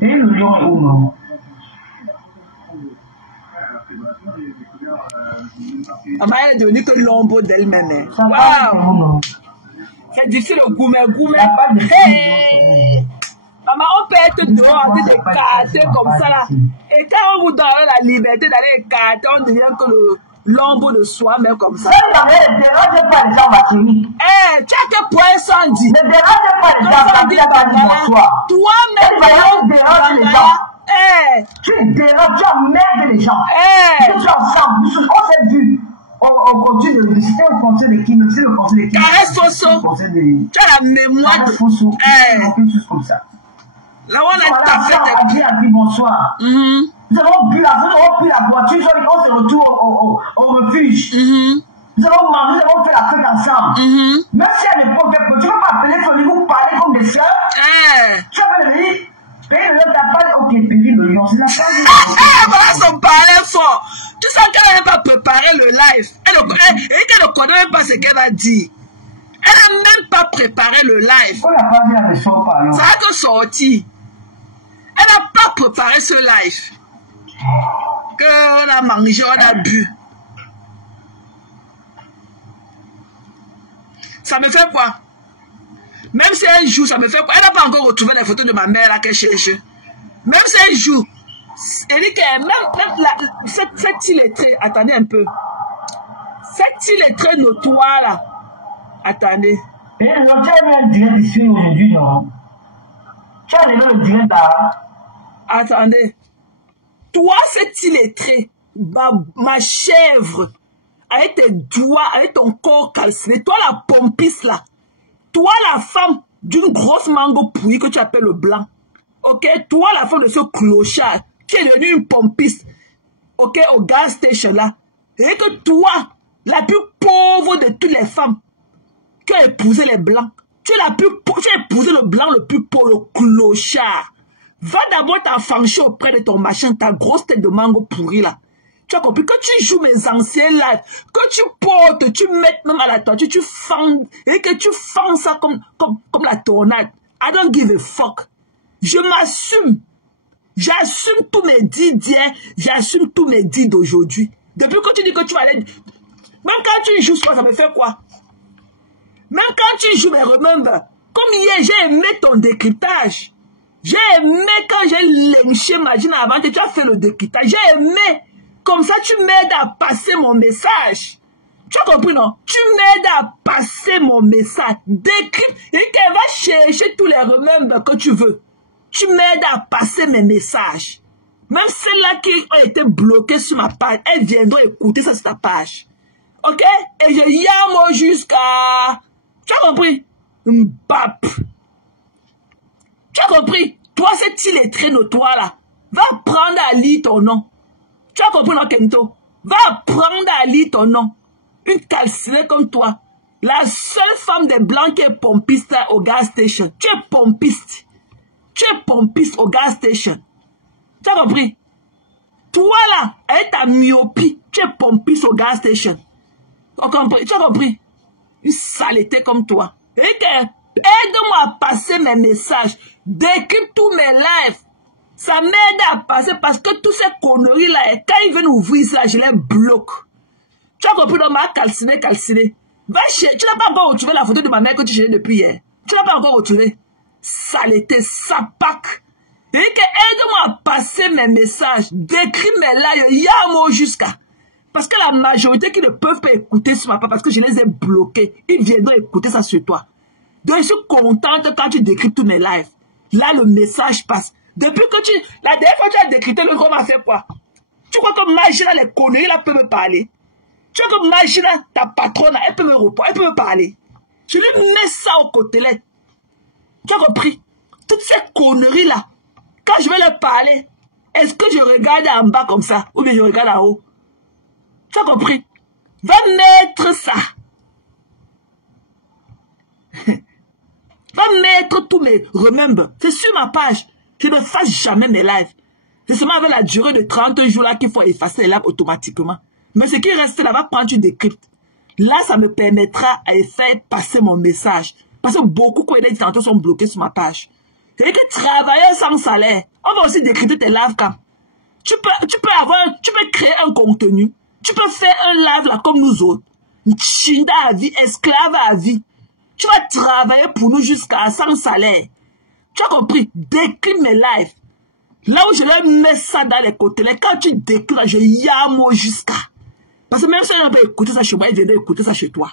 Et le lion est où, non? Maman, elle est devenue que l'ombre d'elle-même. Ça Waouh! passe où, non? C'est difficile le gourmet. Il n'y a pas de Hey! Maman, on peut être dehors en train d'écarter comme ça là. Et quand on vous donne la liberté d'aller écarter, on devient que l'ombre de soi-même comme ça. Ne dérangez pas les gens, ma chérie. Eh, tu as que point 110. Ne dérangez pas les gens, quand il a pas dit bonsoir. Toi-même, tu déranges les gens. Eh, Tu déranges, tu emmerdes les gens. eh. Tu es ensemble, on s'est vu. On continue de visiter le conseil de qui, même si le conseil de qui. Caresse Fosso. Tu as la mémoire de Fosso. Eh. Quelque chose comme ça. Là, on a ta fête. On a dit bonsoir. Nous avons bu la voiture, on se retrouve au refuge. Nous avons mangé, nous avons fait la fête ensemble. Même si à l'époque, tu ne peux pas appeler Sony, vous parler comme des soeurs. Tu vas me dire, Péri le lion, t'as pas. Ok, Péri le lion, c'est la phrase. Voilà son parler fort. Tu sens qu'elle n'a même pas préparé le live. Et qu'elle ne connaît même pas ce qu'elle va dire. Elle n'a même pas préparé le live. On n'a pas vu la leçon par là. Ça a que sorti. Elle n'a pas préparé ce live. Qu'on a mangé, on a bu. Ça me fait quoi? Même si elle joue, ça me fait quoi? Elle n'a pas encore retrouvé les photos de ma mère là qu'elle cherche. Même si elle joue, elle dit que même cette illettrée, attendez un peu. Cette illettrée notoire là, attendez. Et tu as mis un direct ici aujourd'hui, non? Tu as levé le direct là. Attendez. Toi, cette illettrée, ma chèvre, avec tes doigts, avec ton corps calciné, toi la pompiste là, toi la femme d'une grosse mango pourrie que tu appelles le blanc, ok, toi la femme de ce clochard, qui est devenue une pompiste, ok, au gas station là, et que toi, la plus pauvre de toutes les femmes, qui a épousé les blancs, tu as épousé le blanc le plus pauvre, le clochard. Va d'abord t'enfancher auprès de ton machin, ta grosse tête de mango pourrie là. Tu as compris? Que tu joues mes anciens lives, que tu portes, tu mets même à la toiture, tu fends, et que tu fends ça comme la tornade. I don't give a fuck. Je m'assume. J'assume tous mes dits d'hier, j'assume tous mes dits d'aujourd'hui. Depuis que tu dis que tu vas aller... Même quand tu joues, ça me fait quoi? Même quand tu joues, mais remember, comme hier, j'ai aimé ton décryptage. J'ai aimé quand j'ai lynché Magine avant que tu as fait le décryptage. J'ai aimé. Comme ça, tu m'aides à passer mon message. Tu as compris, non? Tu m'aides à passer mon message. Décrypte. Et qu'elle va chercher tous les remembers que tu veux. Tu m'aides à passer mes messages. Même celles-là qui ont été bloquées sur ma page, elles viendront écouter ça sur ta page. Ok? Et je yamo jusqu'à... Tu as compris? Mbap. Tu as compris? Toi, cette illettrée notoire là, va prendre à lire ton nom. Tu as compris, non, Kento? Va apprendre à lire ton nom. Une calcinée comme toi. La seule femme des blancs qui est pompiste au gas station. Tu es pompiste. Tu es pompiste au gas station. Tu as compris? Toi là, avec ta myopie, tu es pompiste au gas station. Tu as compris? Une saleté comme toi. Et que, aide-moi à passer mes messages. Décrypte tous mes lives. Ça m'aide à passer parce que toutes ces conneries là, et quand ils viennent ouvrir ça, je les bloque. Tu as compris, donc ma calciné. Va chercher. Tu n'as pas encore retrouvé la photo de ma mère que tu cherchais depuis hier. Tu n'as pas encore retrouvé. Saleté, sapac. Et que aide-moi à passer mes messages. Décris mes lives. Yamo jusqu'à. Parce que la majorité qui ne peuvent pas écouter sur ma part parce que je les ai bloqués, ils viendront écouter ça sur toi. Donc je suis contente quand tu décris tous mes lives. Là, le message passe. Depuis que la dernière fois que tu as décrypté le gros m'a fait quoi? Tu crois que Magina, les conneries là, peut me parler? Tu crois que Magina, ta patronne, elle peut me répondre, elle peut me parler? Je lui mets ça au côté là. Tu as compris? Toutes ces conneries là, quand je vais leur parler, est-ce que je regarde en bas comme ça? Ou bien je regarde en haut? Tu as compris? Va mettre ça. Va mettre tous mes remember. C'est sur ma page. Je ne fasse jamais mes lives. C'est seulement avec la durée de 30 jours là qu'il faut effacer les lives automatiquement. Mais ce qui reste là, va prendre une décrypte. Là, ça me permettra à faire passer mon message. Parce que beaucoup, quand les tantôt sont bloqués sur ma page. C'est que travailler sans salaire. On va aussi décrypter tes live cam. Tu peux créer un contenu. Tu peux faire un live là comme nous autres. Chinda à vie, esclave à vie. Tu vas travailler pour nous jusqu'à sans salaire. Tu as compris? Décrypte mes lives. Là où je leur mets ça dans les côtés, quand tu décryptes, je yamo jusqu'à. Parce que même si on n'a pas écouté ça chez moi, ils viennent écouter ça chez toi.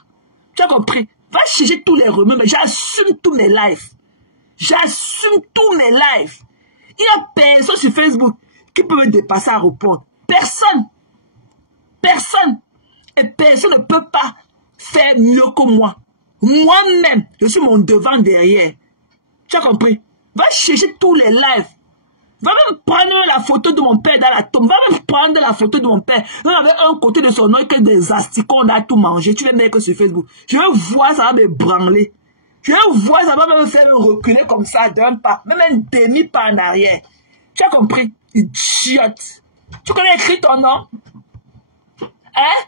Tu as compris? Va chercher tous les remèdes, mais j'assume tous mes lives. J'assume tous mes lives. Il n'y a personne sur Facebook qui peut me dépasser à répondre. Personne. Personne. Et personne ne peut pas faire mieux que moi. Moi-même, je suis mon devant derrière. Tu as compris? Va chercher tous les lives. Va même prendre la photo de mon père dans la tombe. Va même prendre la photo de mon père. On avait un côté de son œil que des asticots, on a tout mangé. Tu veux mettre que sur Facebook. Je veux voir, ça va me branler. Je veux voir, ça va me faire reculer comme ça d'un pas. Même un demi-pas en arrière. Tu as compris? Idiote. Tu connais écrit ton nom? Hein?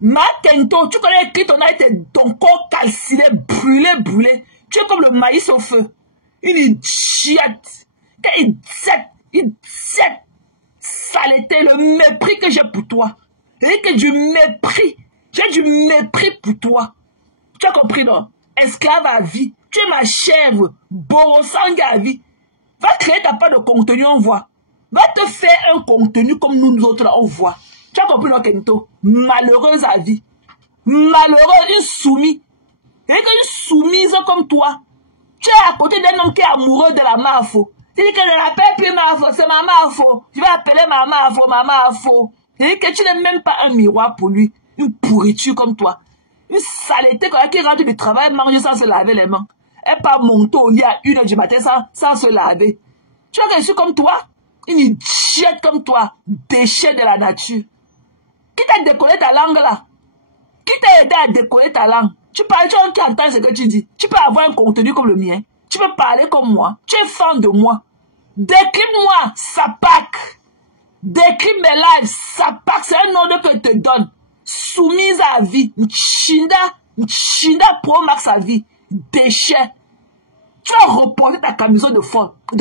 Matento, tu connais écrit ton nom avec ton corps calciné, brûlé. Tu es comme le maïs au feu. Une idiote. Idiote. Saleté, le mépris que j'ai pour toi. Et que du mépris. J'ai du mépris pour toi. Tu as compris, non? Esclave à vie. Tu es ma chèvre. Borosang à vie. Va créer ta part de contenu, on voit. Va te faire un contenu comme nous autres, là, on voit. Tu as compris, non, Kento? Malheureuse à vie. Malheureuse, une soumise. Et une soumise comme toi. Tu es à côté d'un homme qui est amoureux de la Mafo. Tu dis que je n'appelle plus Mafo, c'est ma Mafo. Je vais appeler ma Mafo. Tu dis que tu n'es même pas un miroir pour lui. Une pourriture comme toi. Une saleté qui rentre du travail, mange sans se laver les mains. Elle part monter au lit à 1h du matin sans se laver. Tu as reçu comme toi? Une idiote comme toi. Déchet de la nature. Qui t'a décollé ta langue là? Qui t'a aidé à décoller ta langue? Tu parles, tu entends ce que tu dis. Tu peux avoir un contenu comme le mien. Tu peux parler comme moi. Tu es fan de moi. Décrypte-moi, Sapak. Décrypte mes lives, Sapak. C'est un ordre que je te donne. Soumise à vie. Chinda Pro Max à vie. Déchet. Tu as reporté ta camisole de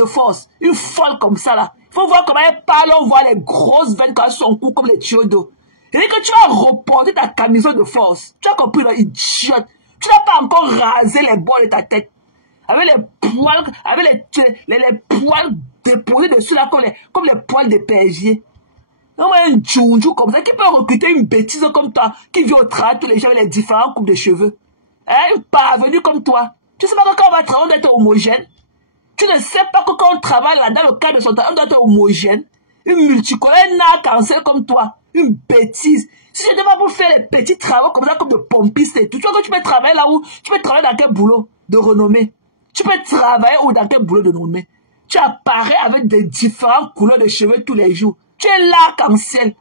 force. Une folle comme ça là. Il faut voir comment elle parle. On voit les grosses veines quand elles sont courtes comme les tuyaux d'eau. Et que tu as reporté ta camisole de force. Tu as compris, là, idiote. Tu n'as pas encore rasé les bords de ta tête. Avec les poils déposés dessus, là, comme les poils de pergier. Non, mais un djoudjou comme ça, qui peut recruter une bêtise comme toi, qui vit au travail tous les jours avec les différents coupes de cheveux. Hein, parvenu comme toi. Tu sais pas que quand on va travailler, on doit être homogène. Tu ne sais pas que quand on travaille là, dans le cadre de son travail, on doit être homogène. Une multicolore, un arc-en-ciel comme toi. Une bêtise. Si je ne pas pour faire les petits travaux comme ça, comme de pompiste et tout, tu vois que tu peux travailler là où, tu peux travailler dans quel boulot de renommée. Tu peux travailler ou dans quel boulot de renommée. Tu apparais avec des différentes couleurs de cheveux tous les jours. Tu es l'arc-en-ciel.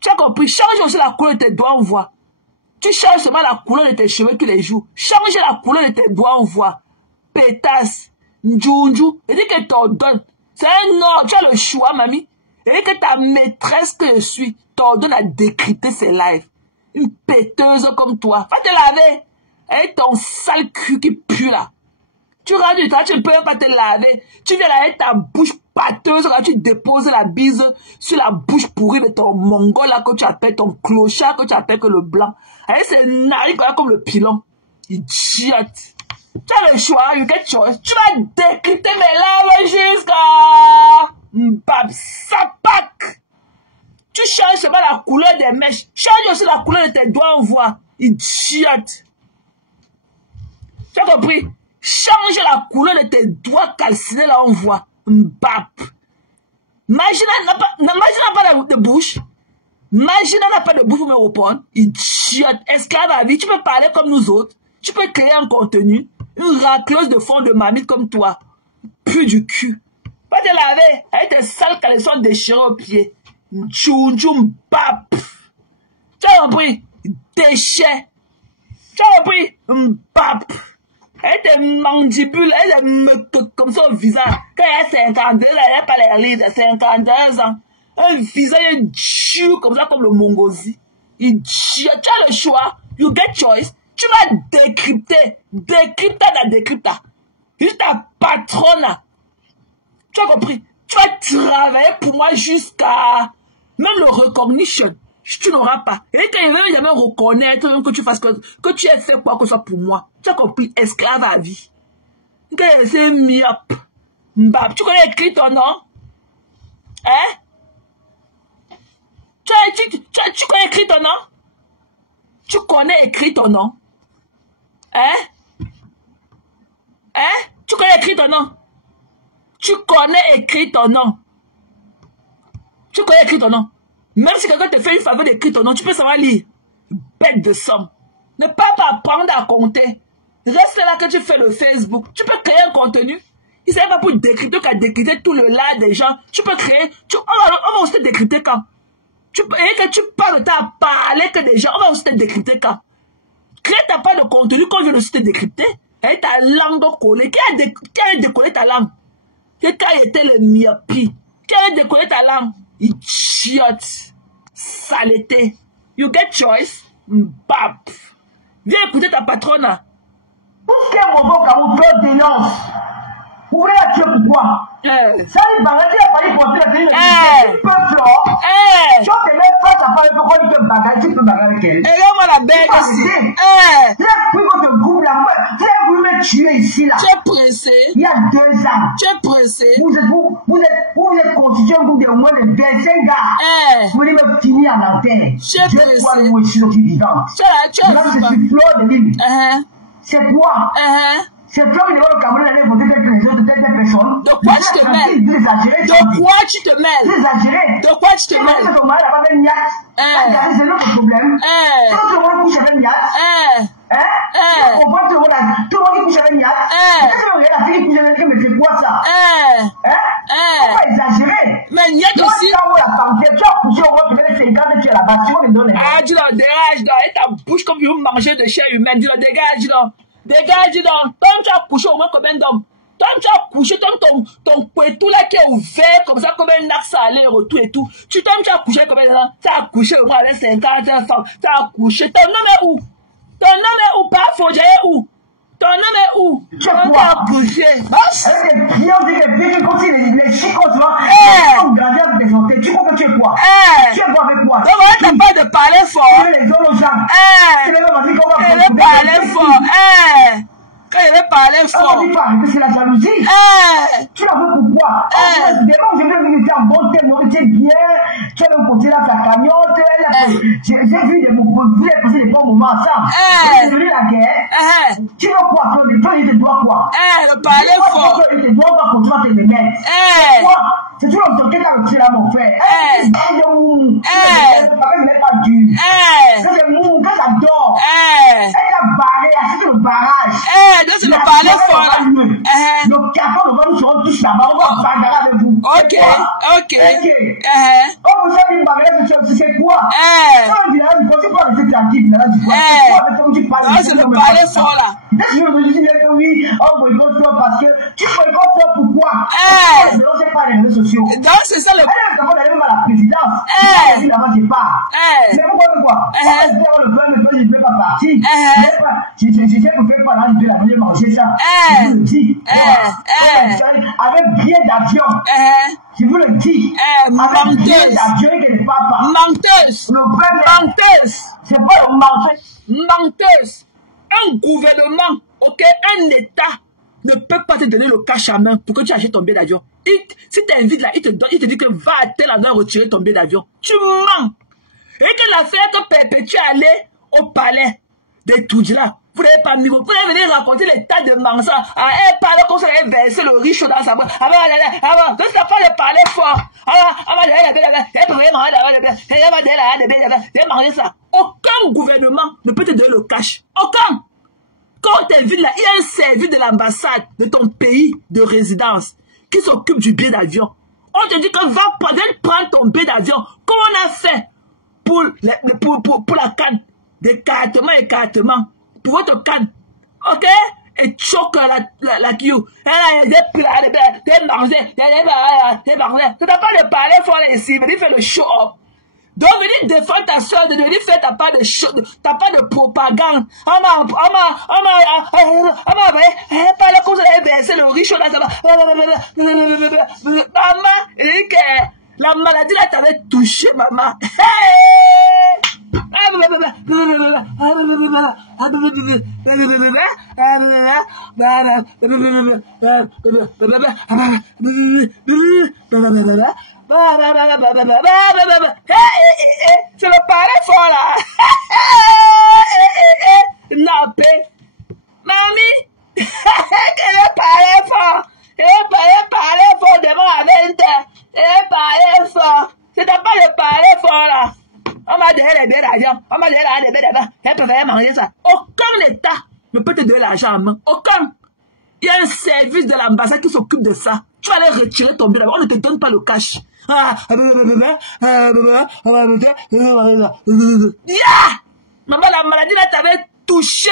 Tu as compris? Change aussi la couleur de tes doigts, on voit. Tu changes seulement la couleur de tes cheveux tous les jours. Change la couleur de tes doigts, on voit. Pétasse, ndjounjou, et dis que t'ordonne. C'est un ordre, tu as le choix, mamie. Et que ta maîtresse que je suis t'ordonne à décrypter ses lives. Une péteuse comme toi. Va te laver. Avec ton sale cul qui pue là. Tu rentres du temps, tu ne peux pas te laver. Tu viens là avec ta bouche pâteuse, là, tu déposes la bise sur la bouche pourrie de ton mongol là que tu appelles, ton clochard que tu appelles que le blanc. Avec ses narines comme le pilon. Idiote. Tu as le choix, you get choice. Tu vas décrypter mes lives jusqu'à... Mbab Sapak. Tu changes seulement la couleur des mèches. Change aussi la couleur de tes doigts, on voit. Idiote. Tu as compris? Change la couleur de tes doigts calcinés, là, on voit. Mbab. Magina n'a pas de bouche. Magina n'a pas de bouche pour me répondre. Idiote. Esclave à vie. Tu peux parler comme nous autres. Tu peux créer un contenu. Une racleuse de fond de mamie comme toi. Plus du cul. Va te laver avec tes sales caleçons déchirés aux pieds. Tchoum bap. Tu as compris? Déchet. Tu as compris? Bap. Avec tes mandibules, avec des comme ça au visage. Quand il y a 52 ans, il n'y a pas les rides, 52 ans. Un visage dur comme ça, comme le mongosi. Tu as le choix. You get choice. Tu vas décrypter. Décrypta. Je suis ta patronne. Tu as compris? Tu vas travailler pour moi jusqu'à... Même le recognition, tu n'auras pas. Et quand il ne veut jamais reconnaître que tu fasses que tu aies fait quoi que ce soit pour moi. Tu as compris? Esclave à vie. C'est myope. Mbap. Tu connais écrit ton nom? Hein? Tu connais écrit ton nom? Tu connais écrit ton nom? Hein? Hein? Tu connais écrit ton nom? Tu connais écrit ton nom? Tu connais écrit ton nom? Même si quelqu'un te fait une faveur d'écrire ton nom, tu peux savoir lire. Bête de somme. Ne pas apprendre à compter. Reste là que tu fais le Facebook. Tu peux créer un contenu. Il ne s'agit pas pour décrypter qu'à décrypter tout le là des gens. Tu peux créer. On va aussi te décrypter quand. Et que tu parles de ta parler que des gens, on va aussi te décrypter quand. Crée ta part de contenu quand je ne suis te décrypter. Et ta langue collée. Qui a décollé ta langue? Quel était le myopie? Qui a décollé ta langue? Idiote. Saleté. You get choice? Bap. Viens écouter ta patronne. Tout ce qui est mauvais quand vous faites dénonce. Vous voulez la tuer pourquoi? Ça il va arrêter à parler pour te dire le peuple. Tu te mets face à face pour qu'on te bagarre, tu peux bagarrer avec elle. Et là, moi la belle ici. Tu as pris votre groupe là, tu as voulu me tuer ici là. Tu es pressé. Il y a 2 ans. Tu es pressé. Vous êtes constitué un groupe de moins de 25 gars. Vous voulez me finir en antenne. Tu es pressé. Moi, je suis aussi vivant. Tu es là, je suis fleur de l'île. C'est toi. C'est toi qui devant le Cameroun aller voter avec les autres personnes. De quoi tu te mêles? De quoi tu te mêles? De quoi tu te mêles? C'est notre problème. Tout le monde couche avec Niat. Tu comprends tout le monde couche avec Niat. La fille couche avec mais c'est quoi ça? On va exagérer. Mais Niat aussi. Tu as couché au moins peut-être 50 tu es là-bas. Tu vas me donner. Ah, tu l'as dégage, et ta bouche comme tu veux manger de chair humaine. Tu l'as dégage, non. Dégage, donc. Toi, tu as couché au moins combien d'hommes? Toi, tu as couché, ton pouetou là qui est ouvert comme ça, comme un axe à aller-retour et tout. Tu as couché combien de temps? Tu as couché au moins avec 50 femmes. Tu as couché. Ton nom est où? Ton nom est où? Pas Fodja est où? Ton nom est où? Tu as couché. Avec des clients, des qui continuent, les chicots, tu vois. Tu comprends que tu es quoi? Tu es quoi avec quoi? Donc, on n'a pas de parler fort. Tu les donnes aux gens. Tu veux parler fort. Quand il veut parler fort. C'est la jalousie. Tu l'as fait pourquoi? Je veux venir en bon terme, tu es bien. Tu as continué à sa cagnotte. J'ai vu des mots, passer des bons moments ensemble. Tu veux la guerre. Tu veux quoi? Toi, il te doit quoi? Le parler fort. Il te doit pas continuer à te le mettre. C'est toujours l'autorité qui a retiré à mon frère. C'est des moumous. C'est pas dur. C'est des moumous que j'adore. Elle a barré, c'est le barrage. Donc c'est le parler fort là. Le capot, le vent, nous serons tous là-bas. On va bagarrer avec vous. Ok. On vous a une bagarre, c'est quoi? On dit, on ne peut pas rester tranquille. C'est le parler fort là. Je me dis que oui, on boycotte toi parce que tu boycottes toi pourquoi? C'est pas les réseaux sociaux. Donc c'est ça le. Elle est même à la présidence. Elle dit là-bas, je pars. C'est pourquoi? Je ne peux pas partir. Je sais pour faire quoi là, je vais aller manger ça. Je vous le dis. Avec billet d'avion. Je vous le dis. Avec billet d'avion et que les papas. Menteuse. Menteuse. C'est pas le menteuse. Menteuse. Un gouvernement, ok, un État ne peut pas te donner le cash à main pour que tu achètes ton billet d'avion. Si tu invites là, il te dit que va à tel endroit retirer ton billet d'avion. Tu mens. Et que l'affaire que Perpétue allait au palais des Toudjila, vous n'avez pas mis, vous pouvez venir raconter les tas de mensonges. Elle parle comme ça, elle verser le riche dans sa main. Donc ça pas de parler fort. Aucun gouvernement ne peut te donner le cash. Aucun. Quand on t'invite là, il y a un service de l'ambassade de ton pays de résidence qui s'occupe du billet d'avion. On te dit que va prendre ton billet d'avion. Comme on a fait pour la canne. Des cartements. Pour votre canne. Ok? Et choque la queue. Elle a des mangé. Tu n'as pas de parler fort ici, mais il fait le show up. Donc, venir défendre ta soeur, de venir faire ta part de propagande. Maman, le riche, maman, la maladie là t'avait touché, maman. C'est le parler fort là. Nappé. Mamie. Elle parlait fort. Elle parlait fort devant la 20 heures. Elle parlait fort. C'était pas le parler fort là. On m'a donné les billets d'argent. On m'a donné les billets d'argent. Elle préférait manger ça. Aucun État ne peut te donner l'argent en main. Aucun. Il y a un service de l'ambassade qui s'occupe de ça. Tu vas aller retirer ton billet. On ne te donne pas le cash. Maman, la maladie là t'avait touché.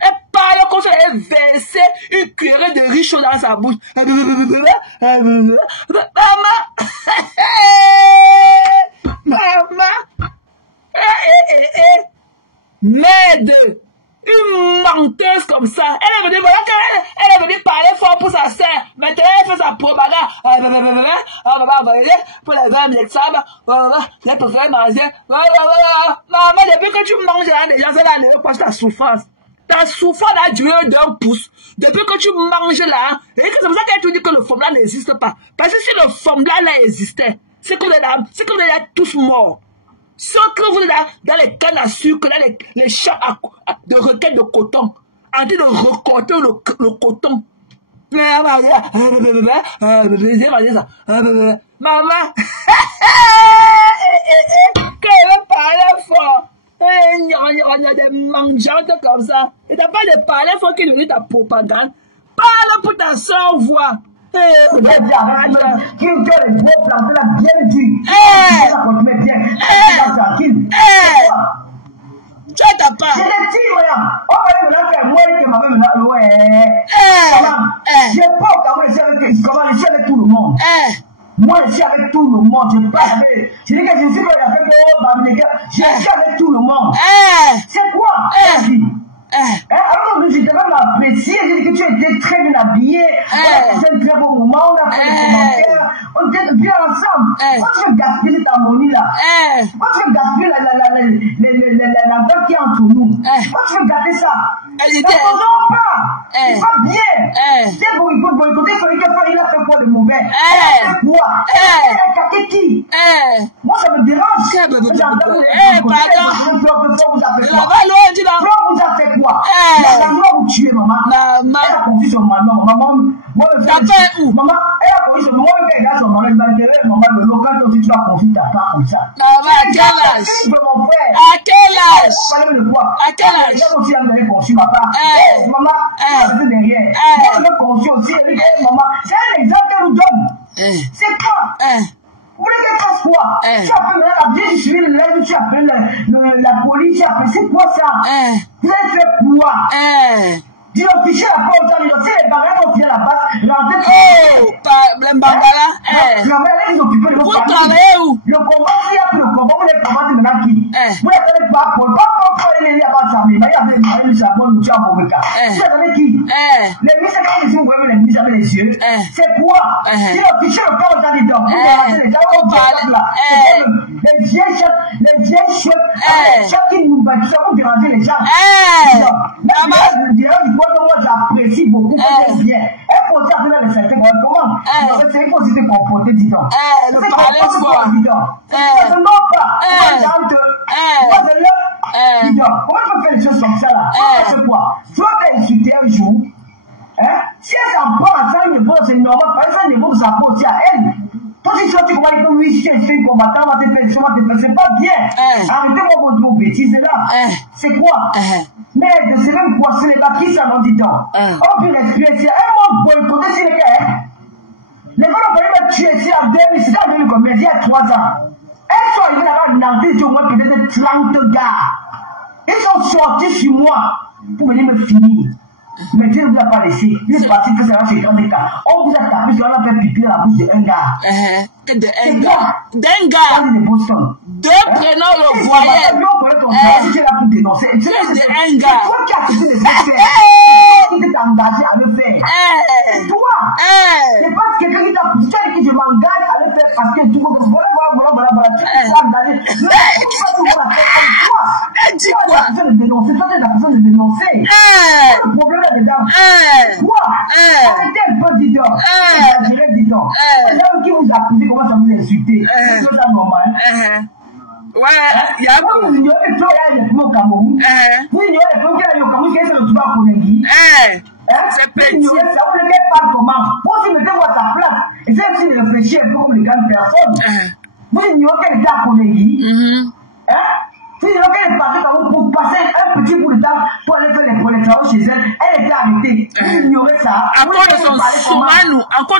Elle parle comme ça, elle versait une cuillerée de riche dans sa bouche. Maman, merde. Une menteuse comme ça. Elle est venue, voilà elle est venue parler fort pour sa sœur. Maintenant, elle fait sa propagande. Pour les femmes, les femmes, elle préfère manger. Maman, depuis que tu manges là, déjà, c'est là, elle passe ta souffrance. Ta souffrance a duré d'1 pouce. Depuis que tu manges là, et c'est pour ça qu'elle te dit que le formula n'existe pas. Parce que si le formula là existait, c'est que vous êtes tous morts. Ce que vous êtes dans les cannes à sucre, dans les champs de requêtes de coton, en train de recorter le coton. Maman, qu'elle parlait fort. Il y a des mangeantes comme ça. Et t'as pas de parler fort qui nous dit ta propagande. Parle pour ta soeur voix. Qui me donne le gros plan, là bien dit. Ça continue bien. Tu as ta part. C'est des petits, voilà. On va me faire moi que ma mère me ouais. J'ai pas comment je suis avec tout le monde. Moi, je suis avec tout le monde. Je parle avec. Je dis que je suis avec je suis avec tout le monde. C'est quoi? Alors, je devais m'apprécier. Je dis que tu étais très bien habillé. On a passé un très bon moment. On a fait des commentaires. On était bien ensemble. Pourquoi tu veux gaspiller ta monnaie là? Pourquoi tu veux gaspiller la bonne qui est entre nous? Pourquoi tu veux garder ça? Ne faisons pas. C'est pas bien. C'est bon, il faut boycotter celui qui il a fait quoi de mauvais? Il a fait quoi? Il a gâté qui? Moi, ça me dérange. Vous a fait quoi? La loi vous tuez, maman. Elle a confié son maman. Maman, elle a confié son maman. Elle a son maman. Maman, le local, tu vas confier ta part comme ça. Maman, à quel âge? À quel âge? À quel âge? J'ai aussi conçu ma part. Maman, tu es derrière. Moi, je conçu aussi. Maman, c'est un exemple qu'elle nous donne. C'est quoi? Vous voulez qu'elle fasse quoi? Tu appelles la vieille civile, tu appelles la police, c'est quoi ça? Vous avez fait quoi? D'identifier la porte, c'est les barrettes qui viennent à la base, vous travaillez où? Le combat, il y a plus le combat, vous les commandez maintenant qui? Vous les avez pas pour pas les avoir ça, mais il y a des marins, nous avons nous avons le cas. Vous avez qui? Les ministres, quand ils voient les ministres avec les yeux, c'est quoi? D'identifier le corps dans les dents, vous commencez les dents, les vieilles chefs, qui nous battent, ça vous déranger les gens. Moi, j'apprécie beaucoup, bien. Elle pense à faire les certains comment? C'est qu'il faut se comporter, dis donc. Le palais fort. Ça ne va pas. Dis donc, comment tu peux faire les choses comme ça là? C'est quoi? Tu vas t'insulter un jour. Si elle s'en prend à ça, c'est normal. Par exemple, il faut que ça pose aussi à elle. Toi, si tu vois que oui, si elle fait un combattant, on va te faire, c'est pas bien. Arrêtez vos bêtises là. C'est quoi? Mais c'est même quoi? C'est les papiers, ça n'en dit donc. On peut respirer ici. Elle m'a boycotté sur les gars. Les gens ont fallu me tuer ici en 2000, c'était en 2000 combien? Il y a 3 ans. Elles sont arrivées là-bas dans Nantes, au moins peut-être 30 gars. Ils sont sortis sur moi pour venir me finir. Mais Dieu ne vous a pas laissé. Il est parti que ça va chez grand écart. On vous a tapé, on a fait pipi dans la bouche d'un gars. D'un gars. Deux prénoms le voyaient. C'est là pour dénoncer. C'est un gars. C'est toi qui as quitté les faits. Qui t'es engagé à le faire. C'est toi. C'est pas quelqu'un qui t'a poussé. Tu as dit que je m'engage à le faire parce que tout le monde. Voilà. Tu t'es engagé. Tu vas de dénoncer. Toi, tu es la personne de dénoncer. Le problème est dedans. Quoi? Arrêtez un peu, dis donc. Exagérez, dis donc. L'homme qui vous a poussé commence à vous insulter. C'est ça normal. Ouais, il y a beaucoup. Vous ignorez les flots qu'il y a au Cameroun. Vous ignorez les flots qu'il y a au Cameroun qui est sur le toit à Konegi. C'est petit. Vous ignorez ça. Vous ne mettez pas comment. Vous aussi mettez-vous à sa place. Essayez aussi de réfléchir un peu comme les grandes personnes. Vous ignorez qu'elle était à Konegi. Si je veux qu'elle est partie pour passer un petit bout de temps pour aller faire les travaux chez elle, elle était arrêtée. Vous ignorez ça. Encore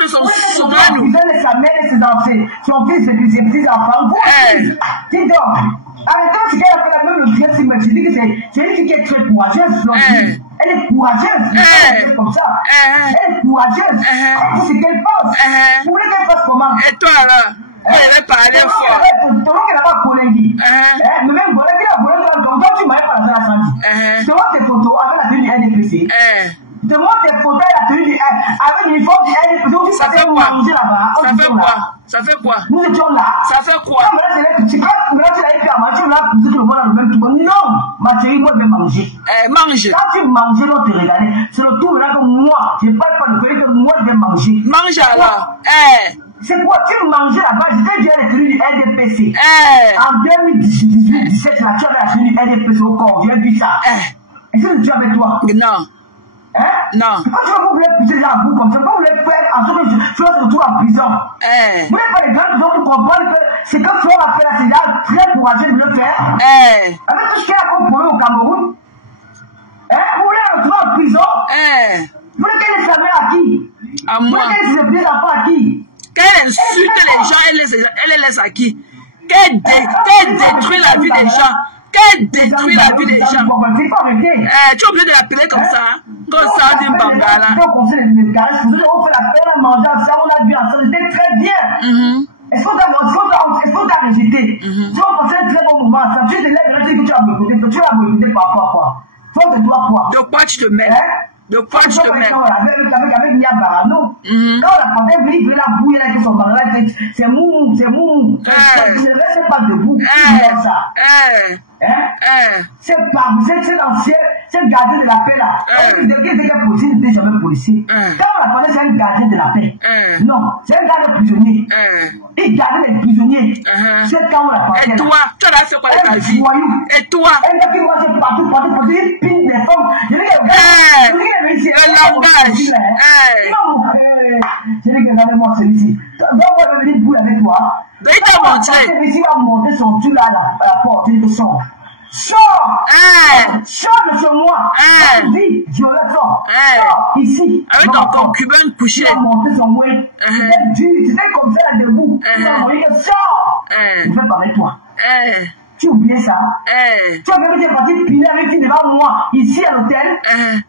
de son Soumanou. Vous allez sa mère et ses enfants, son fils et ses petits-enfants. Vous aussi. Dis donc, arrêtez ce qu'elle a fait la même le pied, mais tu dis que c'est une fille qui est très courageuse. Elle est courageuse. Elle est comme ça. Elle est courageuse. C'est ce qu'elle pense. Vous voulez qu'elle fasse comment? Et toi là? Elle va parler fort. Toi qui n'as pas Konegi. Mais même voilà qui a volé comme toi, tu m'avais pas la samedi. Tu vois tes photos avec la tenue du NDPC. Tu montres tes photos avec la tenue du avec l'uniforme du NDPC. Ça fait quoi? Ça fait quoi? Nous étions là. Ça fait quoi? Mais là, c'est là que tu l'avais fait à manger, là, tu le vois dans le même truc. Non, ma chérie, moi, je vais manger. Mange. Quand tu manges, on te regarde. C'est le tour là que moi, je ne parle pas de colère, que moi, je vais manger. Mange alors. C'est quoi? Tu mangeais là-bas, je t'ai dit la tenue du NDPC. En 2018-17, là, tu avais la tenue du NDPC au corps. J'ai vu ça. Est-ce que tu es avec toi? Non. Non. Pourquoi tu voulais pousser les embouts comme ça? Pourquoi vous voulez faire en sorte que tu vas se retrouver en prison? Vous n'avez pas les grandes raisons pour comprendre que c'est comme tu vas faire là, c'est là très courageux de le faire. Avec tout ce qu'il y a comme problème au Cameroun. Vous voulez le retrouver en prison? Vous voulez qu'elle ait sa mère à qui? À moi. Vous voulez qu'elle ait ses petits enfants à qui? Qu'elle insulte les gens, elle les laisse à qui? Qu'elle détruit la vie des gens. Qu'elle détruit la vie des gens. Tu es obligé de l'appeler comme ça. Comme ça, on dit Bangala. On fait la peine à manger ensemble, on a vu ensemble, c'était très bien. Est-ce qu'on t'a rejeté? Tu vas passer un très bon moment ensemble. Tu te lèves, tu dis que tu vas me écouter. Tu vas me écouter par rapport à quoi? Toi, de toi, quoi? De quoi tu te mets? De quoi tu te mets? Avec Nia Barano. Quand on a pensé venir la bouille avec son barra, c'est mou. Je ne reste pas debout. C'est pas vous êtes l'ancien, c'est le gardien de la paix là. Policier n'était jamais policier. Quand on a parlé, c'est un gardien de la paix. Non, c'est un gardien prisonnier. Il gardait les prisonniers. C'est quand on a parlé. Et toi, tu as fait quoi de ta vie? Et toi? Un gars qui mange partout, il pine des femmes. Je dis que le langage. Je dis que regardez-moi celui-ci. Donc, on va venir bouler avec toi. Il t'a montré. Celui-ci va monter son Dieu là à la porte. Il dit sort. Sors de chez moi. Dis, je le sors. Sors ici. Avec ton concubin couché. Il va monter son way. C'était comme ça debout. Il va dire que sors. Je vais parler de toi. Tu oublies ça? Tu as même été parti piler avec lui devant moi, ici à l'hôtel.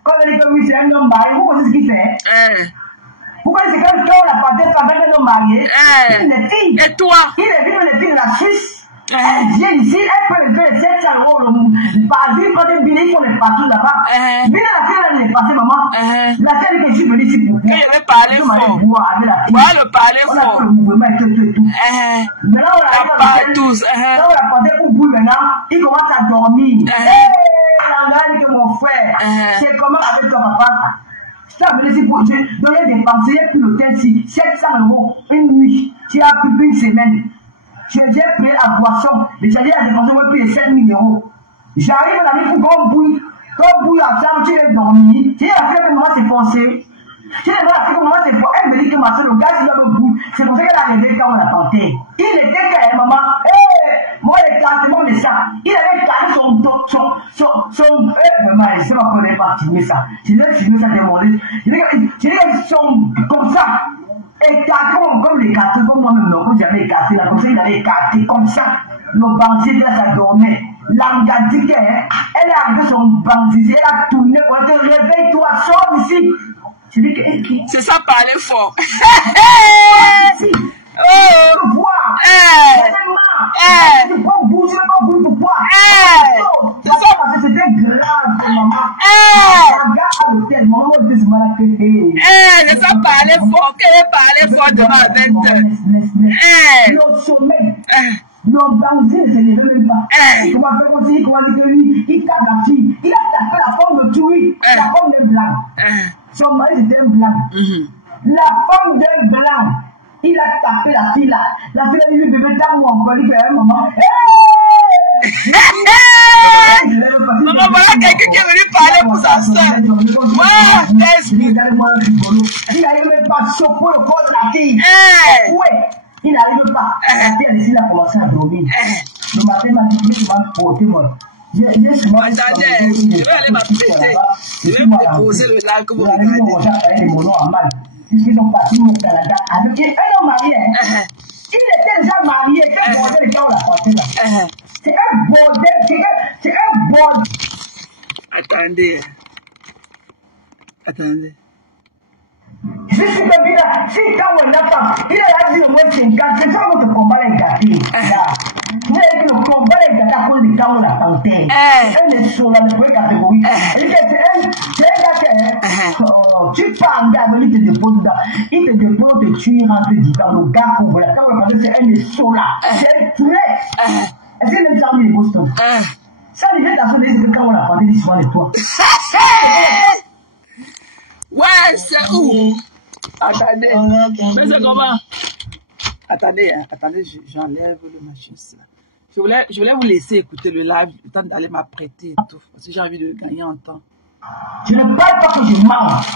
Quand on dit que oui, c'est un homme marié, vous connaissez ce qu'il fait? Pourquoi c'est quand on a parlé avec un homme marié? Il est fille. Et toi? Il est venu les filles de la Suisse. Elle vient ici, elle peut lever 700 €. Par exemple, quand elle vient, il faut les partout là-bas. Viens la fille, elle est passée, maman. La fille que je suis venue ici pour vous. Il avait parlé fort. Voilà le parler fort. On a fait le mouvement et tout. Maintenant, on a tous. Quand on a parlé pour vous maintenant, il commence à dormir. Que mon frère, c'est comment avec ton papa? Tu as venu ici pour donner des pensées pour l'hôtel-ci, 700 € une nuit. Tu as plus qu'une semaine. J'ai déjà payé la boisson. Les gens à dépenser, moi, payer 7 000 €. J'arrive dans la vie pour qu'on bouille. Quand on bouille ensemble, tu es dormi. Tu es après que maman s'est foncée. Tu es après que maman s'est foncée. Elle me dit que ma soeur, le gars, il doit me bouille. C'est pour ça qu'elle a rêvé quand on l'a tenté. Il était quand maman. Moi, il était tellement de ça. Il avait gardé son. Maman, je ne sais pas qu'on n'est pas filmé ça. Je l'ai filmé ça, demandé. Je l'ai son comme ça. Écarté comme les cartes, comme moi-même, non, comme j'avais écarté là, comme ça, il avait écarté comme ça. Le bandit là, ça dormait. L'Angadike, elle est arrivée son bandit, elle a tourné pour te réveille-toi, sors ici. Je dis que qui? C'est ça parler fort. Oh, voir. Tu peux bouger, pas bouger pourquoi? C'est ça parce que c'était grave pour maman. Regarde à l'hôtel, maman dit ce mal à c'est ça parler fort, qu'elle parlait fort devant 20 heures. Le sommeil. Non, bandit ne se lève même pas. Comment faire aussi, comment dire que lui, il tape la fille. Il a tapé la femme de Tui, la femme d'un blanc. Son mari c'était un blanc. La femme d'un blanc, il a tapé la fille là. La fille a dit, bébé, tape moi encore, il fait un moment. Maman, voilà quelqu'un qui est venu parler pour sa soeur. Ouais, l'esprit. Il n'arrive même pas à choper le corps de la fille. Ouais. Il n'arrive pas. La fille a décidé de commencer à dormir. Le matin, il m'a dit que tu vas porter moi. Attendez, je vais aller m'apprêter. Je vais me déposer le lac que vous regardez. Ils sont partis au Canada avec un homme marié. Il était déjà marié. C'est un bordel quand on l'a porté là. C'est un bordel. C'est un bordel. Attendez. Si quand on n'a pas, il a dit au moins 50, c'est ça notre combat est gâté. Le combat est gâté à cause de quand on l'a tenté. Elle est sur la première catégorie. C'est un gâté. Tu parles d'abord, il te dépose dedans. Il te dépose, te tue, rentre dedans. Le gars qu'on voit là, quand on va passer, c'est un essour là. C'est un trait. Est-ce que les gens me déposent tout? Ça, les gens dans ce c'est que quand on l'a tenté, ils sont les toits. Ouais, c'est où? Attendez. Mais c'est comment? Attendez, j'enlève le machin là. Je voulais vous laisser écouter le live, le temps d'aller m'apprêter et tout. Parce que j'ai envie de gagner en temps. Je ne parle pas que je mange.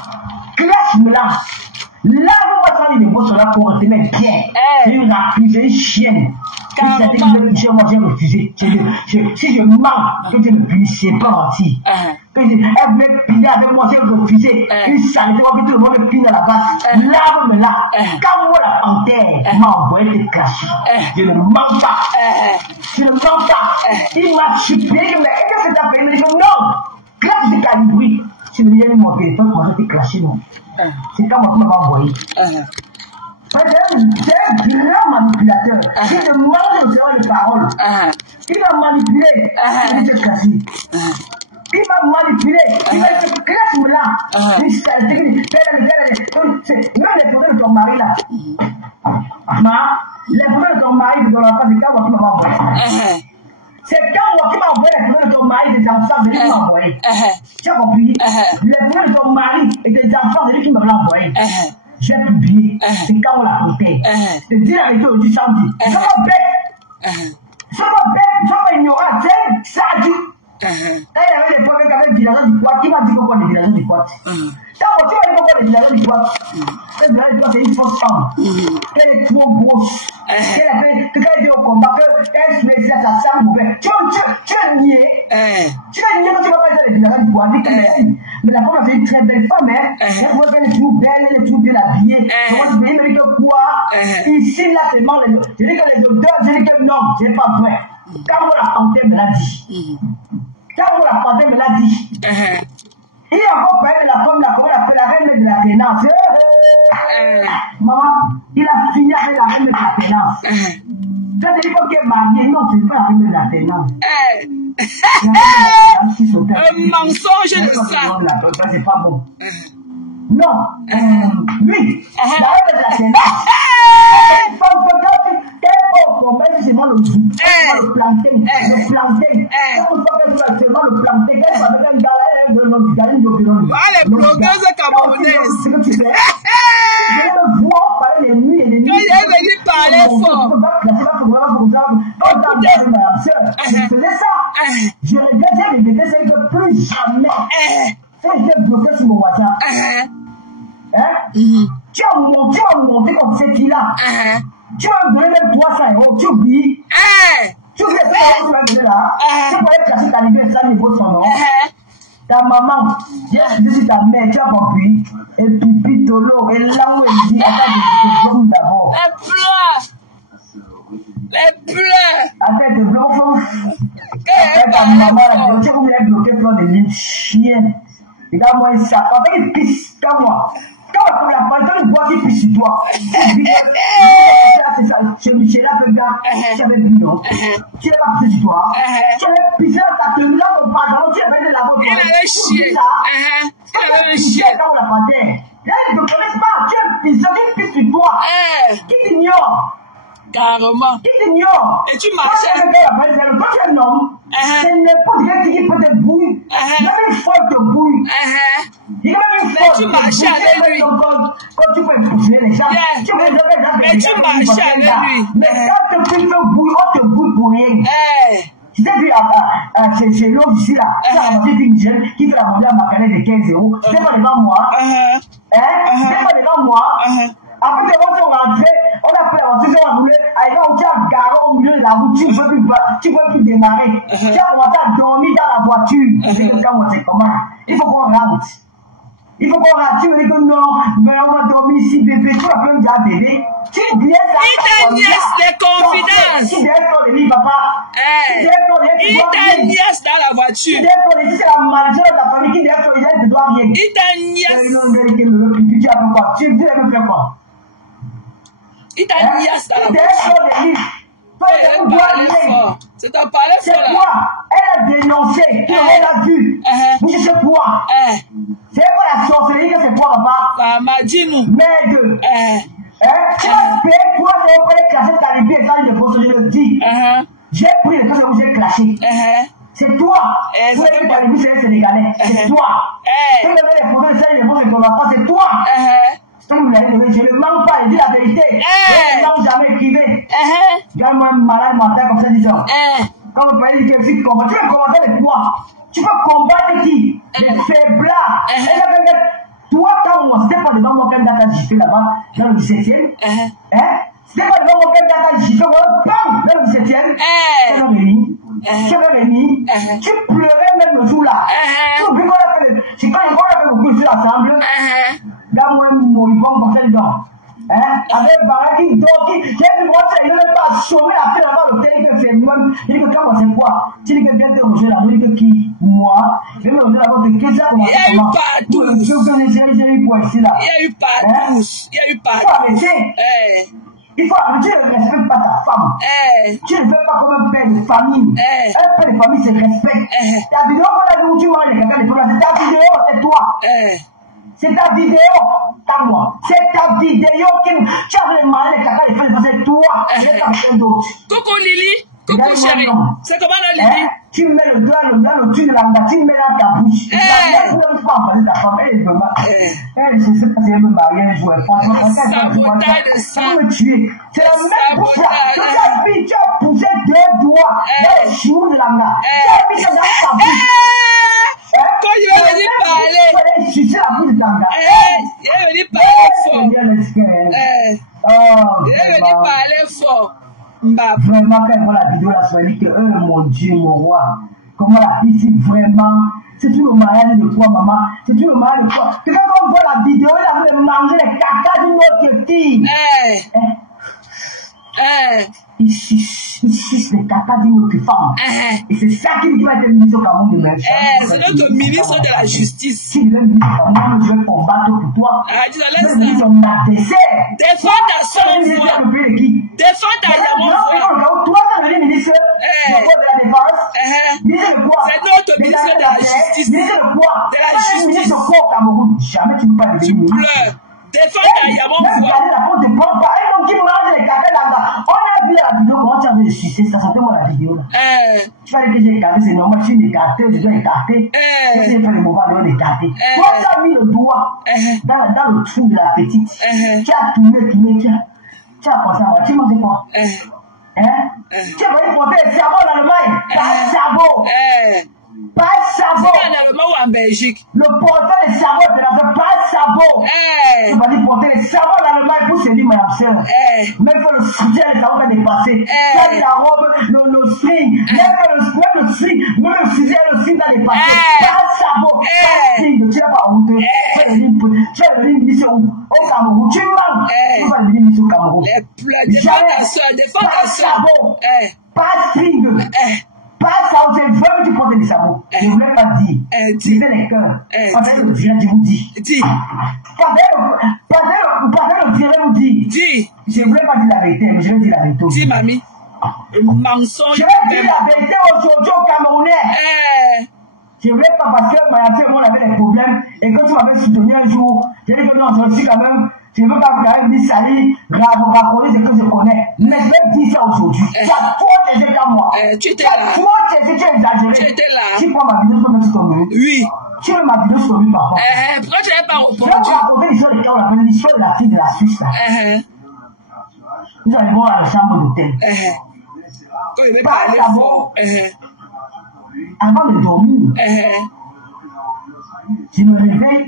Classe-moi là. Lave-moi ça, les mots sur la pour retenir bien. C'est une rapide, c'est une chienne. Si j'ai refusé. Si je mens, que je ne puisse pas mentir. Elle veut piner avec moi, j'ai refusé. Une saleté, que tout le monde me pine à la base. Lave-moi là. Quand moi la panthère m'a envoyé te cracher. Je ne mens pas. Je ne mens pas. Il m'a chipé, mais est-ce que c'est ta peine? Il me dit non. Classe de calibri. Si je me dis mon téléphone, moi je t'ai craché, non. C'est quand moi qui m'a envoyé. C'est un grand manipulateur. Il te manque le cerveau de parole. Il va manipuler. Il te casse. Il va manipuler. Il va te classe là. Une saleté. Même les photos de ton mari là. Les photos de ton mari, c'est quand moi qui m'a envoyé. C'est quand moi qui m'a envoyé les photos de ton mari et des enfants, c'est lui qui m'a envoyé. Tu as compris? Les photos de ton mari et des enfants, c'est lui qui m'a envoyé. J'ai publié. C'est quand on l'a compté. C'est dire la vérité aujourd'hui samedi. Je suis pas bête. Je suis pas ignorant. C'est ça. Il y avait des problèmes avec des villageois du Poids. Qui m'a dit qu'on voit des villageois du Poids? Quand tu vas dire qu'on voit des villageois du Poids, ces villageois du Poids, c'est une fausse femme. Elle est trop grosse. Elle a fait, quand elle était au combat, elle se met sa sang ouvert. Tu es nié. Tu es nié quand tu vas pas dire les villageois du Poids. Mais la femme, c'est une très belle femme. Elle voit qu'elle est toujours belle, elle est toujours bien habillée. Je me dis que quoi? Ici, là, c'est mort. Je dis que les odeurs, je dis que non, c'est pas vrai. Quand on la panthère me l'a dit. Quand on la panthère me l'a dit. Il a encore parlé de la femme, la reine de la pénance. Maman, il a fini avec la reine de la pénance. Quand il dit qu'elle est mariée, non, c'est pas la reine de la pénance. Un mensonge de ça. C'est pas bon. Non, lui, la reine de la pénance. Elle c'est seulement le plantain. Le plantain. C'est seulement le plantain. Les blogueuses camerounaises. Je vois parler les nuits et les nuits. Elle veut lui parler fort. Je faisais ça. Je regrettais les bébés, c'est que plus jamais. C'est bloqué sur mon WhatsApp. Tu as monté comme cette fille-là. Tu vas me donner même 300 €, tu oublies. Tu oublies ça, tu vas me donner là. Tu pourrais cacher ta liberté, ça niveau son nom. Ta maman, j'ai dit sur ta mère, tu as compris. Et pipi, tolo, et là où elle dit, attends, je te d'abord. Les pleurs. Attends, te bloque. Elle maman, tu voulais bloquer fleur de lys, chienne. Regarde-moi ça. Quand il pisse, moi. Quand la personne voit qu'il pisse sur toi, c'est Michel, là, le gars, tu avais bu, non? Tu n'avais pas pissé sur toi. Tu avais pissé dans ta tenue, là, ton pantalon, tu avais de la voiture. Il avait chié. Il avait chié. Dans la panthère. Là, ils ne te connaissent pas. Tu as pissé, tu pisses sur toi. Qui t'ignore? Carrément. Qui t'ignore? Et tu marchais. Quand tu es un homme, c'est n'importe qui peut te bouiller. Même une folle te bouille. Il y a même une folle. Tu marchais avec lui. Quand tu peux pousser les gens, mais tu marchais avec lui. Mais quand tu te bouilles, on te bouille pour rien. Tu t'es vu c'est l'autre ici là, c'est la moitié d'une jeune qui fait la moitié à ma canette de 15 euros. C'est pas devant moi. C'est pas devant moi. Après, c'est bon, on va rentrer, on a fait la voiture, on a roulé, arrivé où tu as garé au milieu de la route, tu ne peux plus démarrer. Tu as commencé à dormir dans la voiture. C'est comme ça, on sait comment. Il faut qu'on rentre. Il faut qu'on rentre. Tu me dis que non, mais on va dormir ici, bébé, tu vas même dire bébé. Tu oublies ça. Il t'a niaise des confidences. Tu laisses ton lit, papa. Il t'a niaise dans la voiture. Tu laisses ton lit, c'est la maladie de la famille qui laisse ton lit, tu dois rien. Il t'a niaise. Tu as fait quoi? Tu veux faire quoi? Il t'a niaise dans la voiture. C'est ton palais fort. C'est quoi? Elle a dénoncé. Elle a vu. Mais c'est quoi? C'est pas la sorcellerie que c'est quoi, papa? Dis-nous. Merde. Tu as payé pour aller classer ta libye et ça, je le dis. J'ai pris les choses que j'ai clashées. C'est toi. Vous avez ta libye, c'est les Sénégalais. C'est toi. Tu veux les photos de ça, les photos de ton enfant, c'est toi. Je ne manque pas, je dis la vérité. Je ne manque jamais écrivé. Regarde-moi un malade mental comme ça, disons. Quand vous parlez de quelqu'un qui combat, tu veux combattre avec quoi? Tu peux combattre qui? Les faiblards. Toi, quand moi, c'était pas devant moi qu'un data JP là-bas, dans le 17e. C'était pas devant moi qu'un data JP, bam, dans le 17e. Tu avais venu. Tu pleurais même le jour là. Tu oublies qu'on a fait, c'est quand on a fait le coup sur l'ensemble. Dans un moribond comme ça dedans. Avec Barra qui dort, qui dit moi, il ne veut pas sauver après là-bas l'hôtel, il peut faire même. Il dit que quand c'est quoi? Tu dis que viens te ronger là, il dit que qui? Moi. Je vais ronger là-bas, de qui ça? Il y a eu partout. J'ai eu quoi ici là? Il y a eu partout. Il y a eu partout. Il faut arrêter. Il faut arrêter, tu ne respectes pas ta femme. Tu ne fais pas comme un père de famille. Un père de famille, c'est respect. Ta vidéo, qu'on a vu où tu vois les caca de tout là, c'est ta vidéo, c'est toi. C'est ta vidéo, pas moi. C'est ta vidéo qui. Tu as les malins, les caca, les femmes, c'est toi. Et quelqu'un d'autre. Coucou Lily. Coucou chérie. C'est comment la Lily? Tu mets le doigt au-dessus de la main, tu mets dans ta bouche. Tu ne peux pas parler de ta femme. Elle ne sait pas si elle me marie un jour. Franchement, quand elle me tuer. C'est la même pour toi. Tu as poussé 2 doigts dans les cheveux de la main. Tu as mis ça dans ta bouche. Quand il va venir parler. Il va venir parler fort. Il va venir parler fort. Vraiment, quand elle voit la vidéo, là, elle dit que, mon Dieu, mon roi, comment la fille, si vraiment, c'est tout le mariage de quoi, maman? C'est tout le mariage de quoi? C'est quand on voit la vidéo, elle a fait manger les caca d'une autre fille. Ici, c'est les caca d'une autre femme. Et c'est ça qui va être ministre au Cameroun de l'Est. C'est notre ministre de la Justice. Si le ministre au Cameroun, je vais combattre pour toi. Le ministre, on a décès. Défends ta soeur. Défends ta soeur. Toi, tu es le ministre de la Défense. Ministre de quoi? C'est notre ministre de la Justice. Ministre de quoi? De la Justice. Ministre de quoi au Cameroun? Jamais tu ne peux pas devenir ministre. Pleure. Défends ta Yamon. Même la compte ne prend pas. Et donc, qui mange les caca là-bas? On a vu la vidéo, comment tu avais sucé, ça sortait moi la vidéo là. Tu vas dire que j'ai écarté, c'est normal, je suis écarté, je dois écarter. Si j'ai fait le mauvais, je dois écarter. Toi, tu as mis le doigt dans le trou de la petite. Tu as tourné, tu as pensé à moi, tu manges quoi? Tu as voulu porter le cerveau en Allemagne, pas le cerveau. Pas le cerveau. En Allemagne ou en Belgique? Le porteur de cerveau, tu n'as fait pas le cerveau. Tu vas dire porter le cerveau en Allemagne pour se dire, madame sœur. Même que le soutien, le cerveau va dépasser. Tu as la robe, le string, même le string, même le fusil et le string va dépasser. Pas le cerveau, pas le string, tu n'as pas honte. Tu vas devenir ministre au Cameroun. Tu manques. Tu vas devenir ministre au Cameroun. Défends ta soeur, défends ta soeur. Pas le string. Pas ça, c'est vrai que tu portes des sabots. Je ne voulais pas dire. Tu fais les cœurs. Pendant le direct, je vous dis. Pendant le direct, vous dis. Dis. Je ne voulais pas dire la vérité, mais je vais dire la vérité. Dis, mamie. Mensonge. Je vais dire la vérité aujourd'hui au Camerounais. Je ne voulais pas parce que Mayaté, on avait des problèmes. Et quand tu m'avais soutenu un jour, j'ai dit que non, c'est aussi quand même. Je ne veux pas vous dire salut, raconter ce que je connais. Mais je vais dire ça aujourd'hui. Tu as trop taisé qu'à moi. Tu étais là. Tu as trop taisé, tu as exagéré. Tu étais là. Tu prends ma vidéo, tu peux mettre sur ton mur. Oui. Tu veux ma vidéo sur ton mur, papa. Pourquoi tu n'avais pas répondu? Je vais vous raconter l'histoire de quand on appelle l'histoire de la fille de la Suisse. Là. Nous arrivons à la chambre d'hôtel. Quand il veut parler fort. Avant de dormir, je me réveille.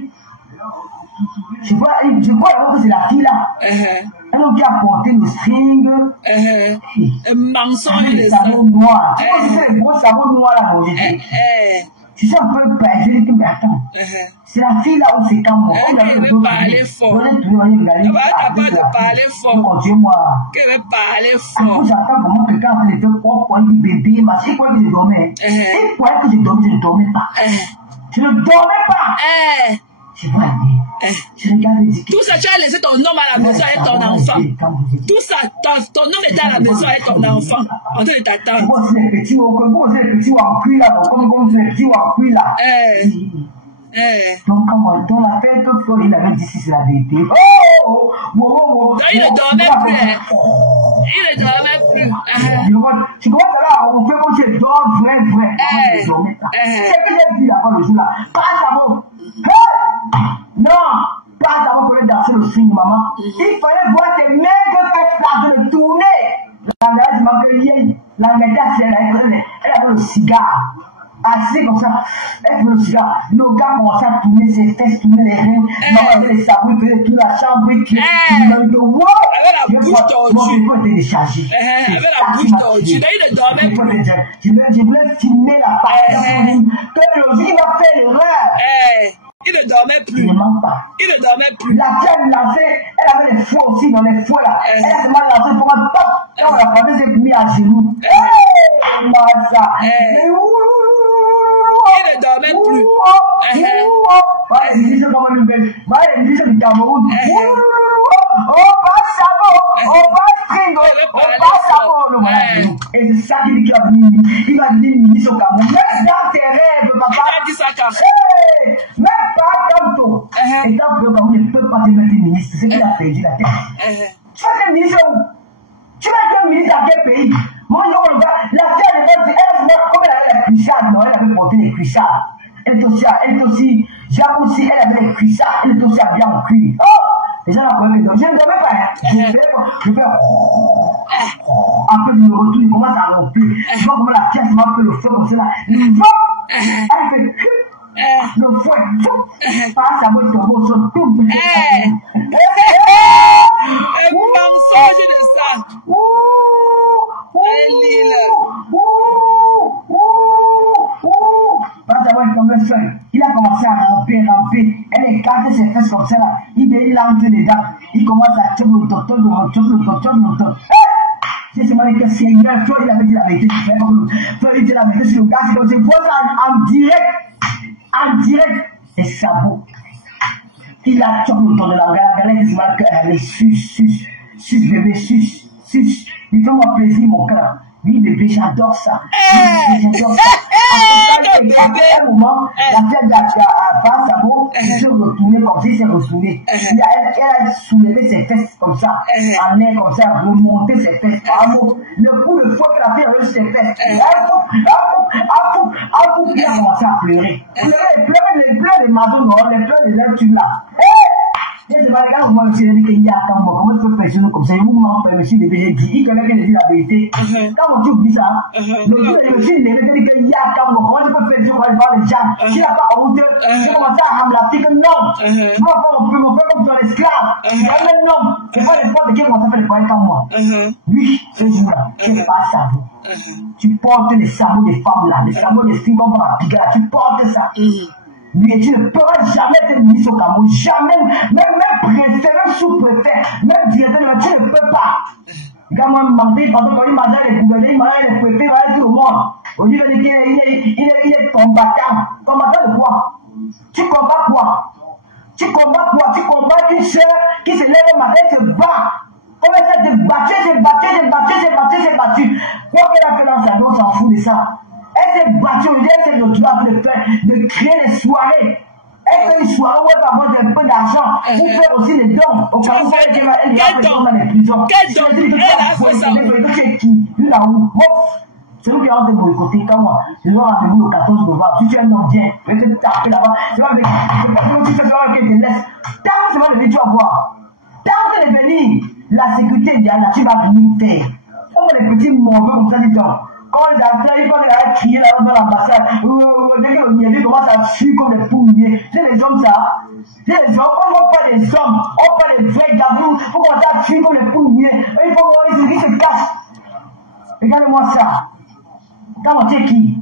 Je crois que c'est la fille là. Elle a qui a porté le string. Un mensonge de ça. Sabot noir. Tu vois, c'est le gros sabot noir là, mon Dieu. Tu sais un peu perdu, je dis, mais attends. C'est la fille là où c'est quand moi. Elle veut parler fort. Elle n'a pas de parler fort. Mon Dieu, moi. Elle veut parler fort. J'attends comment quelqu'un a fait le propre point du bébé, mais c'est quoi que je dormais. Et quoi que je ne dormais pas. Je ne dormais pas. Je vois je regarde les tout ça, tu as laissé ton homme à la maison avec ton enfant. Tout ça, ton homme était à la maison avec ton enfant. En train de t'attendre. Comment c'est les petits en cuir là? Comment c'est les petits en cuir là? Donc, dans la fête, il avait dit si c'est la vérité. Donc, il ne dormait plus. Il ne dormait plus. Tu vois là, on fait comme si il dort vrai. C'est ce que j'ai dit avant le jour là. Pas d'abord. Non, pas d'abord pour danser le swing, maman. Il fallait voir tes maigres fesses là de tourner. La gars, elle avait le cigare. Assez comme ça, elle fait le cigare. Le gars commençait à tourner ses fesses, tourner les reins. Maman avait les sabots, il faisait toute la chambre. Avec la bouche tordue. Mon était déchargé. Avec la bouche tordue. Il ne dormait plus. Je voulais filmer la partie. Que le jour, il va faire l'erreur. Il ne dormait plus. Il ne ment pas. Il ne dormait plus. La tienne lancée, elle avait des fouets aussi dans les fouets là. Elle a seulement lancé pour un top. Et on l'a pas s'est mis à genoux. Ça. Il ne dormait plus. Les ministres comme nous belle. Les ministres du Cameroun. On passe sabot. On passe string. On passe sabot. Et c'est ça qu'il va venir. Il va venir ministre au Cameroun. Même dans tes rêves, papa. Il a dit ça quand même pas tantôt. Et quand le Cameroun ne peut pas te mettre ministre, c'est qu'il a perdu la tête. Tu vas être ministre où? Tu vas être ministre à quel pays? Moi, la terre, elle comme elle avait la cuissade, non, elle avait porté les cuissades. Elle est aussi, j'avoue aussi, elle avait les cuissades, elle est aussi habillée en cuir. Oh! Les gens n'ont pas vu, je ne dormais pas. Je fais, après, je me retourne, il commence à remplir. Je vois comment la pièce m'a fait le feu comme ça là. Elle fait, le fouet, pas ça va tomber sur tout. Un mensonge de ça. Il a commencé à ramper. Elle écarte ses fesses comme ça là. Il entre dedans. Il commence à choper le docteur. C'est seulement que c'est hier, toi il avait dit la vérité. Toi il dit la vérité sur le gars. C'est pour ça en direct. Et ça vaut. Il a chopé le temps de la galette. C'est mal qu'elle est sus, bébé, sus. Il fait moi plaisir, mon cœur. Oui, bébé, j'adore ça. J'adore ça. À un moment, la tête d'Abba Sabo s'est retournée comme ça, il s'est retourné. Elle a soulevé ses fesses comme ça, en l'air comme ça, remonté ses fesses. Le coup de fouet qu'elle a fait avec ses fesses. Il a commencé à pleurer. Il pleure de Madou, il pleure de l'œuf là. C'est pas les gars, moi, je dis qu'il y a un moment, comment tu peux faire comme ça, il vous m'en fait, monsieur le BG dit, il connaît bien la vérité. Quand tu dis ça, le monsieur le BG dit qu'il y a un moment, comment tu peux faire sur les gens, s'il n'y a pas honte, tu commences à ramener la fille que non, moi, mon frère comme ton esclave, non, c'est pas les portes qui vont faire les points comme moi. Oui, ce jour-là, c'est pas ça. Tu portes les sabots des femmes là, les sabots des filles comme la pigala, tu portes ça. Mais tu ne pourras jamais être ministre au Cameroun, jamais, même préfet, même sous-préfet, même directeur, tu ne peux pas. Quand moi, je demandais, pendant qu'il m'a dit les gouverneurs, il m'a dit les préfets, il m'a dit tout le monde. On dit qu'il est combattant. Combattant de quoi? Tu combats quoi? Tu combats quoi? Tu combats une sœur qui se lève au matin et se bat. On va essayer de battre. Quoi qu'elle a fait dans sa vie, on s'en fout de ça. Elle s'est battue, elle s'est retrouvée de créer des soirées. Elle fait une soirée où elle va avoir un peu d'argent pour faire aussi des dons. Au cas où elle va dans les prisons. Quel don? Elle a fait ça. C'est qui? Lui là-haut. C'est nous qui avons été boycottés. Quand moi, je dois rendez-vous le 14 novembre. Si tu es un homme bien, je vais te taper là-bas. C'est pas avec tu te feras avec tes laisses. Tant que c'est pas de venir, tu vas voir. Tant que c'est de venir, la sécurité est là, tu vas venir faire. Comme les petits mauvais comme ça, dis donc. Quand les acteurs, ils vont crier là dans l'ambassade. Dès que le Niévi commence à fuir comme des pouliers. C'est les hommes, ça. C'est les hommes. On ne voit pas les hommes. On pas les vrais gabous. Pour commencer à fuir comme des pouliers. Il faut qu'ils se cachent. Regardez-moi ça. Quand tu es qui?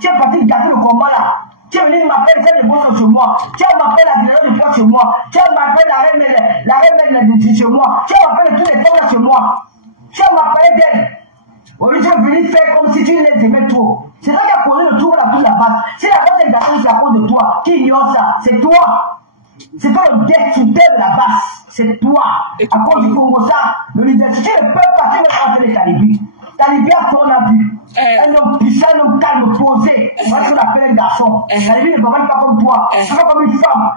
Tu es parti gâter le combat là. Tu es venu m'appeler celle de boss chez moi. Tu m'appelles la direction de poids chez moi. Tu m'appelles la reine de chez moi. Tu m'appelles tous les femmes là chez moi. Tu m'appelles d'elle. Au lieu de venir faire comme si tu les aimais trop. C'est ça qui a causé le tour à toute la base. Si la base est gâtée, c'est à cause de toi. Qui ignore ça? C'est toi. C'est toi le destructeur de la base. C'est toi. À cause du Congo, ça, le leadership, tu ne peux pas, tu ne peux pas faire les talibis. Talibis a qu'on a vu. Un homme puissant, un homme calme, posé. Moi, je l'appelle un garçon. Talibis ne travaille pas comme toi. C'est pas comme une femme.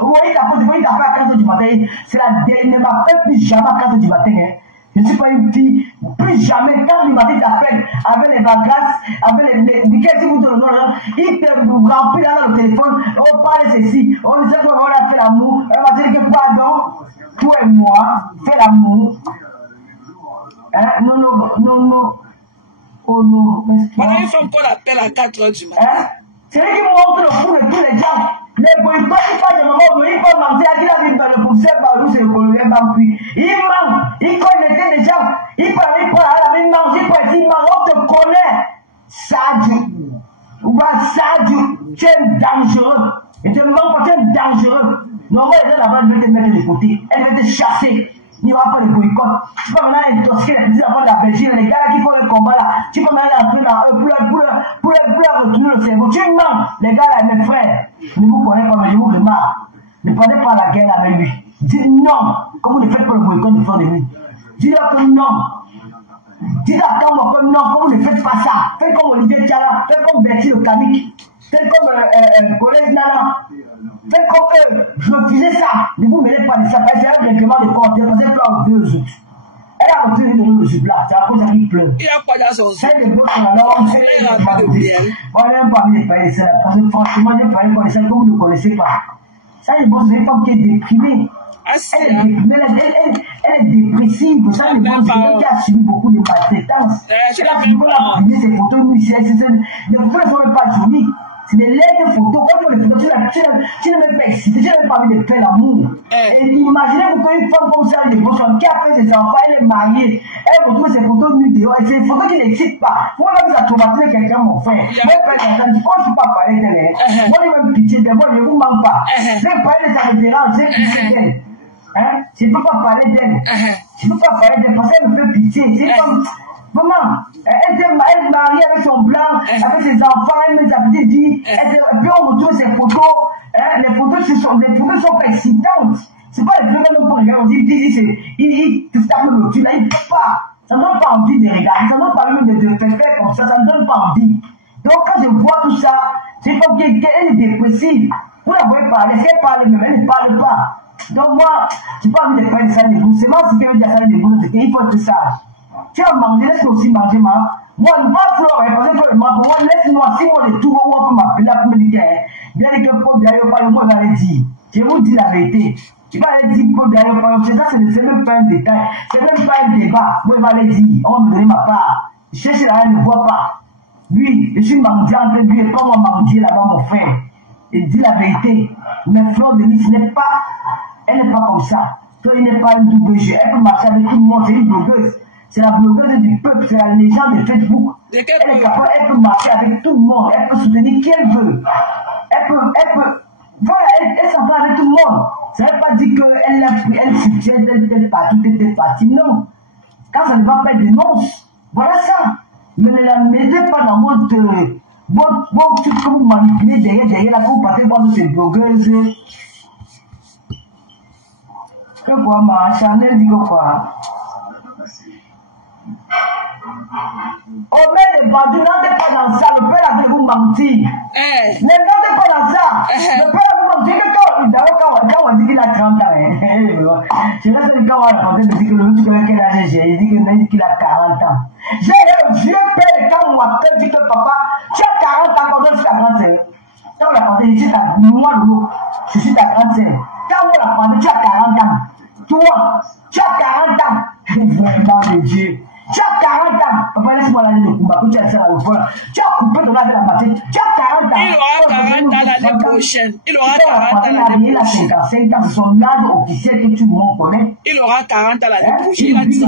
Vous voyez, à 15 h du matin. C'est la dernière. Ne m'appelle plus jamais à 15 h du matin. Je ne suis pas une fille, plus jamais, quand il m'a dit t'appelles avec les vacances, avec les week-ends, si vous te le donnez, il te remplit là dans le téléphone, on parle ceci, on disait qu'on a fait l'amour, elle m'a dit que pardon, toi et moi, fais l'amour. Non, oh non, voilà une femme qu'on appelle à 4 h du matin. C'est lui qui montre le coup de tous les gens. Les boycotts, il passe de moment, il peut mentir à qui a dit dans le professeur par où c'est le colonel Bampi. Il ment, il connaît des gens, il parle à la même mange, il peut dire, on te connaît. Sadi, ou bien Sadi, tu es dangereux. Et te manques pas, tu es dangereux. Normalement, elle est là-bas, elle va te mettre de côté, elle va te chasser. Il n'y aura pas de boycott. Tu peux maintenant intoxiquer les petits enfants de la Belgique, les gars là qui font le combat là. Tu peux maintenant entrer dans eux pour retourner le cerveau. Tu mens. Les gars là, mes frères, ne vous connaissez pas, mais je vous remarque. Ne prenez pas la guerre avec lui. Dites non. Comme vous ne faites pas le boycott de fond de lui. Dites-leur que non. Dites-leur que non. Comme vous ne faites pas ça. Faites comme Olivier Tchala. Faites comme Bertie le Kamik. Faites comme Colette Nana. Faites comme eux, refusez ça. Ne vous mêlez pas de ça. C'est un règlement de compte. Parce qu'elle pleure aux deux autres. Elle a refusé de donner le jupe là. C'est à cause d'elle qui pleure. Il a pas dans son c'est des beaux alors on n'a même pas envie de parler de ça. Parce que franchement, j'ai parlé de ça que vous ne connaissez pas. Ça, c'est bon, c'est une femme qui est déprimée. Elle est déprimée. Elle est dépressive. Ça, c'est bon, c'est qui a subi beaucoup de maltraitance. Elle a subi qu'on a pris ses photos. Les photos ne sont même pas jolies. C'est des lettres de photos. Quand tu les photos, tu n'es même pas excité, tu n'as même pas envie de faire l'amour. Et imaginez pourquoi une femme comme ça, qui a fait ses enfants, elle est mariée, elle retrouve ses photos nues dehors, et c'est des photos qui n'excitent pas. Moi, là, vous avez traumatisé quelqu'un, mon frère. Moi, quelqu'un dit, quand je ne peux pas parler d'elle, moi, j'ai même pitié d'elle, moi, je ne vous manque pas. Je vais parler de sa référence, j'ai pitié d'elle. Je ne peux pas parler d'elle. Je ne peux pas parler d'elle parce qu'elle me fait pitié. C'est comme. Maman, elle est mariée avec son blanc, avec ses enfants, elle met sa petite vie, et puis on retrouve ses photos, les photos sont pas excitantes. C'est pas les photos pour regarder, on dit, il te tape le cul, là, il ne peut pas. Ça ne donne pas envie de regarder, ça ne donne pas envie de faire comme ça ne donne pas envie. Donc quand je vois tout ça, c'est comme qu'elle est dépressive. Vous la voyez parler, si elle parle même, elle ne parle pas. Donc moi, je n'ai pas envie de faire ça de vous. C'est moi ce qui veut dire ça de vous, c'est qu'il faut être sage. Tu as mangé, laisse-moi aussi manger, moi. Moi, je ne vais pas fleurer, parce que moi, laisse-moi, si moi, le tout, on peut m'appeler, là, pour me dire, bien que pour bien, moi, j'allais dire. Je vous dis la vérité. Tu vas aller dire pour bien, c'est ça, c'est même pas un détail. C'est même pas un débat. Moi, je vais aller dire, on va me donner ma part. Je cherche là, elle ne voit pas. Lui, je suis mendiant, lui, et pas moi mendier là-bas, mon frère. Il dit la vérité. Mais Fleur de Lys n'est pas, elle n'est pas comme ça. Elle n'est pas une double jeu. Elle peut marcher avec tout le monde, c'est une blogueuse. C'est la blogueuse du peuple, c'est la légende de Facebook. Elle est capable, elle peut marcher avec tout le monde, elle peut soutenir qui elle veut. Voilà, elle s'entend avec tout le monde. Ça ne veut pas dire qu'elle soutient telle partie, non. Quand ça ne va pas, elle dénonce. Voilà ça. Mais ne la mettez pas dans votre truc que vous manipulez derrière, là, que vous partez voir ces blogueuses. Que quoi, ma Chanel dit que quoi? On met les bandits, n'entrez pas dans ça, le père a fait vous mentir. Ne n'entrez pas dans ça. Le père a vous mentir que quand on dit qu'il a 30 ans, je reste quand on a raconté, il dit que le truc quel âge j'ai, il dit qu'il a 40 ans. J'ai un vieux père quand on m'appelle, dit que papa, tu as 40 ans, quand je suis à 35. Quand on l'a parlé, je suis à moi, Lolo, je suis à 35. Quand on l'a parlé, tu as 40 ans. Toi, tu as 40 ans. Vraiment, Dieu. Tu as 40 ans. Papa, laisse-moi aller le combat. Tu as ça, tu as coupé de la matin. Tu as 40 ans. Il aura 40 ans l'année prochaine. Il aura 40 ans l'année prochaine. Il a 55 ans. C'est son âge officiel que tout le monde connaît. Il aura 40 ans l'année prochaine. Il a dit,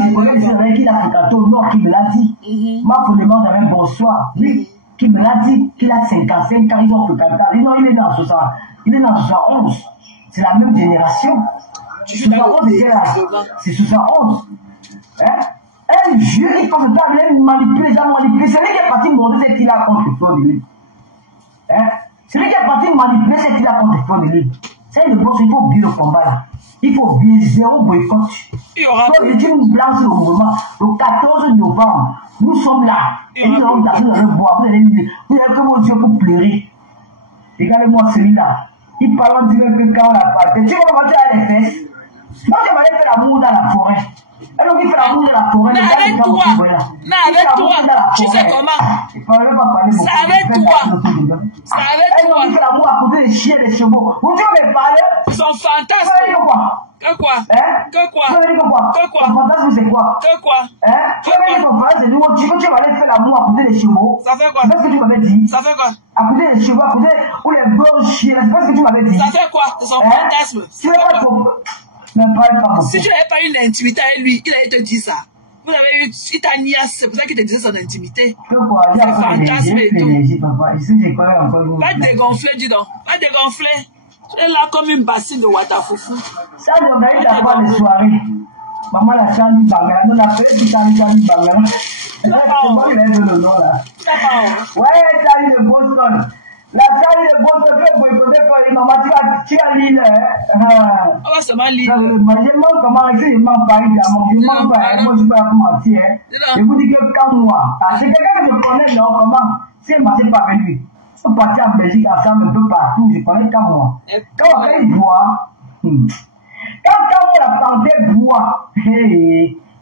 c'est vrai qu'il a fréquenté au nord, qui me l'a dit. Moi, pour le monde, j'avais bonsoir. Lui, qui me l'a dit qu'il a 55 ans. Ils ont fréquenté. Non, il est dans 60. Il est dans 71. C'est la même génération. 71 était là. C'est 71. Un vieux qui comme ça, il a manipulé, les gens manipulé. C'est lui qui est parti montrer ce qu'il a contre le fond de lui. C'est lui qui est parti manipuler ce qu'il a contre le fond de lui. C'est le boss, il faut oublier le combat là. Il faut oublier zéro boycott. Il y aura une blanche au moment. Le 14 novembre, nous sommes là. Et nous allons danser dans le bois. Vous allez que vos yeux pour pleurer. Regardez-moi celui-là. Il parle de que quand on l'a parlé. Tu vois comment tu as les fesses? Moi, je m'allais faire l'amour dans la forêt. Alors, il fait l'amour dans la forêt. Mais avec toi, tu sais comment? C'est avec toi. C'est avec toi. Il fait l'amour à côté des chiens, des chevaux. Vous devez me parler. Son fantasme. Que quoi? Que quoi? Que quoi? Son fantasme, c'est quoi? Que quoi? Tu vas dire ton fantasme, c'est nous, tu vas aller faire l'amour à côté des chevaux. Ça fait quoi? C'est ce que tu m'avais dit. Ça fait quoi? À côté des chevaux, à côté où les bons chiens, c'est ce que tu m'avais dit. Ça fait quoi? C'est son fantasme. Tu vas pas si tu n'avais pas eu l'intimité avec lui, il allait te dire ça. Vous avez eu, il t'a niasse, c'est pour ça qu'il te disait son intimité. C'est fantasme et tout. Va dégonfler, dis donc. Va dégonfler. Tu es là comme une bassine de Watafoufou. Ça, je vais aller voir les soirées. Maman la Charlie Bangala, nous la fait du Charlie Bangala. C'est moi qui l'ai donné le nom là. Ouais, Charlie de Boston. La Charlie de Boston fait boycotter pour les mamans, tu vas lire. Ah, c'est mal lire. Je manque comment essayer, je manque pas évidemment. Je manque pas, moi je ne peux pas mentir. Je vous dis que quand moi, c'est quelqu'un que je connais, non, comment, c'est passé par lui. On partit en Belgique ensemble un peu partout, je connais quand moi. Quand on fait bois, quand on a planté bois,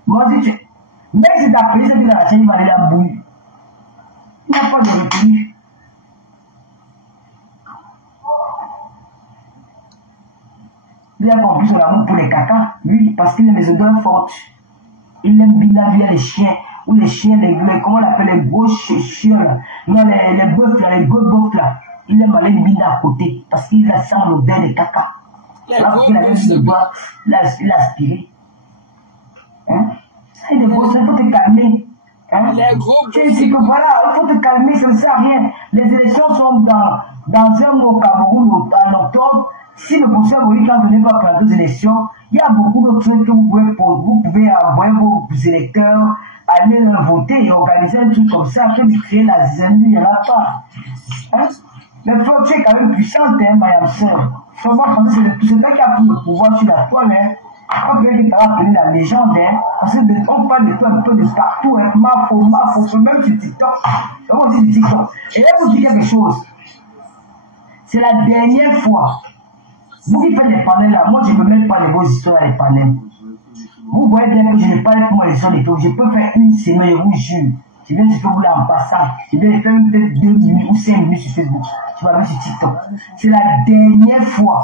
moi si tu, même si tu as pris ce que dans la chaîne, il va aller la bouille. Il n'y a pas de repris. Il a compris son amour pour les caca, lui, parce qu'il a les odeurs fortes. Il aime bien via les chiens, ou les chiens, comment on l'appelle, les gros chiens là. Non, les bœufs là, les gros bœufs là. Il aime aller bien à côté, parce qu'il a sent l'odeur des caca. Alors qu'il a même le doigt, il a aspiré. Ça, il est beau, il faut te calmer. Voilà, il faut te calmer, ça ne sert à rien. Les élections sont dans un mois au Cameroun, en octobre. Si le professeur Moïse, quand vous venez pas faire 2 élections, il y a beaucoup d'autres trucs que vous pouvez envoyer vos électeurs, aller voter et organiser un truc comme ça, que de créer la zone, il n'y en a pas. Mais Flo, tu es quand même puissante, Mayam Sœur. C'est toi qui a pris le pouvoir sur la toile, on vient de appeler la légende, parce qu'on parle de toi un peu de partout, même sur TikTok. On dit TikTok. Et là, vous dites quelque chose. C'est la dernière fois. Vous qui faites les panels là, moi je ne peux même pas les vos histoires les panels. Vous voyez bien que je ne parle pas de moi les histoires des trucs. Je peux faire une semaine, je vous jure. Je viens de faire là en passant. Je vais faire peut-être 2 minutes ou 5 minutes sur Facebook. Tu vas mettre sur TikTok. C'est la dernière fois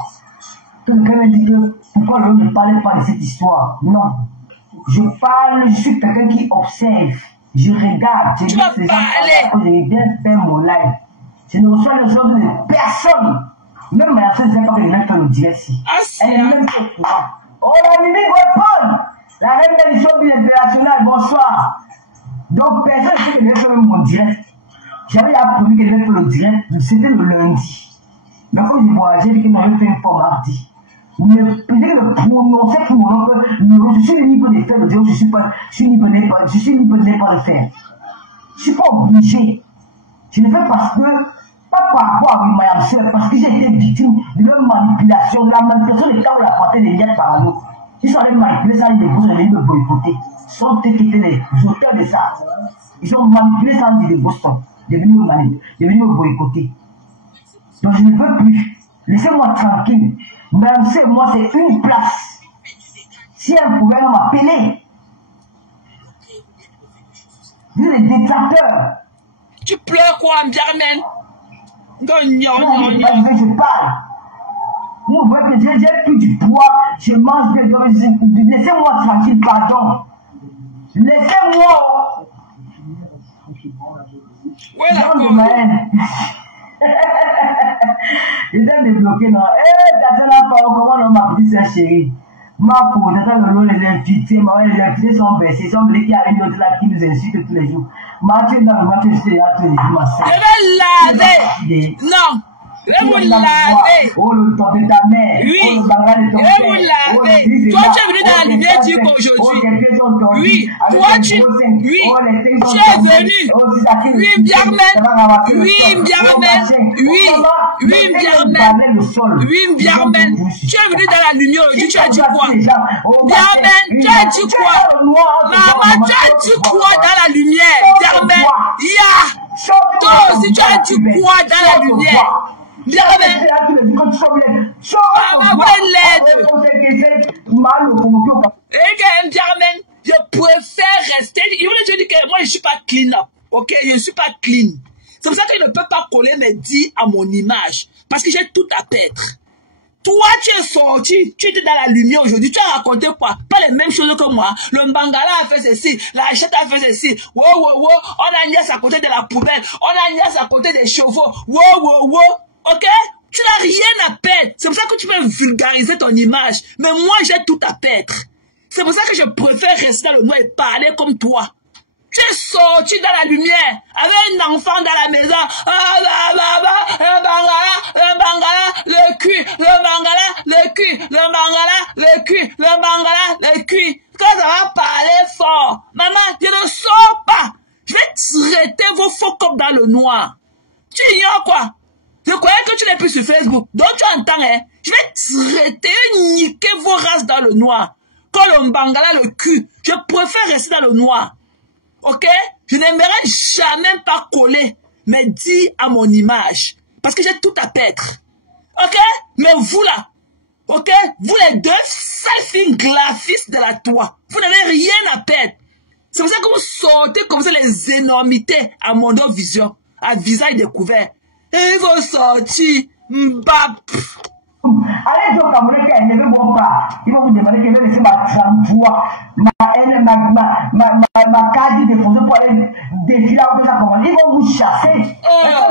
que quelqu'un me dit que pourquoi je ne parlais pas de cette histoire. Non. Je suis quelqu'un qui observe. Je regarde. Je laisse les gens parler. Je viens faire mon live. Je ne reçois les ordres de personne. Même ma fille ne sait pas que je vais faire le direct ici. Elle est même au courant. Oh la Mimi Paul, la reine de l'émission internationale, bonsoir. Donc personne ne sait que je vais faire mon direct. J'avais appris que je vais faire le direct, c'était le lundi. Mais quand je voyageais, j'ai dit que je vais faire un mardi. Mais peut-être le prononcer pour mon nom, je suis libre de faire le zéro, je suis libre de ne pas le faire. Je suis pas obligé. Je le fais parce que, pas par rapport à ma soeur, parce que j'ai été victime de leur manipulation, de la manipulation des cas où la portée des liens par l'autre. Ils sont allés manipuler ça, ils me boycotter. Ils sont eux qui étaient les auteurs de ça. Ils ont manipulé ça en disant de Boston, de venir me boycotter. Donc je ne veux plus. Laissez-moi tranquille. Même si moi c'est une place. Si elle pouvait m'appeler. Vous êtes des dictateurs. Tu pleures quoi, Germaine? Je parle. Vous voyez que j'ai plus du poids. Je mange de laissez-moi tranquille, pardon. Laissez-moi. Ouais, d'accord. Ils ont débloqué, non? Comment on m'a pris ça, chérie? Ma pauvre, les invités sont baissés, ils sont venus qu'il y a une autre là qui nous insulte tous les jours. Martin dans le voiture, je là tous les jours, ma soeur. Je vais laver. Non. Je vais vous laver. Oh, le temps de ta mère. Oui. Oh, le bagage de ton père. Je vais vous laver. Toi, tu es venu dans la lumière dire qu'aujourd'hui. Oui. Toi, tu es venu. Oui, Biarmen. Oui, Biarmen. Oui, Biarmen. Tu es venu dans la lumière aujourd'hui. Tu as dit quoi? Biarmen, tu as dit quoi? Maman, tu as dit quoi dans la lumière? Biarmen. Ya. Toi aussi, tu as dit quoi dans la lumière? Biarmen. Maman, l'aide. Biarmen, je préfère rester. Je dis que moi, je ne suis pas clean up. Ok, je ne suis pas clean. C'est pour ça que je ne peux pas coller mes dits à mon image. Parce que j'ai tout à perdre. Toi, tu es sorti, tu étais dans la lumière aujourd'hui, tu as raconté quoi? Pas les mêmes choses que moi. Le Mbangala a fait ceci, la Hachette a fait ceci. Wow, on a Nias à côté de la poubelle, on a Nias à côté des chevaux. Wow. Ok? Tu n'as rien à perdre. C'est pour ça que tu peux vulgariser ton image. Mais moi, j'ai tout à perdre. C'est pour ça que je préfère rester dans le noir et parler comme toi. Tu es sorti dans la lumière avec un enfant dans la maison. Le Bangala, le cul, le cul. Quand ça va parler fort, maman, je ne sors pas. Je vais traiter vos faux copes dans le noir. Tu ignores quoi? Je croyais que tu n'es plus sur Facebook. Donc tu entends, hein? Je vais traiter, niquer vos races dans le noir. Quand le Mbangala, le cul, je préfère rester dans le noir. Ok? Je n'aimerais jamais pas coller mes dits à mon image. Parce que j'ai tout à perdre. Ok? Mais vous là, ok? Vous les deux self-graphistes de la toile, vous n'avez rien à perdre. C'est pour ça que vous sortez comme ça les énormités à Mondo Vision, à visage découvert. Et ils vont sortir. Allez, donc, à mon écart, ne veut pas. Ils vont vous demander que je vais laisser ma 33, ma carte de défense pour aller défiler un peu ça comment. Ils vont vous chasser.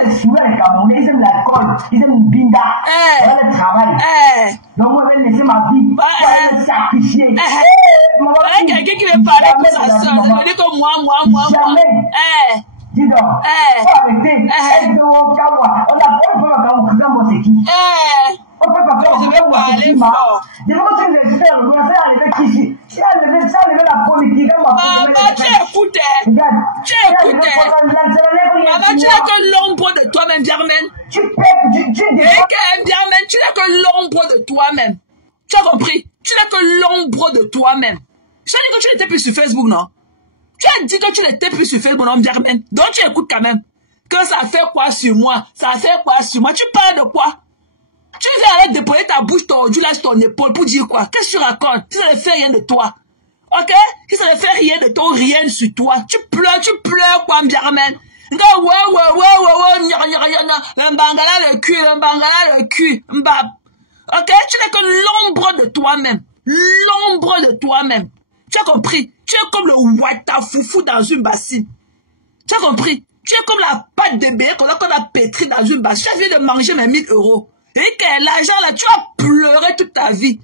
Les souverains, les Camerounais, ils aiment l'alcool, ils aiment le binda, ils aiment le travail. Donc, moi, je vais laisser ma vie pour aller sacrifier. Quelqu'un qui veut parler pour sa soeur, ça veut dire que moi. Jamais. Dis donc, faut arrêter. On a pas c'est qui? On peut pas faire je vais parler fort. De votre l'expert, vous avez enlevé qui? Tu as enlevé ça, enlevé la politique. Maman, tu écoutes. Maman, tu n'as que l'ombre de toi-même, Germaine. Tu n'as que l'ombre de toi-même. Tu as compris? Tu n'as que l'ombre de toi-même. Je dis que tu n'étais plus sur Facebook, non? Tu as dit que tu n'étais plus sur Facebook, non, Germaine? Donc tu écoutes quand même. Que ça fait quoi sur moi? Ça fait quoi sur moi? Tu parles de quoi? Tu viens arrêter de déposer ta bouche tordue là sur ton épaule pour dire quoi? Qu'est-ce que tu racontes? Si ça ne fait rien de toi. Ok? Si ça ne fait rien de ton rien sur toi. Tu pleures quoi, Germaine? Le Mbangala le cul, mbab. Ok? Tu n'es que l'ombre de toi-même. L'ombre de toi-même. Tu as compris? Tu es comme le Watafoufou dans une bassine. Tu as compris? Tu es comme la pâte de bébé qu'on a pétri dans une bassine. Tu viens de manger mes 1000 €. Et que l'argent là, tu as pleuré toute ta vie.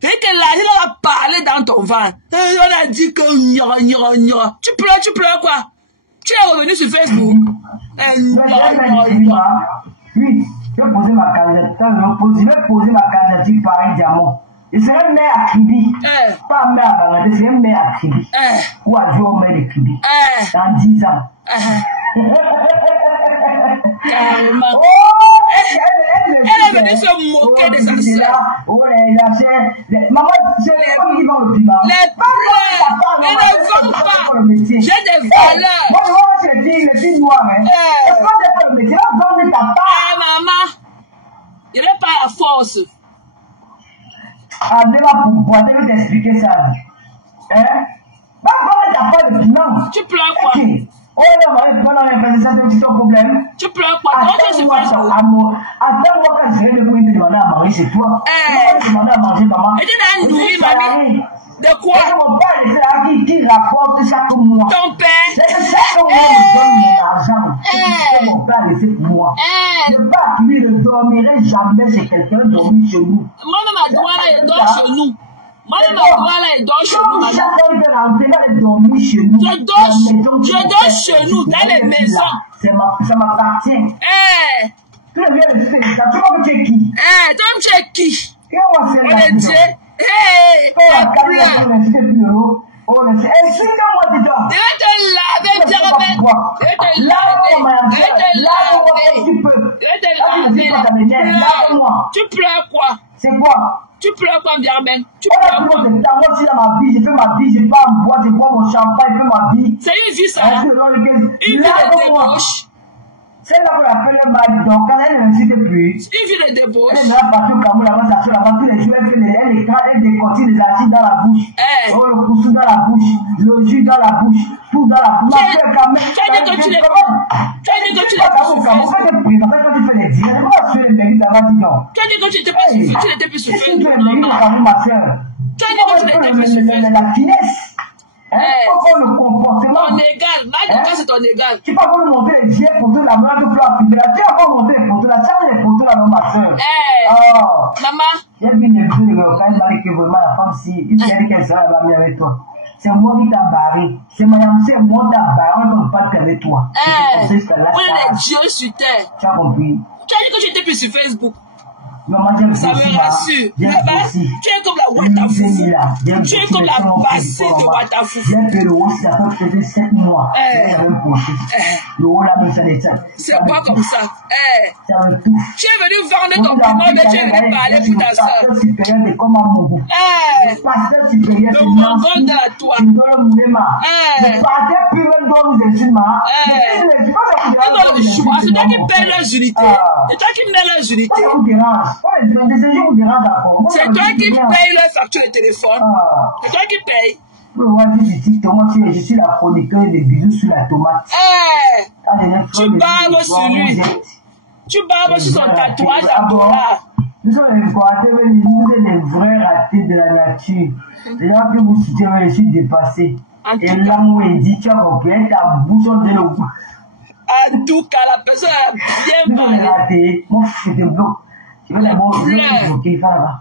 Et que l'argent là a parlé dans ton ventre. Et on a dit que Tu pleures quoi? Tu es revenu sur Facebook. Oui, je vais poser ma candidature. Je vais poser ma candidature Paris Diamant. Je serais mère à Kribi. Pas mère à Bangladesh, je serais mère à Kribi. Ou à jouer au maire de Kribi. Dans 10 ans. Carrément. Elle est venue se moquer de sa soeur. Maman, c'est les femmes qui vont le piment. Les pleurs, elles ne vont pas. J'ai des valeurs. Moi, je vois les filles noires. C'est pas le métier. Là, donne ta part. Maman, il n'est pas à force. Allez là pour boire, je vais t'expliquer ça. Hein? Va donner ta part de piment. Tu pleures quoi? Oh non, c'est un petit problème. Tu pleures quoi? Attends-moi quand je vais me demander à manger chez toi. Je vais demander à manger, maman. Et tu n'as nourri, mamie? De quoi? Mon père est là qui rapporte chaque mois. Ton père? Chaque mois, me donne mon argent. Mon père le fait pour moi. Je ne pas qu'il ne dormirait jamais chez quelqu'un dormir chez nous. Moi-même, à droite, là, il dort chez nous. Moi-même, à droite, là, il dort chez nous. Je dors chez nous, dans les maisons. Ça m'appartient. Tu viens de faire ça. Tu vois que tu es qui? Toi, tu es qui? On est Dieu. Explique-moi dedans. Je vais te laver, Diamène. Je vais te laver. Je vais te laver. Je vais te laver. Tu pleures quoi? C'est quoi? Tu pleures quoi, Diamène? Tu pleures quoi? Moi aussi, dans ma vie, je fais ma vie, je pars en boîte, je bois mon champagne, je fais ma vie. C'est une vie, ça. Une vie de débauche. C'est là qu'on appelle un mal, donc quand elle n'insiste plus. Une vie de débauche. Elle est là partout, comme là-bas, ça là-bas, tous les jours, elle décontine les archives dans la bouche. Oh, le coussou dans la bouche, le jus dans la bouche, tout dans la bouche. Tu as dit que tu l'es pas. Tu as dit que tu l'es pas sur Facebook. Quand tu fais les dîners, moi, je fais les mérites avant, dis non. Tu as dit que tu n'étais pas sur Facebook. Tu n'étais plus sur Facebook. Tu fais les mérites quand même, ma soeur. Tu as dit que tu n'étais plus sur Facebook. La finesse. Pourquoi le comportement? Ton égal, c'est ton égal. Tu vas pas monter les yeux pour tout la main, tout la fille. Tu vas pas monter les photos là, tu vas les photos là, ma soeur. Maman. J'ai vu les photos de l'occasion que vraiment la femme, si il y a qu'elle sera mamie avec toi. C'est moi qui t'a barré. C'est moi qui t'a barré, on ne peut pas avec toi. On est des dieux sur terre. Tu as compris? Tu as dit que j'étais plus sur Facebook. Non, moi j'aime ça me rassure. Là-bas, tu es comme la Watafoufou. Tu es comme la bassée de Watafoufou. J'ai fait le haut, ça fait 7 mois. J'avais poché. Le haut là, ça les tient. C'est pas comme ça. Tu es venu vendre ton piment, mais tu es venu parler pour ta soeur. Le supérieur de Komamougou. Le pasteur supérieur de Mongol de la toi. Le pasteur plus même dans les humains. C'est toi qui paye leurs unités. C'est toi qui mets leurs unités. C'est toi qui paye leur facture de téléphone. C'est toi qui paye. Je suis la chroniqueuse des bisous sur la tomate. Tu barbes sur lui. Tu barbes sur son tatouage à dollars. Nous sommes des vrais ratés de la nature. C'est là que vous citez, je suis dépassé. Et là, moi, il dit, tu as compris, ta boussole de l'eau. En tout cas, la personne a bien parlé. Moi, je te bloque. Tu veux les mots, je vais te bloquer, va là-bas.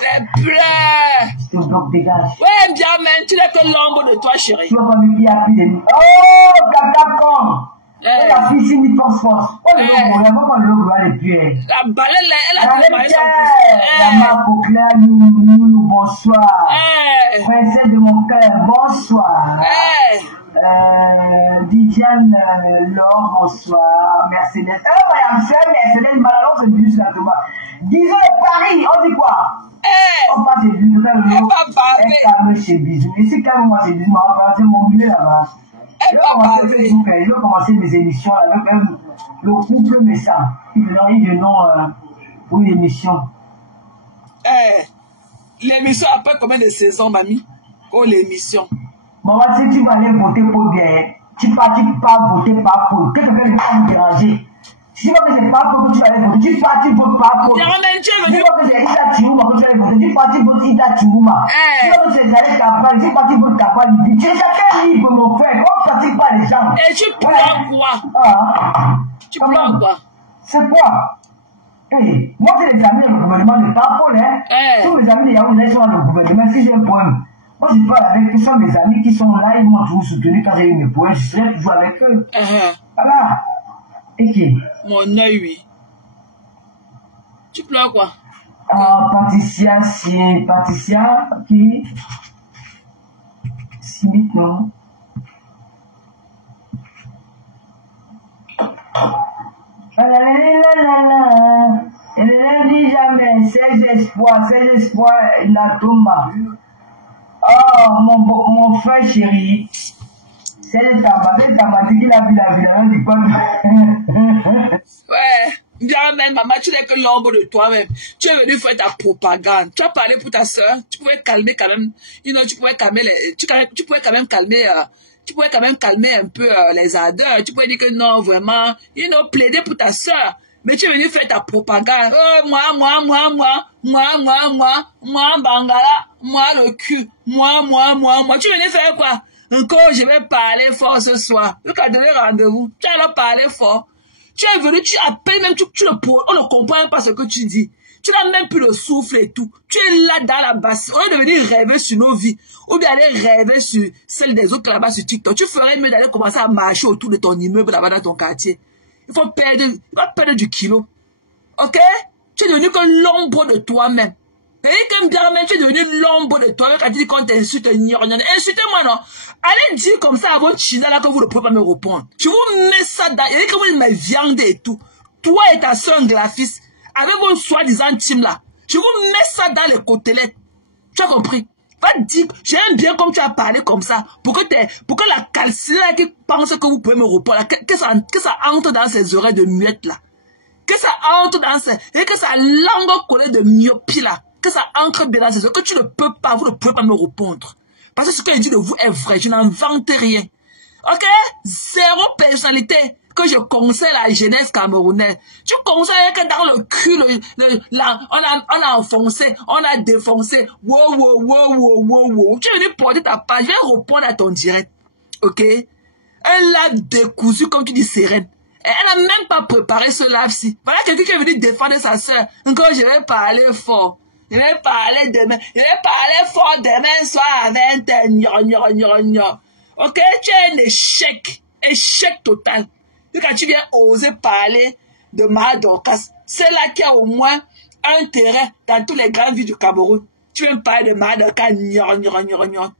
Les pleurs. Je te bloque, dégage. Ouais, bien, mais tu n'es que l'ombre de toi, chérie. Tu vas pas me pied à pied de nous. Oh, Kakakon. La piscine, il pense force. Oh, le logo, la maman, le logo, elle est plus. La baleine, elle a travaillé son pouce. La marque au clair, nous, bonsoir. Princesse de mon cœur, bonsoir. Didiane Laure, bonsoir. Mercedes. Madame Mercedes, Malalon, c'est du sur la tomate. Disons Paris, on dit quoi? On passe chez Bisou, elle calme chez Bisou. Et si calme-moi chez Bisou, on va passer mon milieu là-bas. Je vais commencer mes émissions avec le couple méchant. Ils viennent pour une émission. L'émission après combien de saisons, mamie? Oh, l'émission. Maman, si tu vas aller voter pour bien, tu pars voter par pour. Qu'est-ce que tu vas me déranger? Si tu vois que c'est pas pour que tu vas aller voter, tu pars, tu votes par pour. Si tu vois que c'est Ida Tirouma que tu vas aller voter, tu pars, tu votes Ida Tirouma. Si tu vois que c'est Zalek Kapal, tu pars, tu votes Kapal. Tu es chacun libre, mon frère. Comment ne pratique pas les gens? Et tu prends quoi? Tu prends quoi? C'est quoi? Moi, c'est les amis du gouvernement de Tapol, hein. Tous mes amis de Yahoo, ils sont dans le gouvernement. Si j'ai un problème, moi, je parle avec eux, ce sont mes amis qui sont là, ils m'ont toujours soutenu quand j'ai eu mes points, je serai toujours avec eux. Voilà. Et qui? Mon œil, oui. Tu pleures quoi? Patricia, c'est Patricia qui... Simit, non? Elle ne dit jamais, ses espoirs, la tombe. Oh, mon frère chéri, c'est ta dit qu'il a vu la vie, du coup. Ouais. Bien même, maman, tu n'es que l'ombre de toi-même. Tu es venu faire ta propagande. Tu as parlé pour ta soeur. Tu pouvais calmer quand même. Tu pouvais calmer tu pouvais quand même calmer un peu les ardeurs. Tu pouvais dire que non, vraiment, plaider pour ta soeur. Mais tu es venu faire ta propagande. Oh, moi, Bangala, moi, le cul, moi. Tu es venu faire quoi? Encore, je vais parler fort ce soir. Le cas de rendez-vous. Tu vas parler fort. Tu es venu, tu appelles même, on ne comprend pas ce que tu dis. Tu n'as même plus le souffle et tout. Tu es là dans la basse. On est devenu rêver sur nos vies. Ou bien aller rêver sur celle des autres là-bas sur TikTok. Tu ferais mieux d'aller commencer à marcher autour de ton immeuble là-bas dans ton quartier. Il faut perdre du kilo. Ok? Tu es devenu que l'ombre de toi-même. Et comme bien même, tu es devenu l'ombre de toi-même quand tu dis qu'on t'insulte, insultez-moi non. Allez dire comme ça à votre chisa là que vous ne pouvez pas me répondre. Je vous mets ça dans, et comme vous me viande et tout. Toi et ta soeur graphiste, avec vos soi-disant team là, je vous mets ça dans les côtelettes. Tu as compris? Va dire, j'aime bien comme tu as parlé comme ça, pour que la calcinaire qui pense que vous pouvez me répondre, que ça entre dans ses oreilles de muette là. Que ça entre dans ses, et que sa langue collée de myopie là. Que ça entre bien dans ses oreilles, que tu ne peux pas, vous ne pouvez pas me répondre. Parce que ce que je dis de vous est vrai, je n'invente rien. Ok? Zéro personnalité que je conseille à la jeunesse camerounaise. Tu conseilles que dans le cul, on a enfoncé, on a défoncé. Wow. Tu es venu porter ta page, je vais répondre à ton direct. Ok? Un lave décousu, comme tu dis, sereine. Elle n'a même pas préparé ce lave-ci. Voilà quelqu'un qui est venu défendre sa soeur. Encore, je vais parler fort. Je vais parler demain. Je vais parler fort demain soir à 20h. Ok? Tu es un échec. Échec total. Et quand tu viens oser parler de Mahadorkas, c'est là qu'il y a au moins un terrain dans toutes les grandes villes du Cameroun. Tu viens parler de Mahadorkas.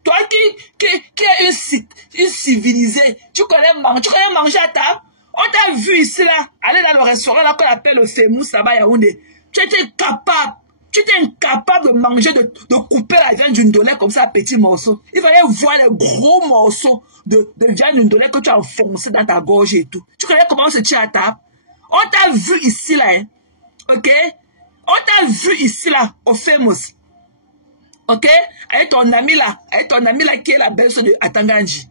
Toi qui es une civilisée, tu connais manger à table. On t'a vu ici là, aller dans le restaurant là qu'on appelle le Femous là-bas Yaoundé. Tu étais incapable de manger, de couper la viande d'une donnée comme ça à petits morceaux. Il fallait voir les gros morceaux de viande d'une donnée que tu as enfoncé dans ta gorge et tout. Tu connais comment on se tient à table? On t'a vu ici là, hein? Ok? On t'a vu ici là, au Femous. Ok? Avec ton ami là qui est la belle-sœur de Atanganji.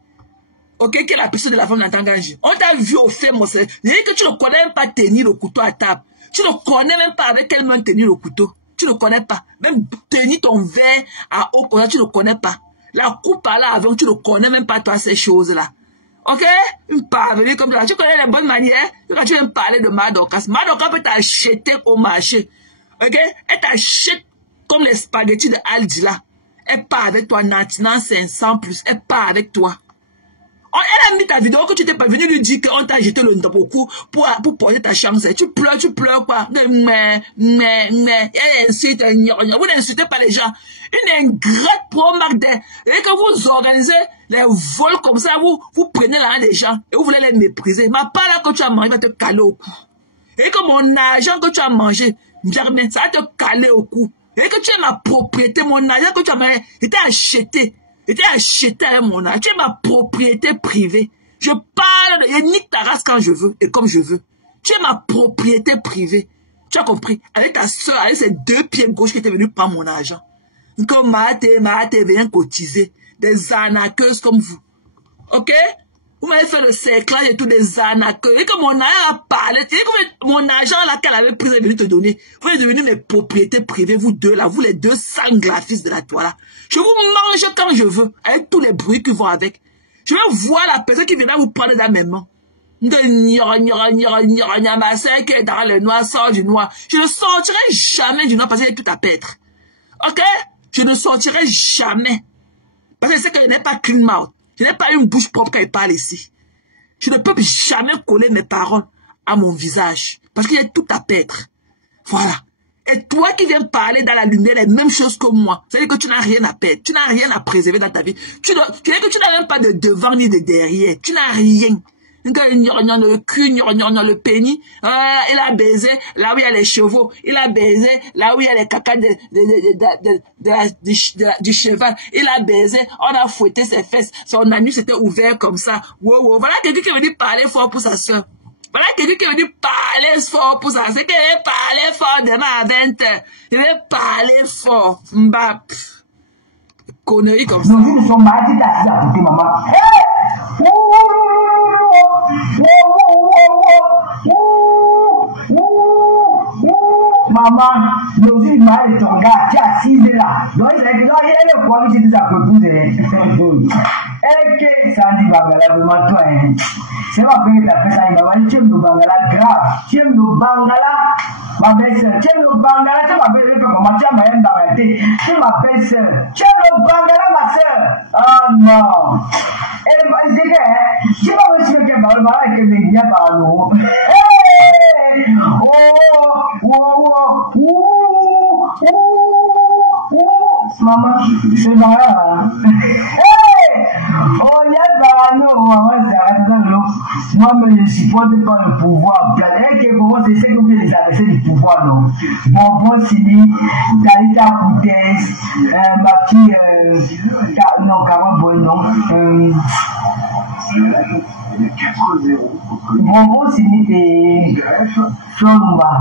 Ok, qui est la personne de la femme d'Atanganji. On t'a vu au fait, mon frère. C'est-à-dire que tu ne connais même pas tenir le couteau à table. Tu ne connais même pas avec quelle main tenir le couteau. Tu ne connais pas. Même tenir ton verre à eau, tu ne connais pas. La coupe à la avant, tu ne connais même pas toi ces choses-là. Ok? Une parvenue comme ça. Tu connais les bonnes manières. Quand tu viens me parler de Mahadorkas. Mahadorkas peut t'acheter au marché. Ok? Elle t'achète comme les spaghettis de Aldi là. Elle part avec toi, Nantinan 500 plus. Elle part avec toi. Elle a mis ta vidéo que tu n'étais pas venu lui dire qu'on t'a jeté le ndoboku pour porter ta chance. Tu pleures quoi? Mais, elle incite, vous n'insultez pas les gens. Une ingrate pro-marque et que vous organisez les vols comme ça, vous prenez l'argent des gens et vous voulez les mépriser. Ma part là que tu as mangé va te caler au cou. Et que mon argent que tu as mangé, ça va te caler au cou. Et que tu es ma propriété, mon argent que tu as mangé, était acheté. Était acheté avec mon argent. Tu es ma propriété privée. Je parle de... Je nique ta race quand je veux et comme je veux. Tu es ma propriété privée. Tu as compris? Avec ta soeur, avec ses deux pieds gauches qui étaient venus prendre mon argent. Comme Mahate vient cotiser. Des arnaqueuses comme vous. Ok? Vous m'avez fait le cerclage et tout des arnaqueuses. Et que mon argent a parlé. Et que mon argent là qu'elle avait pris est venu te donner. Vous êtes devenus mes propriétés privées, vous deux là. Vous les deux sanglafistes de la toile là. Je vous mange quand je veux, avec tous les bruits qui vont avec. Je veux voir la personne qui viendra vous prendre dans mes mains. Ma soeur qui est dans le noir sort du noir. Je ne sortirai jamais du noir parce qu'il y a tout à perdre. Ok? Je ne sortirai jamais. Parce que c'est que je n'ai pas clean mouth. Je n'ai pas une bouche propre quand il parle ici. Je ne peux jamais coller mes paroles à mon visage. Parce qu'il y a tout à perdre. Voilà. Et toi qui viens parler dans la lumière les mêmes choses que moi, c'est-à-dire que tu n'as rien à perdre, tu n'as rien à préserver dans ta vie. Tu n'as même pas de devant ni de derrière, tu n'as rien. Le cul, le pénis, il a baisé là où il y a les chevaux, il a baisé là où il y a les caca du cheval, il a baisé, on a fouetté ses fesses, son anus s'était ouvert comme ça. Wow. Voilà quelqu'un qui veut dire parler fort pour sa soeur. Voilà quelqu'un qui veut dire parler fort pour ça. C'est qu'il veut parler fort demain à 20h. Il veut parler fort. Mbap. Conneries comme ça. Nos ils sont malades à côté, maman. Maman, nos îles mal ton gars, tu as 6 là. Donc, il est quoi que tu as proposé. Et ça dit Bangala, vraiment toi. C'est pas que tu as fait ça, maman. Tu aimes le Bangala grave. Tu aimes le Bangala. Ma belle-sœur, tu aimes le Bangala. Tu m'appelles comment tu as moyen d'arrêter. Tu m'appelles sœur. Tu aimes le Bangala, ma sœur. Oh non. Et bah, c'est que, tu vas me dire que Bangala est que bien par nous. Maman, c'est là. Oh, il y a moi, je ne supporte pas le pouvoir. Pour moi, c'est ce que vous les adresser du pouvoir. Bonbon Sini, Talita Koutès, ma fille, non, Caron Bonon, Bonbon Sini et Flornoua.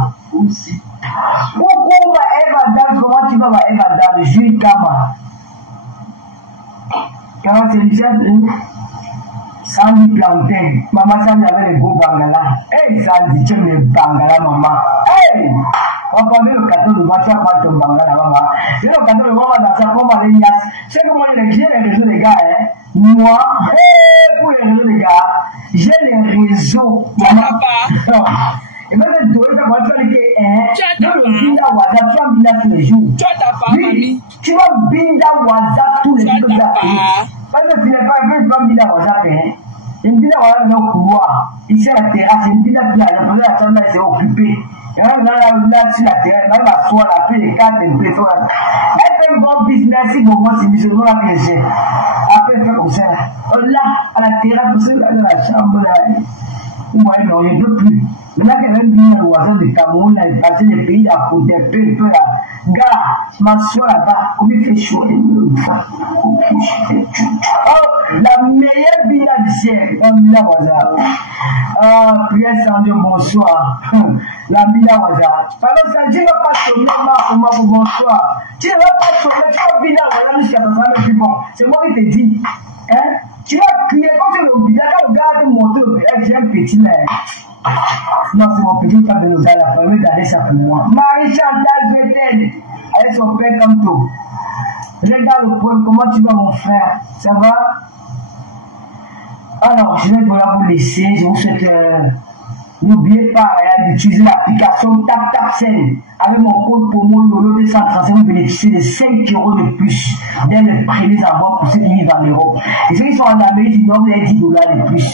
Pourquoi Eva Dan, comment tu vas Eva Dan, Jules Kama? Quand c'est déjà Sandy Plantain, maman Sandy avait les beaux bangala. Hey Sandy, tu aimes les bangala, maman. Hey, on va prendre le carton de moi, tu vas prendre ton bangala, maman. Et le carton de moi, dans sa forme avec Yas. C'est que moi, j'ai les réseaux, les gars, hein. Moi, pour les réseaux, les gars, j'ai les réseaux. Maman. Et même le dos, il va voir que le binda WhatsApp, tu vas binda tous les jours. Oui, tu vas binda WhatsApp tous les jours. Parce que tu n'es pas un peu de binda WhatsApp. Une binda WhatsApp dans le couloir. Ici à la terrasse, une binda qui a la chambre s'est occupée. Et là, sur la terrasse, dans la soie, la paix, les cartes, les préfets. Elle fait un bon business, si bon, c'est musulman là que j'ai. Après, elle fait comme ça. Là, à la terrasse, dans la chambre, là. Moi, non, il ne peut plus. Maintenant qu'elle vient venir au voisin de Cameroun, là, il passe les pays d'à côté, un peu là. Gars, je m'assois là-bas, comme il fait chaud, oh, la meilleure villa du siècle, la villa Waza. Prière sans Dieu, bonsoir. La villa Waza. Alors, ça, tu ne vas pas sonner, bonsoir. Tu ne vas pas sonner, tu vas villa Waza jusqu'à ta femme plus bon. C'est moi qui te dis. Hein? Tu vas crier quand tu es au village, quand regarde monter au village, j'ai un petit mec. Non, c'est mon petit frère de l'Oza, la première d'aller ça pour moi. Marie-Chantal Vétel, avec son père comme toi. Regarde le point, comment tu vas mon frère? Ça va? Alors, je vais vous laisser, je vous souhaite n'oubliez pas d'utiliser l'application TapTapSend. Avec mon code promo Lolo 235, vous bénéficiez de 5 € de plus dès les premiers envois pour ceux qui vivent en Europe. Et ceux qui sont en Amérique, ils donnent les 10 $ de plus.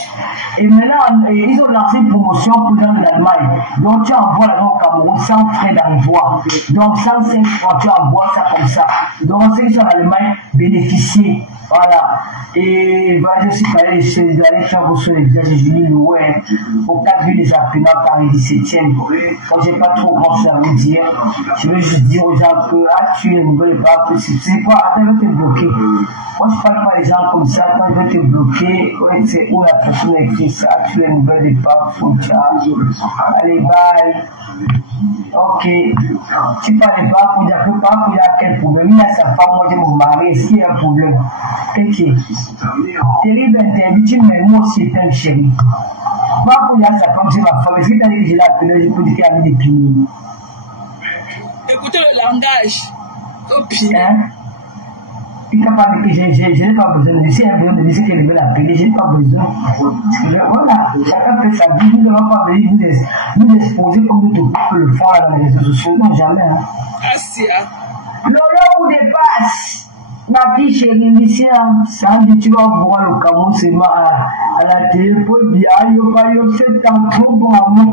Et maintenant, ils ont lancé une promotion pour les gens de l'Allemagne. Donc, tu envoies l'argent au Cameroun sans frais d'envoi. Donc, 105 francs, tu envoies ça comme ça. Donc, ceux qui sont en Allemagne, bénéficiez. Voilà. Et voilà, je suis allé d'aller faire vos soins, les visages de Julie Louet, au 4 rue des Apprenants, Paris 17e. Moi, j'ai pas trop grand chose à vous dire. Je veux juste dire aux gens que, tu ne veux pas, c'est quoi, attends, je vais te bloquer. Moi, je parle pas des gens comme ça, quand je vais te bloquer, c'est où la personne écrit ça, tu ne veux pas, faut allez, bye. Ok. Tu parles pas, faut dire que pas, il y a quel problème. Il y a sa femme, moi, je vais me marier, s'il y a un problème. Ok. Terrible interdit, tu me moi aussi, c'est un chéri. Moi, pour y a sa femme, c'est ma femme. Est-ce que tu as dit que je l'ai appelé, je peux dire qu'elle a mis des piliers. Écoutez le langage. Au pire. Hein? Il n'est pas dit que je n'ai pas besoin de lui. Si elle a besoin de lui, c'est qu'elle veut l'appeler. Je n'ai pas besoin. Voilà. Chacun fait sa vie. Nous ne devons pas venir nous exposer comme nous devons le faire dans les réseaux sociaux. Non, jamais. Hein. Lolo vous dépasse. Ma fille chérie, ici, Sandy, tu vas voir le Cameroun, c'est à la télé, pour bien, il y a 7 ans, trop bon amour.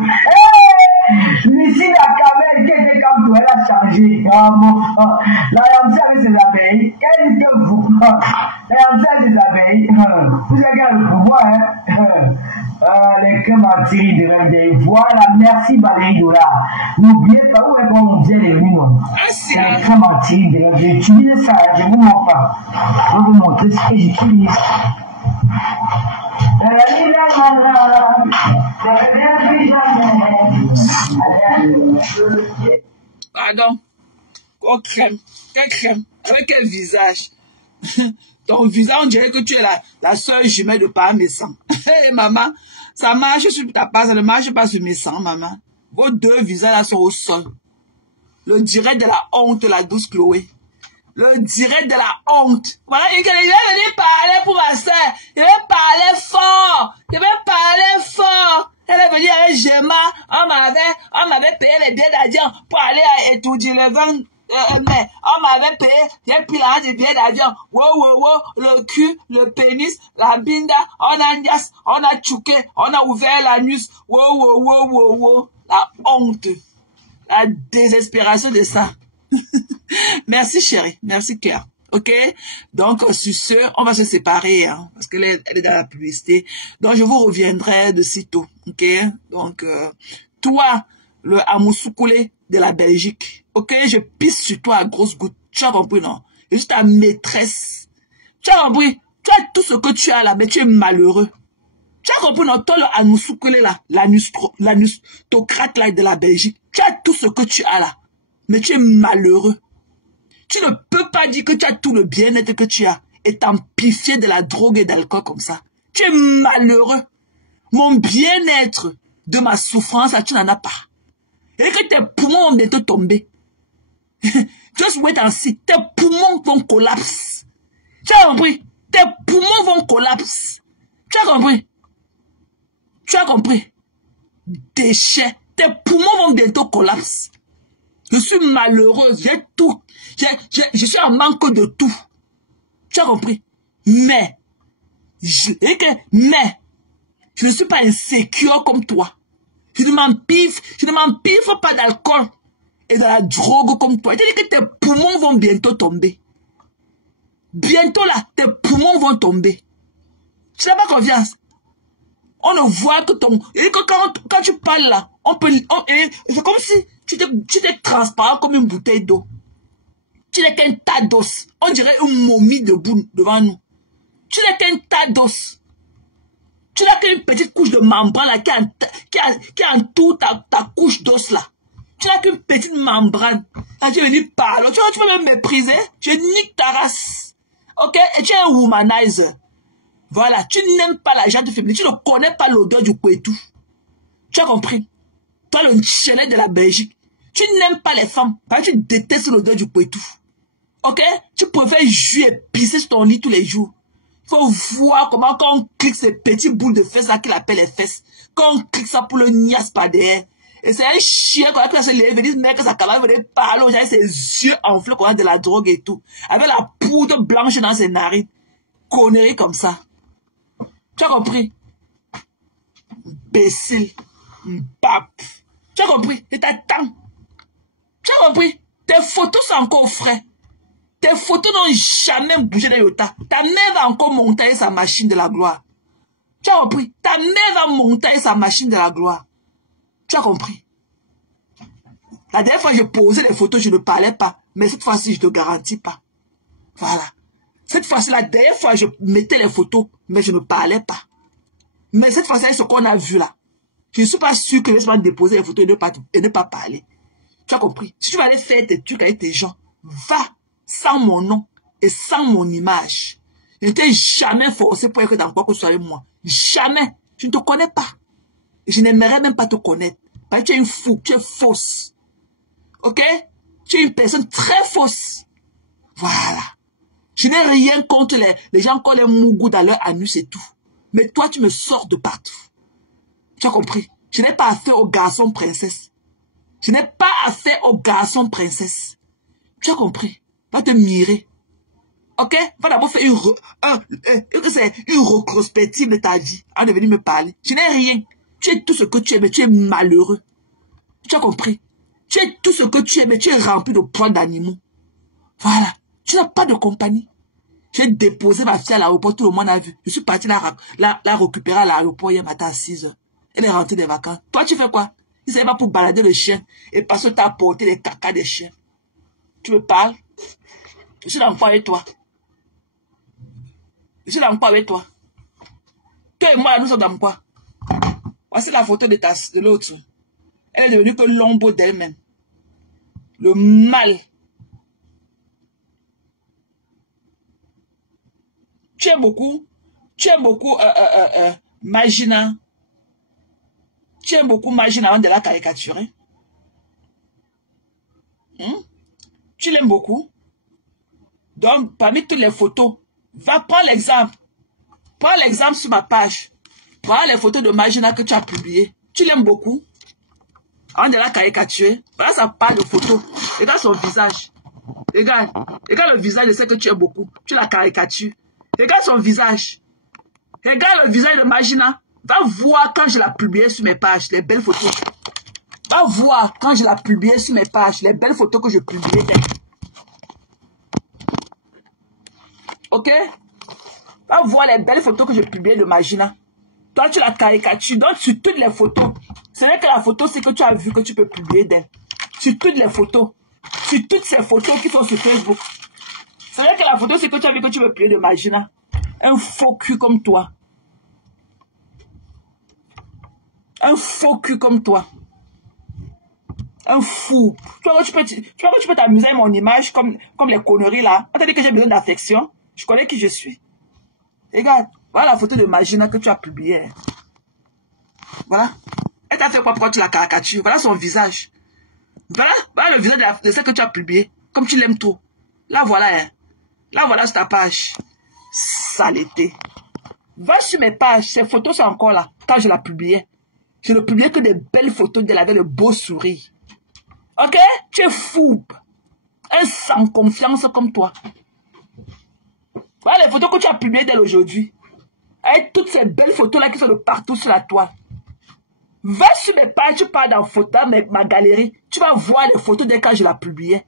Lucie la Camel qui était comme toi, elle a changé. La Ramsey avec ses abeilles, elle dit que vous, la Ramsey avec ses abeilles, vous avez le pouvoir, les Clémentines de Rennes. Voilà, merci Valérie Dola. N'oubliez pas où est qu'on vient les venus, non? Les Clémentines de Rennes. J'utilise ça, je ne vous montre pas. Je vais vous montrer ce que j'utilise. Pardon. Oh, crème. Quelle crème? Avec quel visage? Ton visage, on dirait que tu es la soeur jumelle de Parmesan. Hé, maman, ça marche sur ta part, ça ne marche pas sur mes sangs, maman. Vos deux visages là sont au sol. Le direct de la honte, la douce Chloé. Le direct de la honte. Voilà, il va venir parler pour ma soeur. Il va parler fort. Il va parler fort. Elle est venue avec Gemma. On m'avait payé les billets d'avion pour aller à étudier le 20 mai. On m'avait payé. J'ai pris l'argent des billets d'avion. Wow, le cul, le pénis, la binda. On a nias, on a tchouqué, on a ouvert l'anus. Wow. La honte. La désespération de ça. Merci chérie, merci cœur. Ok, donc sur ce, on va se séparer hein, parce qu'elle est dans la publicité. Donc je vous reviendrai de sitôt. Ok, donc toi, le Amoussoukoulé de la Belgique. Ok, je pisse sur toi à grosses gouttes. Tu as compris non? Je suis ta maîtresse. Tu as compris? Tu as tout ce que tu as là, mais tu es malheureux. Tu as compris non? Toi le Amoussoukoulé là, l'anustocrate là de la Belgique. Tu as tout ce que tu as là, mais tu es malheureux. Tu ne peux pas dire que tu as tout le bien-être que tu as et t'amplifier de la drogue et d'alcool comme ça. Tu es malheureux. Mon bien-être de ma souffrance, tu n'en as pas. Et que tes poumons vont bientôt tomber. Just wait and see. Tes poumons vont collapser. Tu as compris? Tes poumons vont collapser. Tu as compris? Tu as compris? Déchets. Tes poumons vont bientôt collapser. Je suis malheureuse. J'ai tout. Je suis en manque de tout. Tu as compris? Mais, je ne suis pas insécure comme toi. Je ne m'empiffe pas d'alcool et de la drogue comme toi. C'est-à-dire que tes poumons vont bientôt tomber. Bientôt là, tes poumons vont tomber. Tu n'as pas confiance. On ne voit que ton... Et que quand tu parles là, c'est comme si tu étais transparent comme une bouteille d'eau. Tu n'es qu'un tas d'os. On dirait une momie debout devant nous. Tu n'es qu'un tas d'os. Tu n'as qu'une petite couche de membrane là, qui entoure ta couche d'os là. Tu n'as qu'une petite membrane. Quand tu es venu parler, tu vas me mépriser. Je nique ta race. Ok? Et tu es un womanizer. Voilà. Tu n'aimes pas la gente féminine. Tu ne connais pas l'odeur du Poitou. Tu as compris? Toi, le chenet de la Belgique. Tu n'aimes pas les femmes. Parce que tu détestes l'odeur du Poitou. Ok? Tu préfères jouer et pisser sur ton lit tous les jours. Il faut voir comment quand on clique ces petits boules de fesses là qu'il appelle les fesses. Quand on clique ça pour le niasse par derrière. Et c'est un chien qu'on a se lever, venir mec que sa camarade venait parler aux gens, ses yeux enflés qu'on a de la drogue et tout. Avec la poudre blanche dans ses narines. Conneries comme ça. Tu as compris? Imbécile. Pape. Tu as compris? Et t'attends. Tu as compris? Tes photos sont encore frais. Tes photos n'ont jamais bougé d'un iota. Ta mère va encore monter sa machine de la gloire. Tu as compris? Ta mère va monter sa machine de la gloire. Tu as compris? La dernière fois, je posais les photos, je ne parlais pas. Mais cette fois-ci, je ne te garantis pas. Voilà. Cette fois-ci, la dernière fois, je mettais les photos, mais je ne parlais pas. Mais cette fois-ci, ce qu'on a vu là, je ne suis pas sûr que je vais déposer les photos et ne pas parler. Tu as compris? Si tu vas aller faire tes trucs avec tes gens, va sans mon nom et sans mon image. Je ne t'ai jamais forcé pour être dans quoi que ce soit avec moi. Jamais. Je ne te connais pas. Je n'aimerais même pas te connaître. Parce que tu es une fou, tu es fausse. Ok? Tu es une personne très fausse. Voilà. Je n'ai rien contre les gens qui ont les mougous dans leur anus et tout. Mais toi, tu me sors de partout. Tu as compris? Je n'ai pas affaire aux garçons princesse. Je n'ai pas affaire aux garçons princesse. Tu as compris? Va te mirer. Ok? Va d'abord faire une rétrospective de ta vie. Avant de venir me parler. Je n'ai rien. Tu es tout ce que tu es, mais tu es malheureux. Tu as compris? Tu es tout ce que tu es, mais tu es rempli de poils d'animaux. Voilà. Tu n'as pas de compagnie. J'ai déposé ma fille à l'aéroport, tout le monde a vu. Je suis parti la récupérer à l'aéroport hier matin à 6 h. Elle est rentrée des vacances. Toi, tu fais quoi? Il ne pas pour balader le chien et parce que tu as apporté les caca des chiens. Tu me parles? Je suis dans quoi avec toi? Je suis dans quoi avec toi? Toi et moi, nous sommes dans quoi? Voici la photo de l'autre. Elle est devenue que l'ombre d'elle-même. Le mal. Tu aimes beaucoup Magina. Tu aimes beaucoup Magina avant de la caricaturer. Tu l'aimes beaucoup. Donc, parmi toutes les photos, va prendre l'exemple. Prends l'exemple sur ma page. Prends les photos de Magina que tu as publiées. Tu l'aimes beaucoup. Avant de la caricaturer. Voilà, ça parle de photos. Regarde son visage. Regarde le visage de ce que tu aimes beaucoup. Tu la caricatures. Regarde son visage. Regarde le visage de Magina. Va voir quand je l'ai publié sur mes pages, les belles photos. Va voir quand je l'ai publié sur mes pages, les belles photos que je publiais d'elle. Ok? Va voir les belles photos que je publiais de Magina. Toi, tu la caricatures. Donc, sur toutes les photos. Ce n'est que la photo, c'est que tu as vu que tu peux publier d'elle. Sur toutes les photos. Sur toutes ces photos qui sont sur Facebook. C'est vrai que la photo, c'est que tu as vu que tu veux plier de Magina. Un faux cul comme toi. Un faux cul comme toi. Un fou. Tu vois que tu peux t'amuser à mon image comme les conneries là. On t'a dit que j'ai besoin d'affection. Je connais qui je suis. Regarde. Voilà la photo de Magina que tu as publiée. Voilà. Elle t'a fait quoi pour tu la caricatures? Voilà son visage. Voilà le visage de ce que tu as publié. Comme tu l'aimes trop. Là voilà. Là voilà sur ta page. Saleté. Va sur mes pages. Ces photos sont encore là. Quand je la publiais. Je ne publiais que des belles photos d'elle avec le beau sourire. Ok? Tu es fou. Un sans confiance comme toi. Voilà les photos que tu as publiées d'elle aujourd'hui. Avec toutes ces belles photos là qui sont de partout sur la toile. Va sur mes pages, tu pars dans ma galerie. Tu vas voir les photos d'elle quand je la publiais.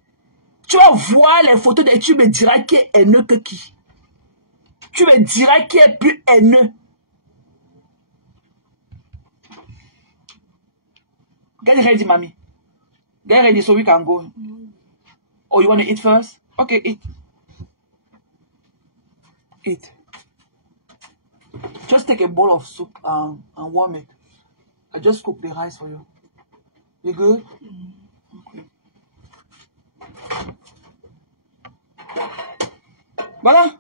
Tu vas voir les photos d'elle. Tu me diras qui est haineux que qui. Tu me diras qui est plus haineux. Get ready, mommy. Get ready so we can go. Oh, you want to eat first? Okay, eat. Eat. Just take a bowl of soup and warm it. I just cook the rice for you. You good? Okay. Voilà.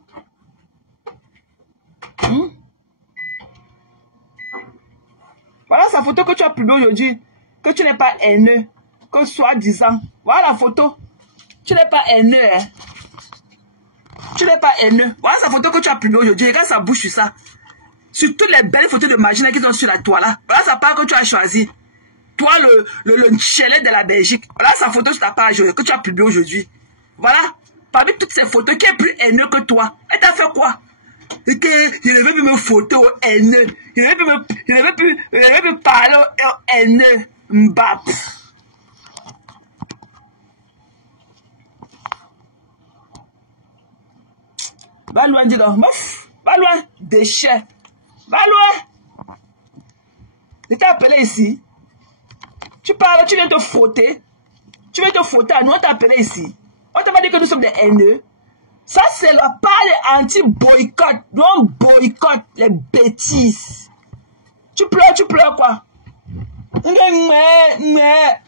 Voilà sa photo que tu as publiée aujourd'hui. Que tu n'es pas haineux. Que soi-disant. Voilà la photo. Tu n'es pas haineux, hein. Tu n'es pas haineux. Voilà sa photo que tu as publiée aujourd'hui. Regarde sa bouche sur ça. Sur toutes les belles photos de Magina qui sont sur la toile là. Voilà sa page que tu as choisi. Toi, le chalet de la Belgique. Voilà sa photo sur ta page que tu as publiée aujourd'hui. Voilà. Parmi toutes ces photos, qui est plus haineux que toi? Elle t'a fait quoi? Et que je ne veux plus me photo au haineux. Je ne veux plus parler au haineux. Mbap. Va loin, dis donc. Va loin. Déchet. Va loin. Je t'ai appelé ici. Tu parles, tu viens te frotter. Tu viens te frotter à nous, on t'a appelé ici. On t'a pas dit que nous sommes des haineux. Ça, c'est la part anti-boycott. Nous, on boycotte les bêtises. Tu pleures quoi? Tu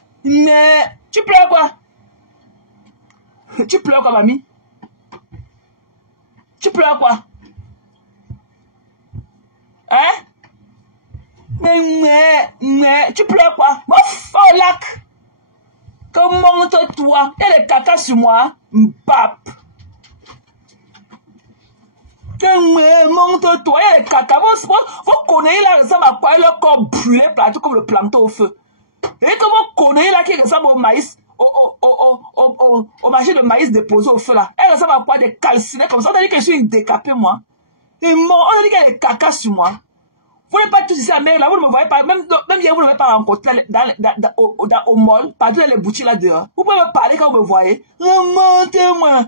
pleures quoi? Tu pleures quoi, mamie? Tu pleures quoi? Hein? Tu pleures quoi? Oh, lac! Comment toi? Il y a des caca sur moi. Mbap! Montre-toi, il y a des caca. Vous connaissez là, ressemble à quoi? Le corps brûlé partout comme le plancton au feu. Et comment vous connaissez là qui ressemble au maïs, au marché de maïs déposé au feu là? Elle ressemble à quoi? Des calcinés comme ça. On a dit que je suis une décapée, moi. Et on a dit qu'il y a des caca sur moi. Vous n'êtes pas tous ici à Amérique, là, vous ne me voyez pas, même hier, vous ne m'avez pas rencontré au mall, partout dans les boutiques là dehors. Vous pouvez me parler quand vous me voyez. Remontez-moi.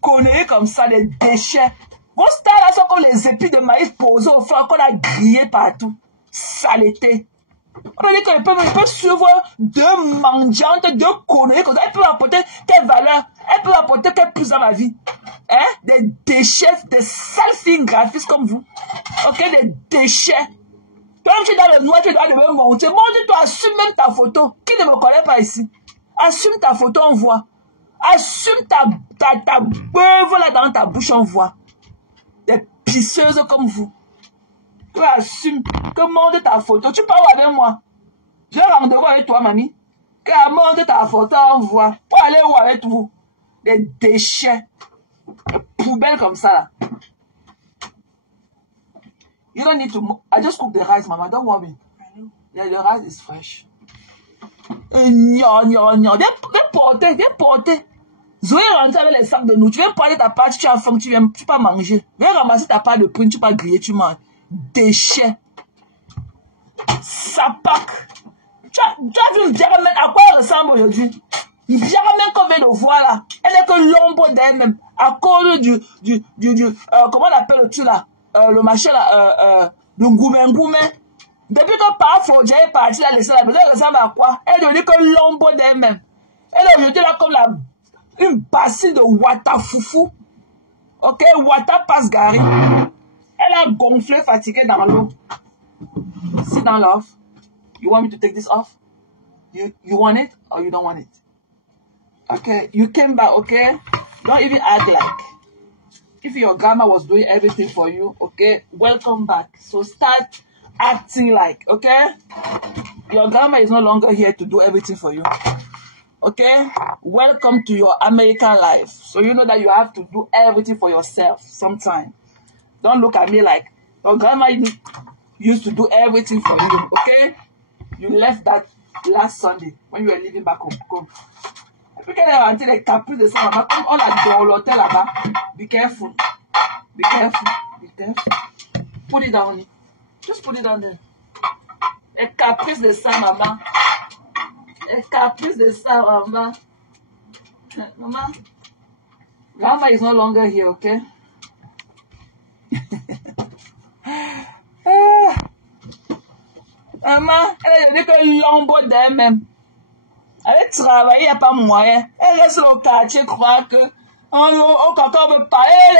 Conneries comme ça, des déchets. Vos stars là sont comme les épis de maïs posés au feu, qu'on a grillé partout. Saleté. On dit qu'elle peut suivre deux mendiantes, deux conneries, comme ça. Elle peut apporter quelle valeur, elle peut apporter quelle plus dans ma vie. Hein? Des déchets, des sales filles graphistes comme vous. Ok, des déchets. Toi, tu es dans le noir, tu dois me monter. Montre-toi, assume même ta photo. Qui ne me connaît pas ici? Assume ta photo, on voit. Assume ta beuve là dans ta bouche, on voit. Des pisseuses comme vous. Tu assumes que montre ta photo. Tu parles avec moi. Je vais rendez-vous avec toi, mamie. Que montre ta photo, on voit. Pour aller où avec vous? Des déchets. Des poubelles comme ça. You don't need to. I just cook the rice, mama. Don't worry. Yeah, the rice is fresh. Viens porter. Zoé est rentrée avec les sacs de nous. Tu viens prendre ta part, tu as faim, tu viens pas manger. Viens ramasser ta part de prune, tu pas griller, tu manges. Déchets. Sapac. Tu as vu Diaramène, à quoi elle ressemble aujourd'hui? Diaramène qu'on vient de voir là, elle est que l'ombre d'elle-même. À cause comment on appelle le truc là? Le machin là, le goumé. Depuis que parfois j'ai parti là, elle ressemble à quoi? Elle est devenue que l'ombre d'elle-même. Elle est aujourd'hui là comme une bassine de Wata Foufou. Ok, Wata passe garé. Elle a gonflé, fatiguée dans l'eau. Sit down, love. You want me to take this off? You want it or you don't want it? Okay, you came back, okay? Don't even act like. If your grandma was doing everything for you, okay, welcome back. So start acting like, okay? Your grandma is no longer here to do everything for you. Okay? Welcome to your American life. So you know that you have to do everything for yourself sometime. Don't look at me like your grandma used to do everything for you, okay? You left that last Sunday when you were living back home. Because until les caprices de ça, comme on a dorloté là-bas, be careful. Be careful. Be careful. Put it down. Just put it down there. Les caprices de ça, maman. Les caprices de ça, maman. Maman. Grandma is no longer here, okay? Maman, elle est devenue que l'ombre d'elle-même. Elle travaille, il n'y a pas moyen. Elle reste au quartier, croit que quand on veut parler,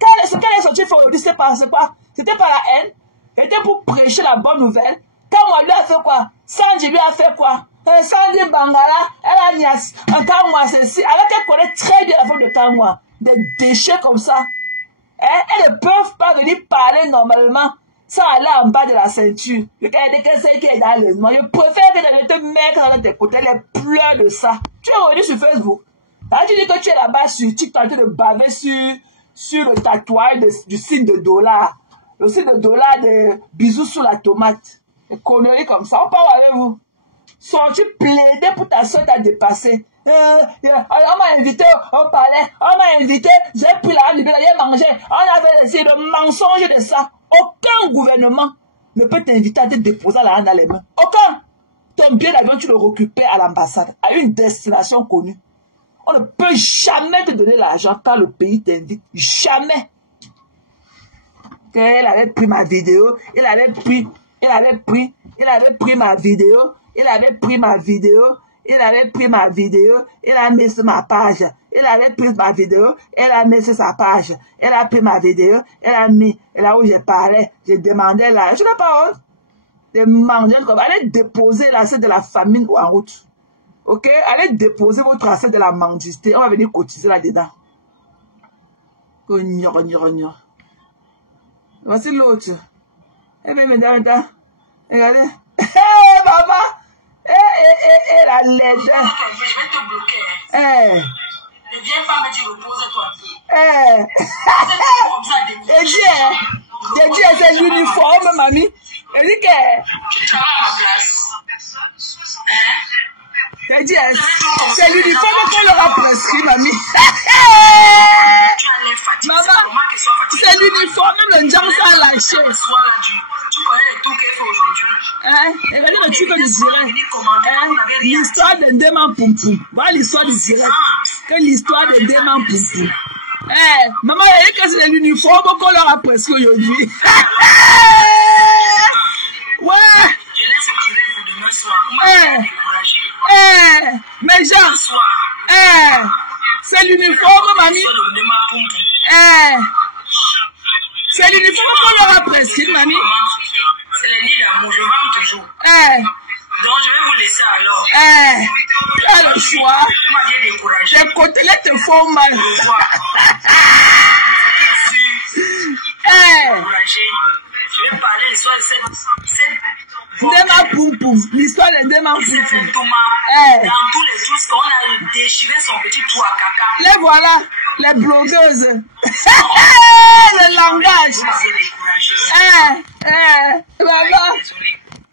quand elle est sortie aujourd'hui, c'est pas quoi? C'était pas la haine. C'était pour prêcher la bonne nouvelle. Quand moi lui a fait quoi? Sandy lui a fait quoi? Sandy Bangala, elle a niasse. Quand moi ceci, alors qu'elle connaît très bien la forme de quand moi. Des déchets comme ça. Elles ne peuvent pas venir parler normalement sans aller en bas de la ceinture. Regardez que c'est qui est dans le noir. Je préfère que tu te mettes dans tes côtés les pleurs de ça. Tu es revenu sur Facebook. Là, tu dis que tu es là-bas sur TikTok en train de baver sur le tatouage du signe de $. Le signe de $, de bisous sur la tomate. Des conneries comme ça. On parle avec vous. Sont-tu plaidé pour ta soeur t'a dépassé? On m'a invité, on parlait, on m'a invité, j'ai pris la vie, j'ai mangé, on avait essayé de mensonge de ça. Aucun gouvernement ne peut t'inviter à te déposer la hand dans les mains. Aucun. Ton billet d'avion, tu le récupères à l'ambassade, à une destination connue. On ne peut jamais te donner l'argent quand le pays t'invite. Jamais. Elle avait pris ma vidéo, il avait pris ma vidéo, il a mis sur ma page. Il avait pris ma vidéo, elle a mis sur sa page. Elle a pris ma vidéo, elle a mis là où je parlais. Je demandais là. Je n'ai pas honte. Des mendiants comme allez déposer l'assiette de la famine en route. Ok? Allez déposer votre assiette de la mendicité. On va venir cotiser là-dedans. Voici l'autre. Eh bien, mesdames, regardez. Hé, maman! La laide. Je vais te bloquer. Ne viens pas me dire repose-toi. J'ai dit c'est l'uniforme, mamie. Elle dit que. J'ai dit c'est l'uniforme qu'on leur a prescrit, mamie. Maman, c'est l'uniforme Poum. Voilà l'histoire du direct. Que l'histoire de Deman Poum. Eh, maman, elle dit que c'est l'uniforme qu'on leur a presque aujourd'hui. Ouais. Mais genre, c'est l'uniforme, mamie. C'est l'uniforme qu'on leur a prescrit, mamie. C'est les nids d'amour, je vends toujours. Donc je vais vous laisser alors. Tu as le choix. Les côtelettes te font mal. Je vais parler de l'histoire de cette Deman Poum Poum. L'histoire de Deman Poum Poum. Dans tous les trucs qu'on a déchiré son petit trou à caca. Les voilà, les blogueuses. Le langage. Là-bas.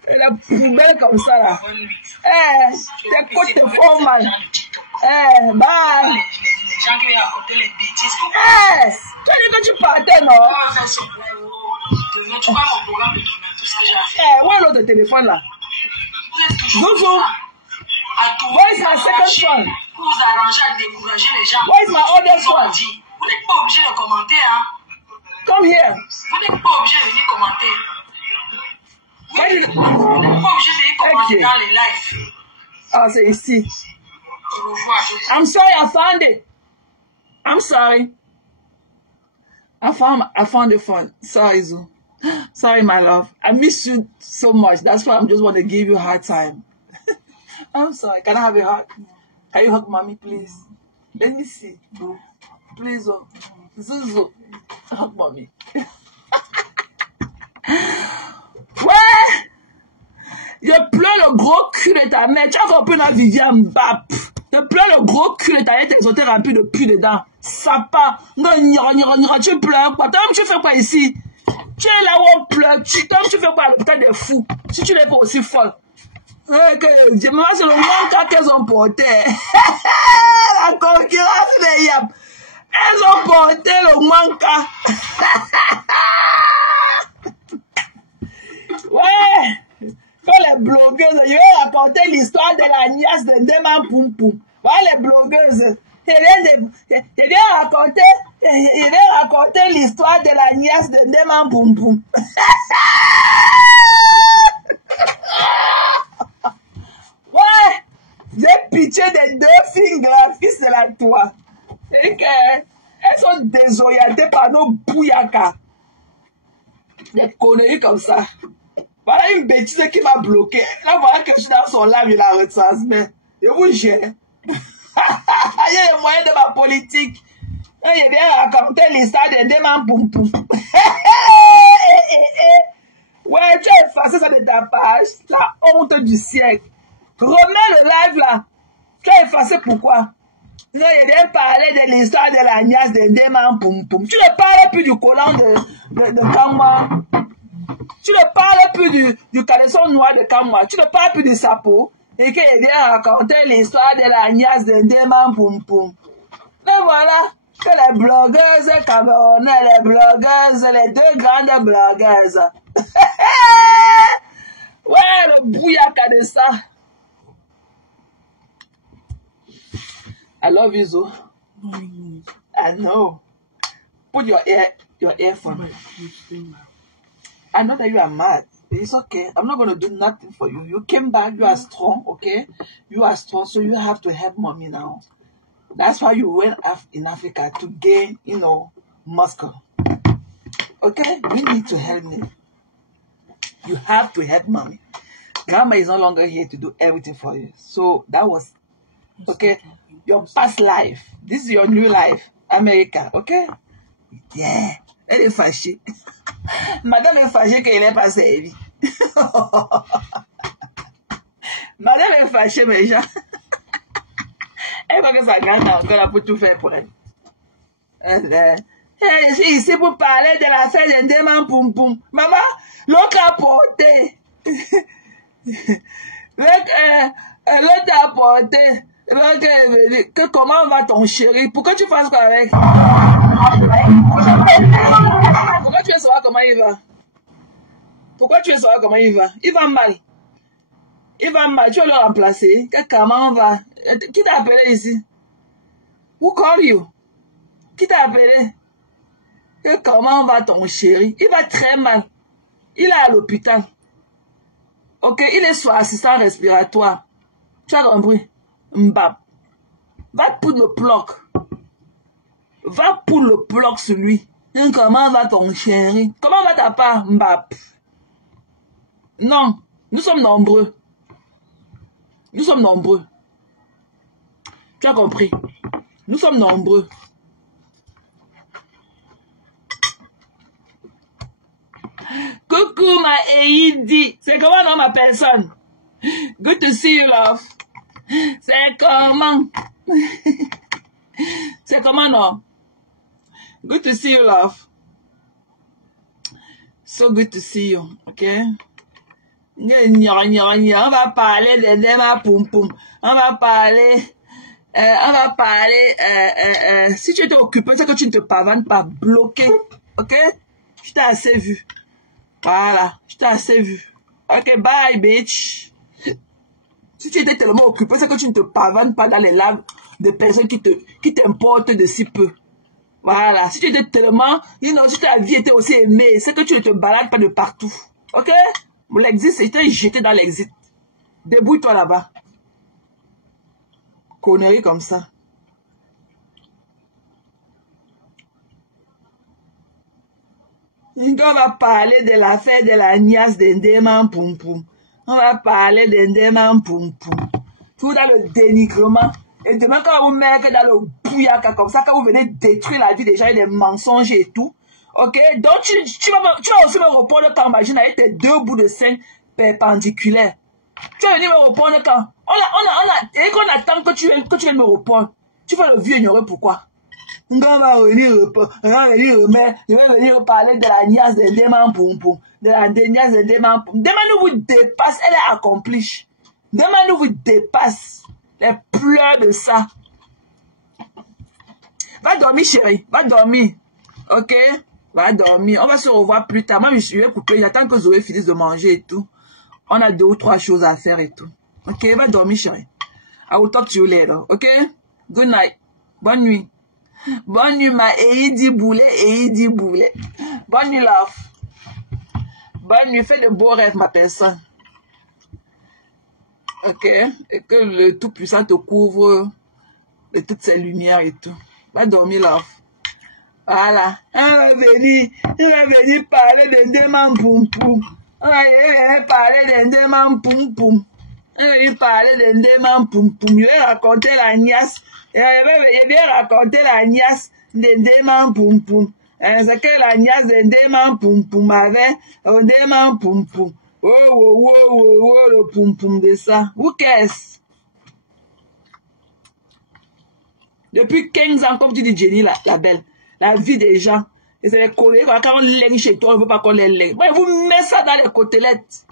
La poubelle comme ça là. Tes côtes te font mal. Bye. Les gens qui viennent raconter les bêtises. Tu as dit que tu partais, non? Tu vois mon programme de demain, tout ce que j'ai à faire. Où est l'autre téléphone là? Vous êtes toujours Bonjour. Where is my second phone? Pour vous arranger à décourager les gens. Where is my other phone? Vous n'êtes pas obligé de commenter, hein? Come here. Vous n'êtes pas obligé de venir commenter. Vous n'êtes pas obligé de venir commenter dans les lives. Ah, c'est ici. Au revoir. I'm sorry, I found it. I'm sorry. I found the phone. Sorry, Zoo. Sorry, my love. I miss you so much. That's why I just want to give you a hard time. I'm sorry. Can I have a hug? Can you hug mommy, please? Let me see. Please, oh. Zuzu. Hug mommy. Ouais! Je pleure le gros cul de ta mère. Tu as compris dans Viviane Bap. Je pleure le gros cul de ta mère. Tes autres remplis de pus dedans. Sapa. Non, tu pleures quoi? Toi-même, tu fais quoi ici? Tu es là où on pleure. Toi-même, tu fais quoi à l'hôpital des fous? Si tu n'es pas aussi folle. Je me vois sur le manque qu'elles ont porté. La concurrence des yams. Elles ont porté le manque. Ouais. Quand les blogueuses, je vais raconter l'histoire de la nièce de Deman Poum Poum. Voilà les blogueuses. Je vais raconter l'histoire de la nièce de Deman Poum Poum. Ouais, j'ai pitié des deux filles graphistes là, toi. Et qu'elles sont désorientées par nos bouillakas. Des conneries comme ça. Voilà une bêtise qui m'a bloqué. Là, voilà que je suis dans son live, je la retransmets. Je vous gère. Il y a les moyens de ma politique. Je viens raconter l'histoire de Deman Poum Poum. Ouais, tu as effacé ça de ta page. La honte du siècle. Remets le live là. Tu as effacé pourquoi? Je viens parler de l'histoire de la nièce de Deman Poum Poum. Tu ne parles plus du collant de Kamwa. Tu ne parles plus du caleçon noir de Kamwa. Tu ne parles plus de sa peau. Et qu'il vient raconter l'histoire de la nièce de Deman Poum Poum. Mais voilà que les blogueuses camerounaises, les blogueuses, les deux grandes blogueuses. Ouais, le bouillaka de ça. I love you, Zo. I know. Put your earphone. I know that you are mad. It's okay. I'm not going to do nothing for you. You came back. You are strong, okay? You are strong, so you have to help mommy now. That's why you went in Africa, to gain, muscle. Okay? You need to help me. You have to help mommy. Grandma is no longer here to do everything for you. So that was, okay? Your past life. This is your new life. America, okay? Yeah. Elle est fâchée. Madame est fâchée qu'elle n'est pas servie. Madame est fâchée, mes gens. Elle croit que sa grande a encore là pour tout faire pour elle. Je suis ici pour parler de la fête de Deman Poum Poum. Maman, l'autre a porté. L'autre a porté. L'autre est venu. Comment va ton chéri? Pourquoi tu fasses quoi avec? Pourquoi tu veux savoir comment il va? Pourquoi tu veux savoir comment il va? Il va mal. Il va mal. Tu vas le remplacer. Comment on va? Qui t'a appelé ici? Who call you? Qui t'a appelé? Et comment va ton chéri? Il va très mal. Il est à l'hôpital. Ok, il est sous assistant respiratoire. Tu as compris? Mbap. Va pour le bloc. Va pour le bloc celui. Et comment va ton chéri? Comment va ta part? Mbap. Non, nous sommes nombreux. Nous sommes nombreux. Tu as compris? Nous sommes nombreux. Coucou ma Eidi. C'est comment dans ma personne? Good to see you, love. C'est comment? C'est comment non? Good to see you, love. So good to see you, okay? On va parler de Dema Poum Poum. On va parler, si tu étais occupé, c'est que tu ne te pavanes pas, bloqué, ok? Je t'ai assez vu. Voilà, je t'ai assez vu. Ok, bye, bitch. Si tu étais tellement occupé, c'est que tu ne te pavanes pas dans les lives de personnes qui t'importent de si peu. Voilà, si tu étais tellement, si ta vie était aussi aimée, c'est que tu ne te balades pas de partout. Ok? L'exit, c'était jeté dans l'exit. Débrouille-toi là-bas. Connerie comme ça. On va parler de l'affaire de la niasse d'Endeman Poum Poum. On va parler d'Endeman Poum Poum. Tout dans le dénigrement. Et demain, quand vous mettez dans le bouillaka comme ça, quand vous venez détruire la vie des gens et des mensonges et tout, ok? Donc, tu vas aussi me répondre quand, imagine, avec tes 2 bouts de sein perpendiculaires. Tu vas venir me répondre quand? Et qu'on attend que tu viennes me répondre. Tu vas le vieux ignorer pourquoi? On va venir parler de la niasse de Deman Poum Poum. De la niasse de Deman Poum. Deman nous vous dépasse, elle est accomplie. Deman nous vous dépasse. Les pleurs de ça. Va dormir, chérie. Va dormir. Ok? Va dormir. On va se revoir plus tard. Moi, je suis coupée. J'attends que Zoé finisse de manger et tout. On a 2 ou 3 choses à faire et tout. Ok? Va dormir, chérie. I will talk to you later. Ok? Good night. Bonne nuit. Bonne nuit, ma Eidi Boulet. Bonne nuit, love. Bonne nuit. Fais de beaux rêves, ma personne. Ok? Et que le Tout-Puissant te couvre de toutes ces lumières et tout. Va dormir, love. Voilà. On va venir parler de Deman Poum Poum. On va venir parler de Deman Poum Poum. On va venir parler de Deman Poum Poum. Je vais raconter la niasse. Je vais raconter la niasse de Deman Poum Poum. C'est que la niasse de Deman Poum Poum avait Deman Poum Poum. Oh, le poum poum de ça. Who cares? Depuis 15 ans, comme tu dis Jenny, la belle, la vie des gens, et c'est les collègues, quand on lègue chez toi, on ne veut pas qu'on les lègue. Ouais, vous mettez ça dans les côtelettes.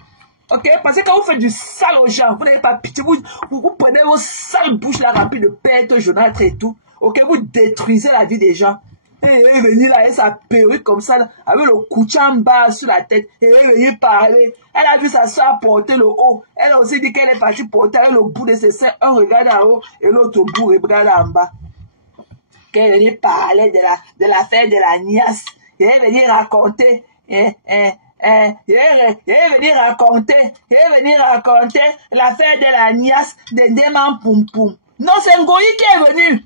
Ok? Parce que quand vous faites du sale aux gens, vous n'avez pas pitié, vous prenez vos sales bouches là remplies de pètes, jaunâtres et tout. Ok? Vous détruisez la vie des gens. Et elle est venue là avec sa perruque comme ça, avec le couchan bas sur la tête. Et elle est venue parler. Elle a vu sa soeur porter le haut. Elle a aussi dit qu'elle est partie porter avec le bout de ses seins. Un regarde en haut et l'autre bout regarde en bas. Qu'elle est venue parler de l'affaire de la niasse. Et elle est venue raconter. Elle est venue raconter l'affaire de la niasse de Deman Poum Poum. Non, c'est Ngoyi qui est venu.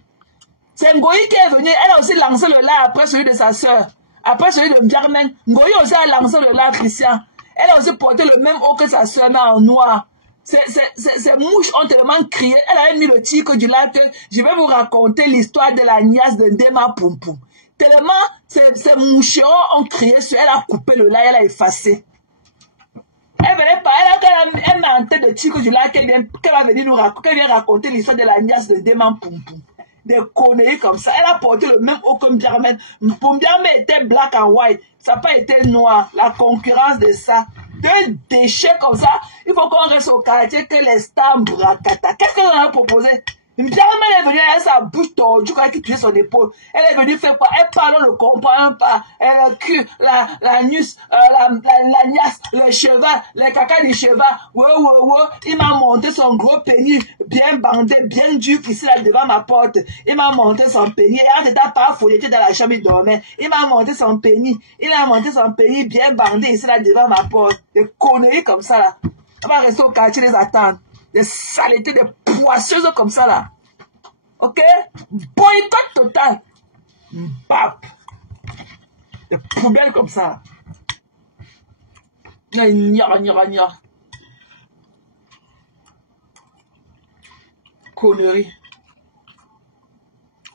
C'est Ngoyi qui est venu. Elle a aussi lancé le là après celui de sa soeur. Après celui de Germaine. Ngoyi aussi a lancé le là Christian. Elle a aussi porté le même haut que sa soeur, mais en noir. Ces mouches ont tellement crié. Elle a mis le titre du là que je vais vous raconter l'histoire de la niasse de Deman Poum Poum. Tellement ces moucherons ont crié sur elle, a coupé le là, elle a effacé. Elle venait pas, elle m'a en tête de titre du là qu'elle va venir nous raconter, qu'elle vient raconter l'histoire de la niasse de Deman Poum Poum. Des conneries comme ça. Elle a porté le même haut comme Germaine. Poum Germaine était black and white. Ça n'a pas été noir. La concurrence de ça. Deux déchets comme ça. Il faut qu'on reste au quartier que les stars bracata. Qu'est-ce qu'elle a proposé? Elle est venue avec sa bouche tordue quand elle tuait son épaule. Elle est venue faire quoi? Elle parle, on ne comprend pas. Elle a cru la nuce, la niasse, le cheval, le caca du cheval. Il m'a monté son gros pénis bien bandé, bien dur ici là devant ma porte. Il m'a monté son pénis. Et on n'était pas fou, il était dans la chambre, il dormait. Il m'a monté son pénis. Il a monté son pénis bien bandé ici là devant ma porte. Des conneries comme ça là. On va rester au quartier les attendre. Des saletés, des poisseuses comme ça là. Ok? Boycott total. Bap. Des poubelles comme ça. Gna. Connerie.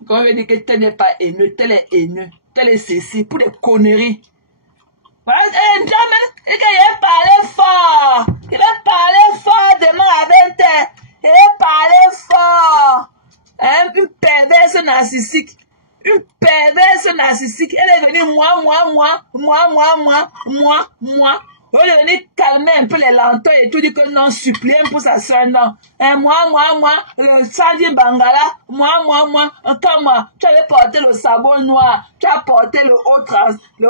Quand on veut dire que tel n'est pas haineux, tel est haineux, tel est ceci, pour des conneries. Il va parler fort. Il va parler fort demain à 20h. Il va parler fort. Une perverse narcissique. Une perverse narcissique. Elle est venue moi. Elle est venue calmer un peu les lenteurs et tout, dire que non, supplier pour sa soeur, non. Moi, le Sadi Bangala, moi, comme moi, tu avais porté le sabot noir, tu as porté le haut trans, tu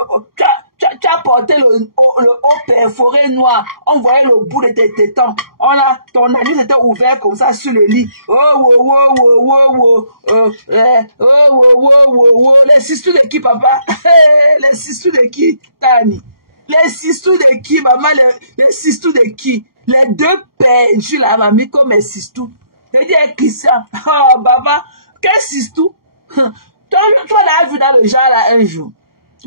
as porté le haut perforé noir, on voyait le bout de tes tétons, ton anus était ouvert comme ça sur le lit. Les sisters de qui, papa? Les sisters de qui, Tani? Les sisters de qui, maman? Les sisters de qui? Les deux perdus là, mamie, comme mes sisters. Je dis à Christian, oh, baba, quel sisters? Toi, là, vu dans le genre là un jour.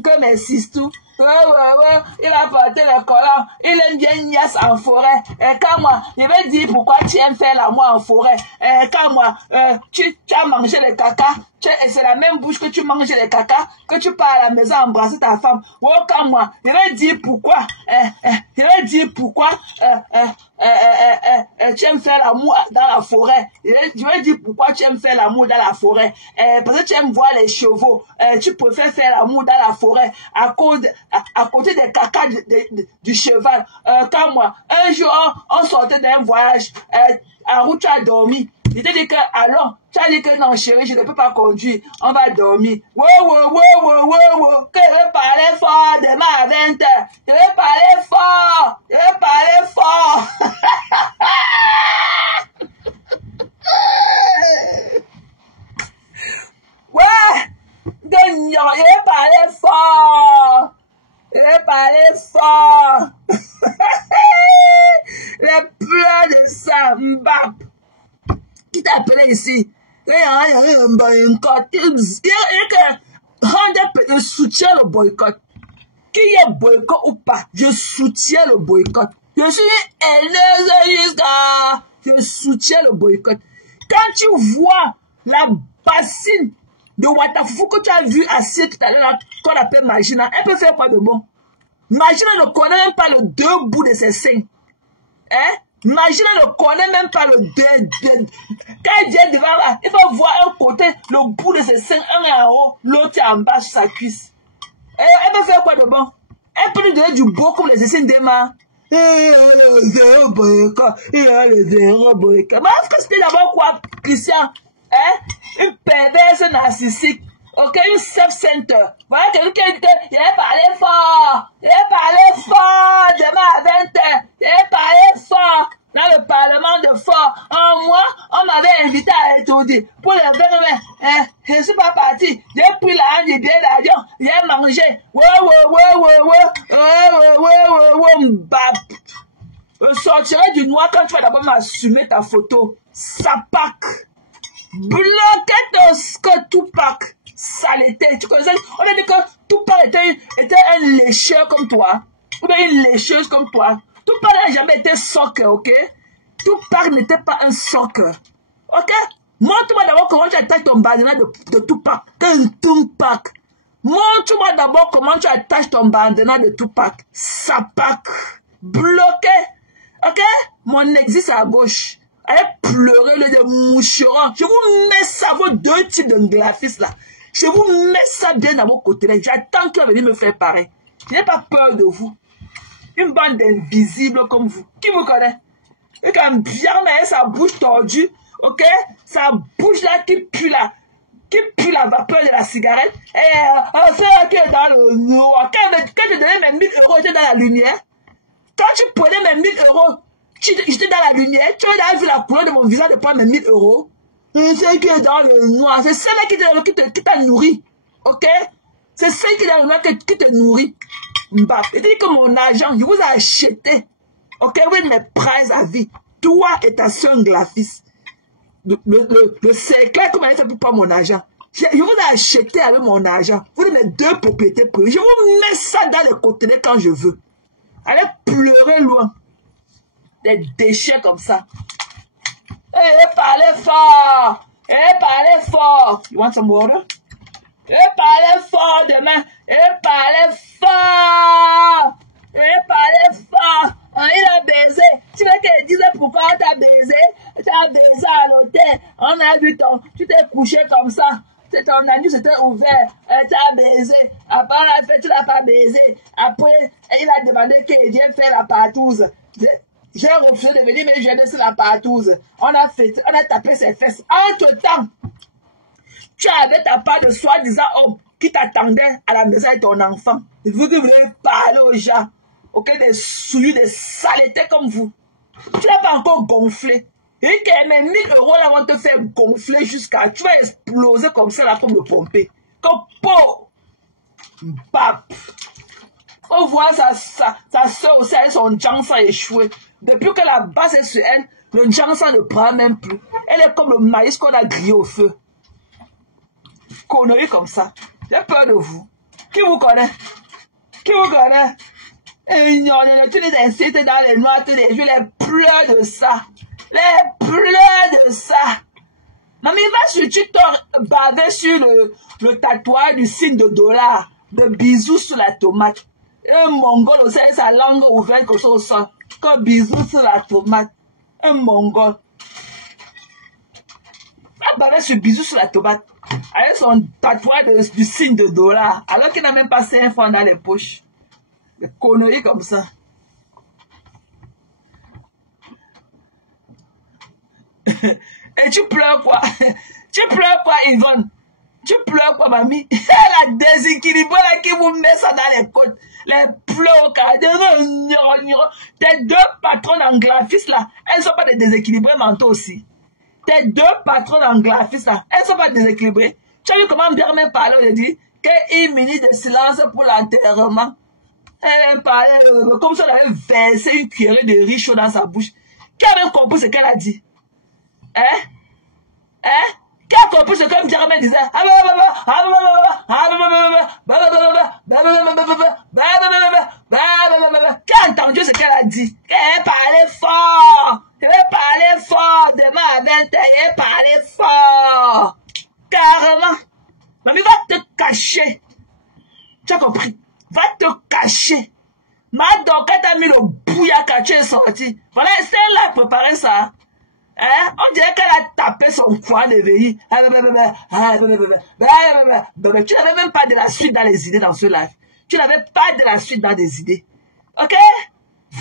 Comme mes sisters. Il a porté le collant, il aime bien niasse en forêt. Et quand moi, je vais dire pourquoi tu aimes faire l'amour en forêt. Et quand moi, tu as mangé le caca, c'est la même bouche que tu manges le caca, que tu pars à la maison embrasser ta femme. Oh, quand moi, je vais dire pourquoi, tu aimes faire l'amour dans la forêt. Je vais dire pourquoi tu aimes faire l'amour dans la forêt. Parce que tu aimes voir les chevaux. Tu préfères faire l'amour dans la forêt à côté des caca du cheval. Quand moi, un jour, on sortait d'un voyage, en route, tu as dormi. Il t'a dit que, alors, tu as dit que non, chérie, je ne peux pas conduire, on va dormir. Que je vais parler fort demain à 20h. Je vais parler fort. Je vais parler fort. Les pleurs de ça, Mbap. Qui t'a appelé ici? Un boycott. Je soutiens le boycott. Qu'il y ait boycott ou pas, je soutiens le boycott. Je suis haineuse jusqu'à... Je soutiens le boycott. Quand tu vois la bassine de Watafoufou que tu as vu assis tout à l'heure, qu'on appelle Magina, elle peut faire quoi de bon? Magina ne connaît même pas le deux bouts de ses seins. Hein? Magina ne connaît même pas le deux. Quand elle vient devant là, il faut voir un côté, le bout de ses seins, un est en haut, l'autre est en bas sur sa cuisse. Elle peut faire quoi de bon? Elle peut nous donner du beau comme les essais d'Emma. Il y a le zéro boycott. Mais est-ce que c'était d'abord quoi, Christian? Hein? Une perverse narcissique. Ok, une self-center. Voilà quelqu'un qui dit il a parlé fort. Demain à 20h. Il a parlé fort. Dans le parlement de fort. Moi, on m'avait invité à étudier. Pour le 20 mai, je ne suis pas parti. J'ai pris la hanche du billet d'avion. J'ai mangé. Je sortirai du noir quand tu vas d'abord m'assumer ta photo. Sapac. Bloquez ton Tupac. Saleté. Tu connais ça? On a dit que Tupac était un lécheur comme toi. Ou bien une lécheuse comme toi. Tupac n'a jamais été soccer, ok? Tupac n'était pas un soccer. Ok? Montre-moi d'abord comment tu attaches ton bandana de Tupac. Tupac. Montre-moi d'abord comment tu attaches ton bandana de Tupac. Sapac. Bloqué. Ok? Mon existe à gauche. Allez pleurer le moucheron. Je vous mets ça, vos deux types de graphistes là. Je vous mets ça bien à vos côtés là. J'attends qu'il va venir me faire pareil. Je n'ai pas peur de vous. Une bande d'invisibles comme vous. Qui vous connaît? Et quand bien mais sa bouche tordue, Ok? Ça bouge là qui pue la vapeur de la cigarette. Et c'est qui est dans le noir. Quand je donnais mes 1000 euros, j'étais dans la lumière. Quand tu prenais mes 1000 euros, j'étais dans la lumière. Tu as vu la couleur de mon visage de prendre mes 1000 euros. C'est qui est dans le noir. C'est celle-là qui t'a nourri. Ok? C'est celle qui est dans le noir qui te nourrit. Je dis que mon argent, je vous ai acheté. Ok? With mes prises à vie. Toi et ta soeur Glafis. Le cercle que vous m'avez fait pour pas mon argent. Je vous ai acheté avec mon argent. Vous avez mes 2 propriétés privées. Je vous mets ça dans les conteneurs quand je veux. Allez pleurer loin. Des déchets comme ça. Parlez fort. Parlez fort. You want some water? Parlez fort demain. Parlez fort. Parlez fort. Il a baisé. Tu veux qu'elle dise pourquoi on t'a baisé? Tu as baisé à l'hôtel. On a vu tu t'es couché comme ça. Ton anus s'était ouvert. Tu as baisé. Après, on a fait, tu l'as pas baisé. Après, il a demandé qu'il vienne faire la partouze. J'ai refusé de venir, mais je viens de faire la partouze. On a tapé ses fesses. Entre-temps, tu avais ta part de soi-disant homme qui t'attendait à la maison avec ton enfant. Vous devez parler aux gens. Ok, des souillus, des saletés comme vous. Tu n'as pas encore gonflé. Et que mes 1000 euros là vont te faire gonfler jusqu'à... Tu vas exploser comme ça là, comme le pomper. Comme peau. Bap. On voit sa soeur aussi avec son Jansa échoué. Depuis que la base est sur elle, le Jansa ne prend même plus. Elle est comme le maïs qu'on a grillé au feu. Connerie comme ça. J'ai peur de vous. Qui vous connaît? Qui vous connaît? Tu les incites dans les noirs, tous les jours, les pleurs de ça. Les pleurs de ça. Mamie, va sur TikTok baver sur le tatouage du signe de dollar, de bisous sur la tomate. Un mongol aussi avec sa langue ouverte comme ça au sol. Comme bisous sur la tomate. Un mongol. Va baver sur bisous sur la tomate. Avec son tatouage du signe de dollar. Alors qu'il n'a même pas 5 francs dans les poches. Des conneries comme ça. Et tu pleures quoi? Tu pleures quoi, Yvonne? Tu pleures quoi, mamie? La déséquilibrée là qui vous met ça dans les côtes. Les pleurs au carré. Tes 2 patrons en graphiste là, elles ne sont pas des déséquilibrés mentaux aussi. Tes 2 patrons en graphiste là, elles ne sont pas déséquilibrées. Tu as vu comment Birman parlait aujourd'hui? Qu'une minute de silence pour l'enterrement. Elle parlait comme si elle avait versé une cuillerée de riz chaud dans sa bouche. Qui a même compris ce qu'elle a dit? Qui a compris ce que Birman disait? Qui a entendu ce qu'elle a dit? Elle parlait fort. Elle parlait fort. Demain à 20h, elle parlait fort. Carrément. Mamie va te cacher. Tu as compris? Va te cacher. Madon, quand t'as mis le bouillard quand tu es sorti. Voilà, c'est là qui préparait ça. On dirait qu'elle a tapé son foie de veille. Tu n'avais même pas de la suite dans les idées dans ce live. Tu n'avais pas de la suite dans les idées. Ok?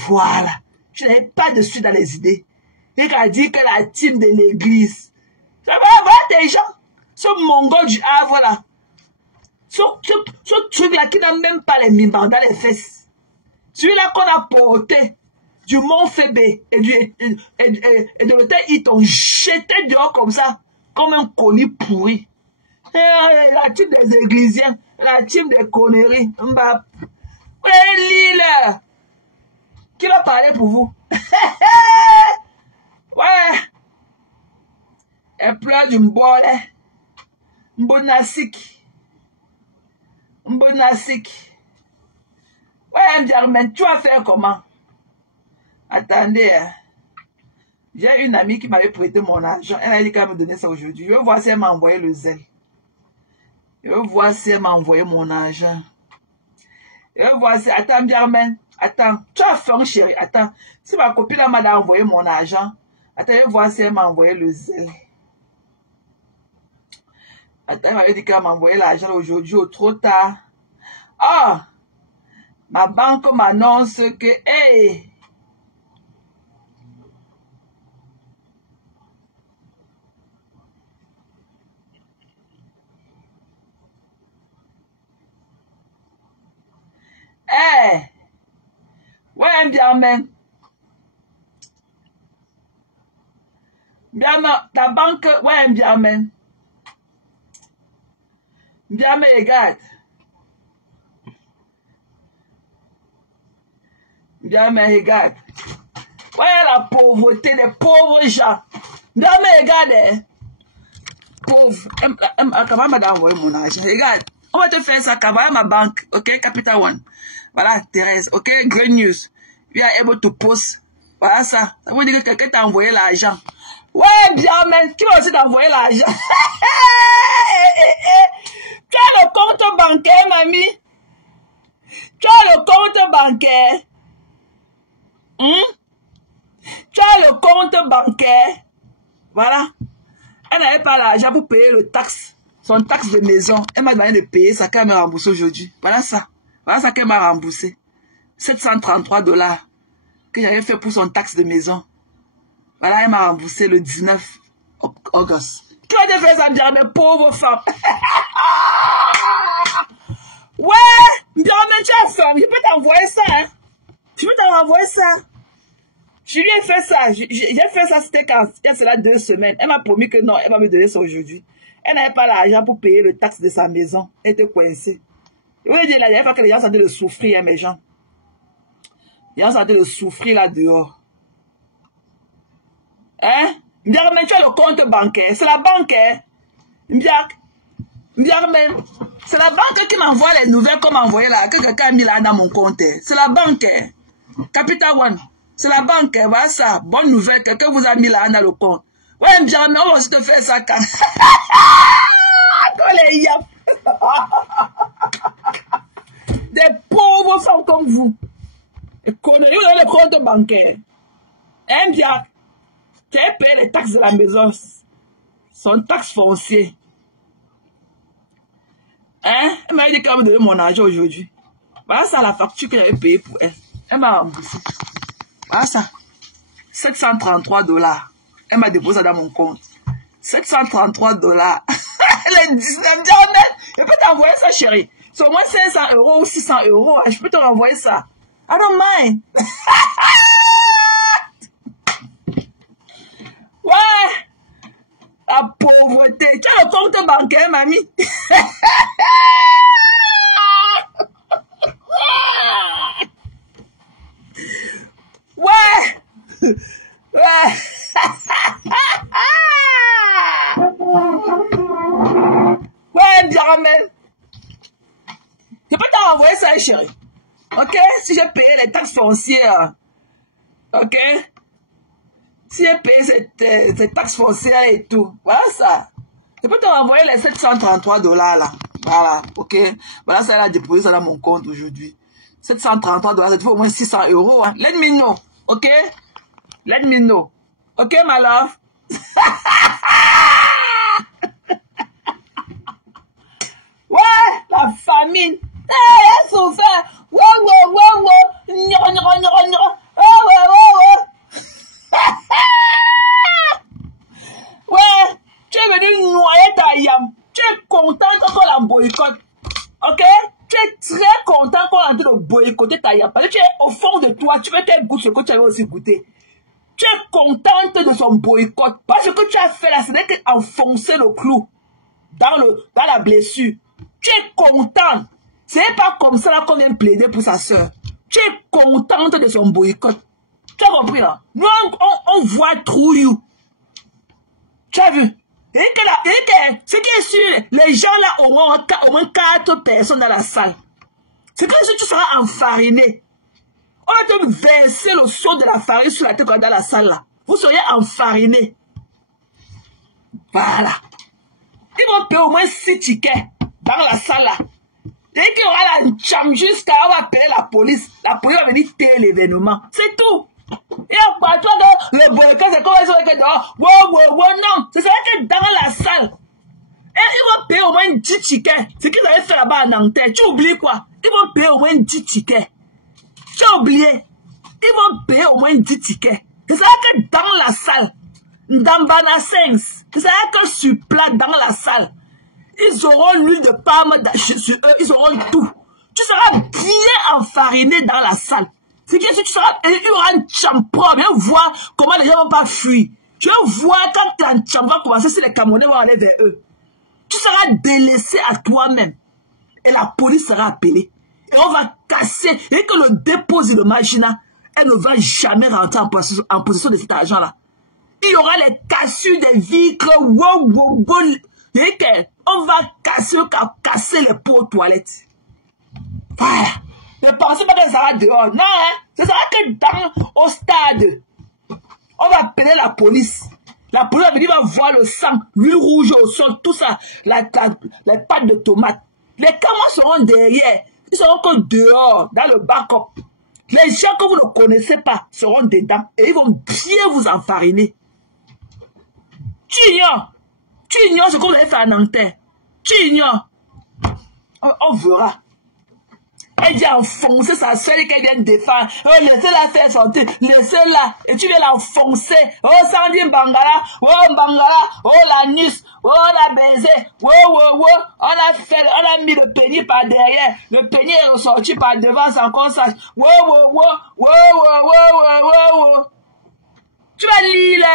Voilà. Tu n'avais pas de suite dans les idées. Et qu'elle a dit que la team de l'église. Ça va avoir des gens. Ce mongol du Havre là. Ce truc là qui n'a même pas les mimbars dans les fesses. Celui-là qu'on a porté du Mont Fébé et de l'hôtel, ils t'ont jeté dehors comme ça, comme un colis pourri. La team des églisiens, la team des conneries. Lille, qui va parler pour vous? Ouais. Elle pleure du mbole. Mbonasik. Ouais, Germaine, tu vas faire comment? Attendez, j'ai une amie qui m'avait prêté mon argent. Elle a dit qu'elle me donner ça aujourd'hui. Je vais voir si elle m'a envoyé le zèle. Je vais voir si elle m'a envoyé mon argent. Je vais voir si... Attends, Germaine. Attends. Tu as faim, chérie. Attends. Si ma copine m'a envoyé mon argent. Attends, je vais voir si elle m'a envoyé le zèle. Attends, elle m'avait dit qu'elle m'a envoyé l'argent aujourd'hui ou trop tard. Ah! Ma banque m'annonce que... Hey! Ouais. Ouais, Biamen. Biamen, ta banque, ouais, Biamen. Biamen, regarde. Biamen, regarde. Ouais, la pauvreté des pauvres gens. Biamen, regarde. Pauvre. Comment m'a envoyé mon argent? Regarde. On va te faire ça, voilà ma banque, ok, Capital One. Voilà, Thérèse, ok, Great News. We are able to post. Voilà ça. Ça veut dire que quelqu'un t'a envoyé l'argent. Ouais, bien, mais qui va aussi t'envoyer l'argent? Tu as le compte bancaire, mamie? Tu as le compte bancaire? Tu as le compte bancaire? Voilà. Elle n'avait pas l'argent pour payer le taxe. Son taxe de maison, elle m'a demandé de payer ça qu'elle m'a remboursé aujourd'hui. Voilà ça. Voilà ça qu'elle m'a remboursé. $733 que j'avais fait pour son taxe de maison. Voilà, elle m'a remboursé le 19 août. Qui va te faire ça, bien, mes pauvres femmes? Ouais, bien, mais tu as faim. Je peux t'envoyer ça, hein? Je peux t'envoyer ça. Je lui ai fait ça. J'ai fait ça, c'était quand il y a cela 2 semaines. Elle m'a promis que non, elle va me donner ça aujourd'hui. Elle n'avait pas l'argent pour payer le taxe de sa maison. Elle était coincée. Je voulais dire, la dernière fois que les gens sont en train de souffrir, hein, mes gens. Les gens sont en train de souffrir là dehors. Hein? M'diak, mais tu as le compte bancaire. C'est la banque, hein? M'diak, mais c'est la banque qui m'envoie les nouvelles qu'on m'a envoyé là, que quelqu'un a mis là dans mon compte. C'est la banque, hein? Capital One. C'est la banque, hein? Voilà ça. Bonne nouvelle, quelqu'un vous a mis là dans le compte. Ouais, m'diak, mais on va aussi te faire ça quand? Les yap. Des pauvres femmes comme vous. Et conneries, vous avez le compte bancaire. Hein, bien, tu as payé les taxes de la maison. Son taxe foncière. Hein? Elle m'a dit qu'elle m'a donné mon argent aujourd'hui. Voilà ça, la facture que j'avais payée pour elle. Elle m'a remboursé. Voilà ça. $733. Elle m'a déposé ça dans mon compte. $733. Les 19 diamètres. Je peux t'envoyer ça, chérie. C'est au moins 500 € ou 600 €. Je peux te renvoyer ça. I don't mind. Ouais. La pauvreté. Tu as le compte bancaire, mamie. Ouais. Ouais. Ouais, Diamel. Je peux t'envoyer ça, chérie. Ok? Si j'ai payé les taxes foncières. Ok? Si j'ai payé ces taxes foncières et tout. Voilà ça. Je peux t'envoyer les $733 là. Voilà. Ok? Voilà ça, elle a déposé ça dans mon compte aujourd'hui. $733, ça te fait au moins 600 €. Hein. Let me know. Ok? Let me know. Ok, my love? Ouais, la famine. Elle a souffert. Ouais. Ouais, tu es venu noyer ta yam. Tu es content qu'on la boycotte. Ok? Tu es très content qu'on est en train de boycotter ta yam. Parce que tu es au fond de toi. Tu veux qu'elle goûte ce que tu avais aussi goûté. Tu es contente de son boycott. Parce que tu as fait là, c'est qu'enfoncer le clou dans la blessure. Tu es contente. C'est pas comme ça qu'on vient plaider pour sa soeur. Tu es contente de son boycott. Tu as compris là? Nous, on voit through you. Tu as vu? Et que ce qui est sûr, les gens là au moins 4 personnes dans la salle. C'est que si tu seras enfariné, on va te verser le saut de la farine sur la tête dans la salle là. Vous seriez enfariné. Voilà. Ils vont payer au moins 6 tickets dans la salle là. Dès qu'il y aura la cham jusqu'à on va payer la police. La police va venir taire l'événement. C'est tout. Et après toi, le boycott, c'est comme ça que dehors. Wow, non. C'est ça que dans la salle. Et ils vont payer au moins 10 tickets. C'est ce qu'ils avaient fait là-bas en Nanterre. Tu oublies quoi? Ils vont payer au moins 10 tickets. Tu as oublié. Ils vont payer au moins 10 tickets. C'est ça que dans la salle. Dans Banasens. C'est ça que sur plat dans la salle. Ils auront l'huile de palme sur eux. Ils auront tout. Tu seras seras bien enfariné dans la salle. C'est que si tu seras, il y aura un champron, viens voir comment les gens ne vont pas fuir. Tu vas voir quand un champron va commencer, si les Camerounais vont aller vers eux. Tu seras délaissé à toi-même. Et la police sera appelée. Et on va casser. Et que le dépôt de Magina, elle ne va jamais rentrer en possession de cet argent-là. Il y aura les cassures des vitres. Et on va casser les pots aux toilettes. Voilà. Ne pensez pas que ça sera dehors. Non, hein. Ce sera que au stade. On va appeler la police. La police va venir, va voir le sang, l'huile rouge au sol, tout ça. Les pâtes de tomates. Les camas seront derrière. Ils seront que dehors, dans le backup. Les gens que vous ne connaissez pas seront dedans. Et ils vont bien vous enfariner. Tu ignores ce qu'on va faire à Nanterre. Tu ignores. On verra. Elle dit enfoncer sa soeur et qu'elle vient défendre. Oh, laissez-la faire sortir. Laissez-la. Et tu viens l'enfoncer. Oh, Sandy Mbangala. Oh, Mbangala. Oh, l'anus. Oh, la baiser. Oh, oh, oh. On a mis le pénis par derrière. Le pénis est ressorti par devant sans qu'on sache. Oh, oh, oh. Oh, oh, oh, oh, oh, oh. Tu vas lire.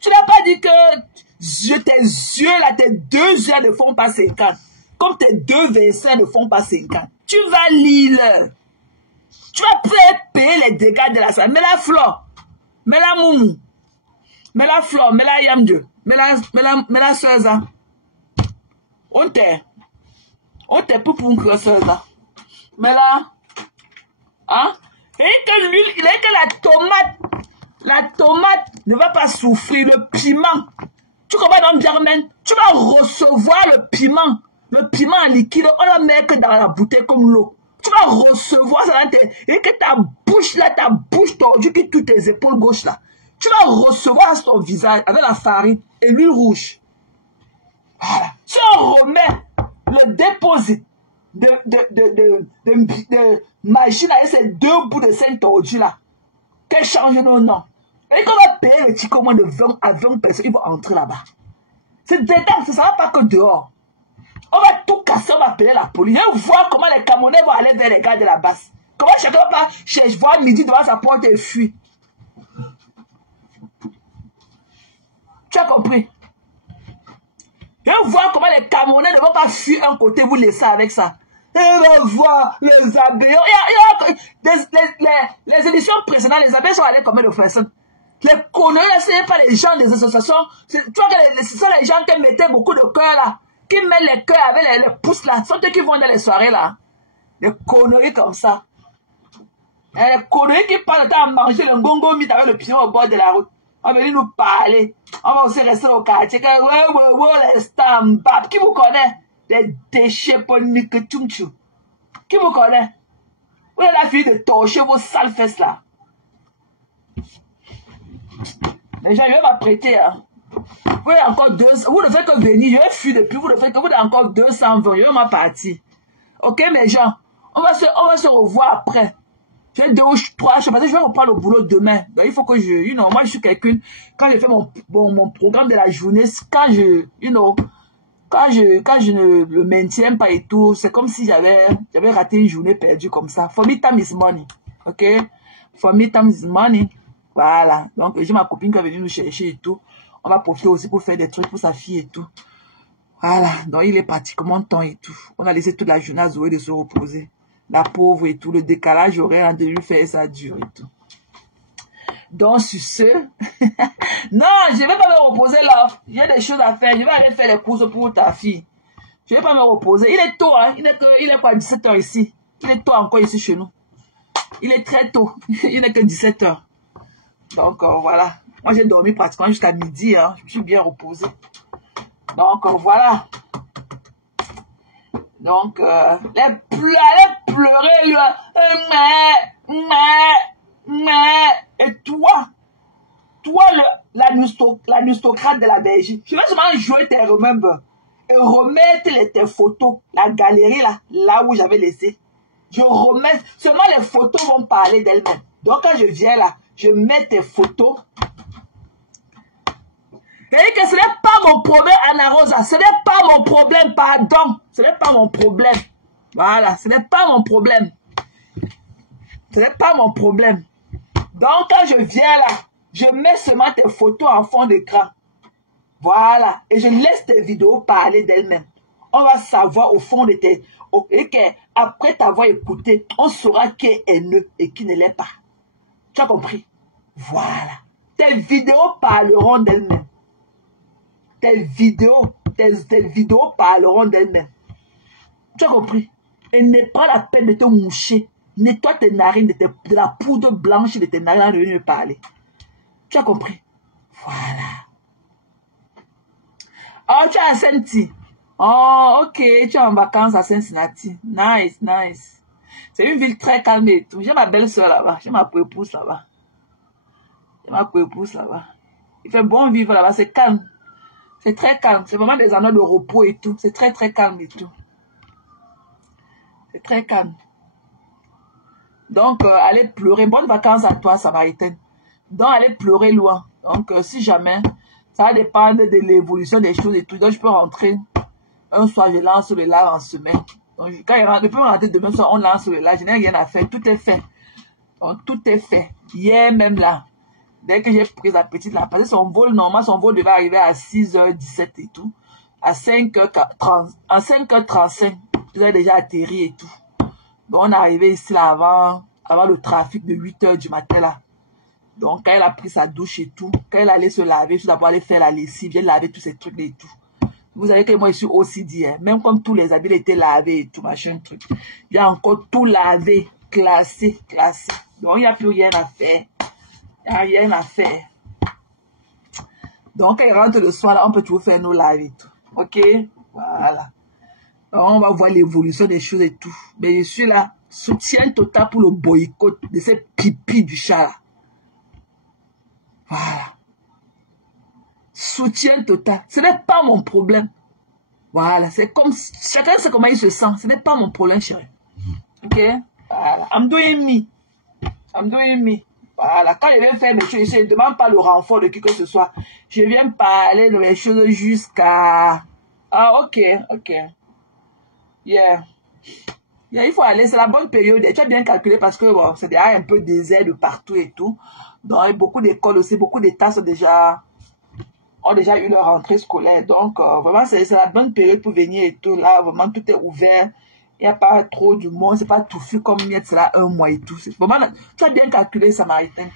Tu n'as pas dit que tes yeux là, tes 2 yeux ne font pas 50. Comme tes 2 versets ne font pas 50. Tu vas lire. Tu vas payer les dégâts de la salle. Mets la flore. Mets la moumou. Mets la flore. Mets la yamdieu. Mets la soeza. On t'est pour une soeza. Mets la. Hein? Et que l'huile, il est que la tomate ne va pas souffrir. Le piment. Tu comprends, Germaine? Tu vas recevoir le piment. Le piment en liquide, on la met que dans la bouteille comme l'eau. Tu vas recevoir ça et que ta bouche tordue qui touche tes épaules gauche là. Tu vas recevoir sur ton visage avec la farine et l'huile rouge. Voilà. Si on remet le dépôt de machine avec ces 2 bouts de scène tordus là, qu'elle change nos noms. Et qu'on va payer les petits commandes de 20 à 20 personnes, ils vont entrer là-bas. C'est dedans, ça ne sera pas que dehors. On va tout casser, on va appeler la police. Et voir comment les Camerounais vont aller vers les gars de la basse. Comment chacun va voir midi devant sa porte et fuit. Tu as compris? Et voir comment les Camerounais ne vont pas fuir un côté, vous laisser avec ça. Et on va voir les abeilles. Les éditions précédentes, les abeilles sont allées combien de personnes? Les conneries, ce n'est pas les gens des associations. Tu vois que ce sont les gens qui mettaient beaucoup de cœur là. Qui mettent les cœurs avec les pouces là. Ce sont eux qui vont dans les soirées là. Les conneries comme ça. Les conneries qui passent le temps à manger le gongo mit avec le pigeon au bord de la route. On va venir nous parler. On va aussi rester au quartier. Ouais, les stambap. Qui vous connaît? Les déchets poniques tchou. Qui vous connaît? Vous avez la fille de torcher vos sales fesses là. Les gens, je vais m'apprêter. Hein. Vous avez encore 200. Vous ne faites que venir. Je vais fuir depuis. Vous ne faites que vous avez encore 220. Je vais m'en partir. Ok, mes gens. On va se revoir après. J'ai 2 ou 3 choses. Parce que je vais reprendre le boulot demain. Donc, il faut que je. Moi, je suis quelqu'un. Quand je fais mon programme de la journée, quand je. Quand je ne le maintiens pas et tout, c'est comme si j'avais raté une journée perdue comme ça. For me, time is money. Ok? For me, time is money. Voilà. Donc, j'ai ma copine qui est venue nous chercher et tout. On va profiter aussi pour faire des trucs pour sa fille et tout. Voilà. Donc, il est pratiquement temps et tout. On a laissé toute la journée à Zoé de se reposer. La pauvre et tout. Le décalage horaire de lui faire ça dure et tout. Donc, sur ce, non, je ne vais pas me reposer là. J'ai des choses à faire. Je vais aller faire les courses pour ta fille. Je ne vais pas me reposer. Il est tôt, hein. Il est quoi, 17 h ici. Il est tôt encore ici chez nous. Il est très tôt. Il n'est que 17 h. Donc, voilà. Moi, j'ai dormi pratiquement jusqu'à midi. Hein. Je me suis bien reposé. Donc, voilà. Donc, les pleurer, là. Et toi, l'anustocrate de la Belgique, je vais seulement jouer tes remembers et remettre tes photos, la galerie là où j'avais laissé. Je remets, seulement les photos vont parler d'elles-mêmes. Donc, quand je viens là, je mets tes photos. Et que ce n'est pas mon problème, Anna Rosa. Ce n'est pas mon problème, pardon. Ce n'est pas mon problème. Voilà, ce n'est pas mon problème. Ce n'est pas mon problème. Donc, quand je viens là, je mets seulement tes photos en fond d'écran. Voilà. Et je laisse tes vidéos parler d'elles-mêmes. On va savoir au fond de tes... Et qu'après t'avoir écouté, on saura qui est haineux et qui ne l'est pas. Tu as compris? Voilà. Tes vidéos parleront d'elles-mêmes. Tes vidéos parleront d'elles-mêmes. Tu as compris? Et n'aie pas la peine de te moucher. Nettoie tes narines de la poudre blanche de tes narines avant de venir me parler. Tu as compris? Voilà. Oh, tu es à Saint-Ti. Oh, ok, tu es en vacances à Cincinnati. Nice, nice. C'est une ville très calme et tout. J'ai ma belle-sœur là-bas. J'ai ma épouse là-bas. Il fait bon vivre là-bas, c'est calme. C'est très calme. C'est vraiment des endroits de repos et tout. C'est très, très calme et tout. C'est très calme. Donc, allez pleurer. Bonnes vacances à toi, Samaritaine. Donc, allez pleurer loin. Donc, si jamais, ça va dépendre de l'évolution des choses et tout. Donc, je peux rentrer. Un soir, je lance le live en semaine. Donc, quand je peux rentrer demain soir, on lance le live. Je n'ai rien à faire. Tout est fait. Donc, tout est fait. Hier même là, dès que j'ai pris la petite là, parce que son vol normal, son vol devait arriver à 6h17 et tout. À 5h35, vous avez déjà atterri et tout. Donc, on est arrivé ici là avant le trafic de 8h du matin là. Donc, quand elle a pris sa douche et tout, quand elle allait se laver, tout d'abord aller faire la lessive, bien laver tous ces trucs et tout. Vous savez que moi, je suis aussi dit, hein, même comme tous les habits étaient lavés et tout, machin, truc. Il y a encore tout lavé, classé. Donc, il n'y a plus rien à faire. Il n'y a rien à faire. Donc, quand il rentre le soir, là, on peut toujours faire nos lives et tout. Ok? Voilà. Donc, on va voir l'évolution des choses et tout. Mais je suis là, soutien total pour le boycott de ces pipis du chat là. Voilà. Soutien total. Ce n'est pas mon problème. Voilà. C'est comme... Chacun sait comment il se sent. Ce n'est pas mon problème, chérie. Ok? Voilà. I'm doing me. Voilà. Quand je viens faire mes choses, je ne demande pas le renfort de qui que ce soit. Je viens parler de mes choses jusqu'à... Ah, ok. Yeah, il faut aller. C'est la bonne période. Et tu as bien calculé parce que bon, c'est déjà un peu désert de partout et tout. Donc, beaucoup d'écoles aussi, beaucoup d'États ont déjà eu leur rentrée scolaire. Donc, vraiment, c'est la bonne période pour venir et tout. Là, vraiment, tout est ouvert. Il n'y a pas trop du monde. C'est pas touffu comme Miette, c'est là 1 mois et tout. Vraiment, tu as bien calculé, Samaritain.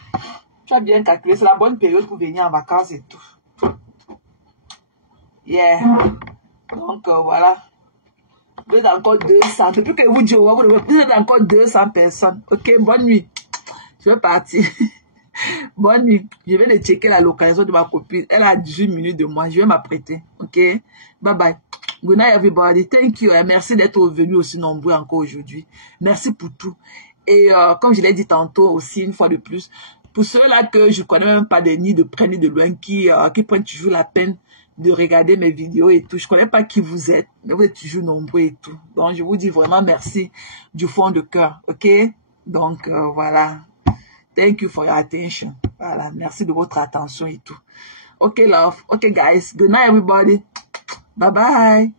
Tu as bien calculé. C'est la bonne période pour venir en vacances et tout. Yeah. Donc, voilà. Vous êtes encore 200. Depuis que vous dites, vous êtes encore 200 personnes. Ok, bonne nuit. Je vais partir. Bonne nuit. Je vais aller checker la localisation de ma copine. Elle a 18 minutes de moi. Je vais m'apprêter. Ok? Bye bye. Good night everybody. Thank you. Merci d'être venu aussi nombreux encore aujourd'hui. Merci pour tout. Et comme je l'ai dit tantôt aussi, une fois de plus, pour ceux-là que je ne connais même pas ni de près ni de loin, qui prennent toujours la peine de regarder mes vidéos et tout. Je ne connais pas qui vous êtes, mais vous êtes toujours nombreux et tout. Donc, je vous dis vraiment merci du fond de cœur. OK? Donc, voilà. Thank you for your attention. Voilà. Merci de votre attention et tout. OK, love. OK, guys. Good night, everybody. Bye-bye.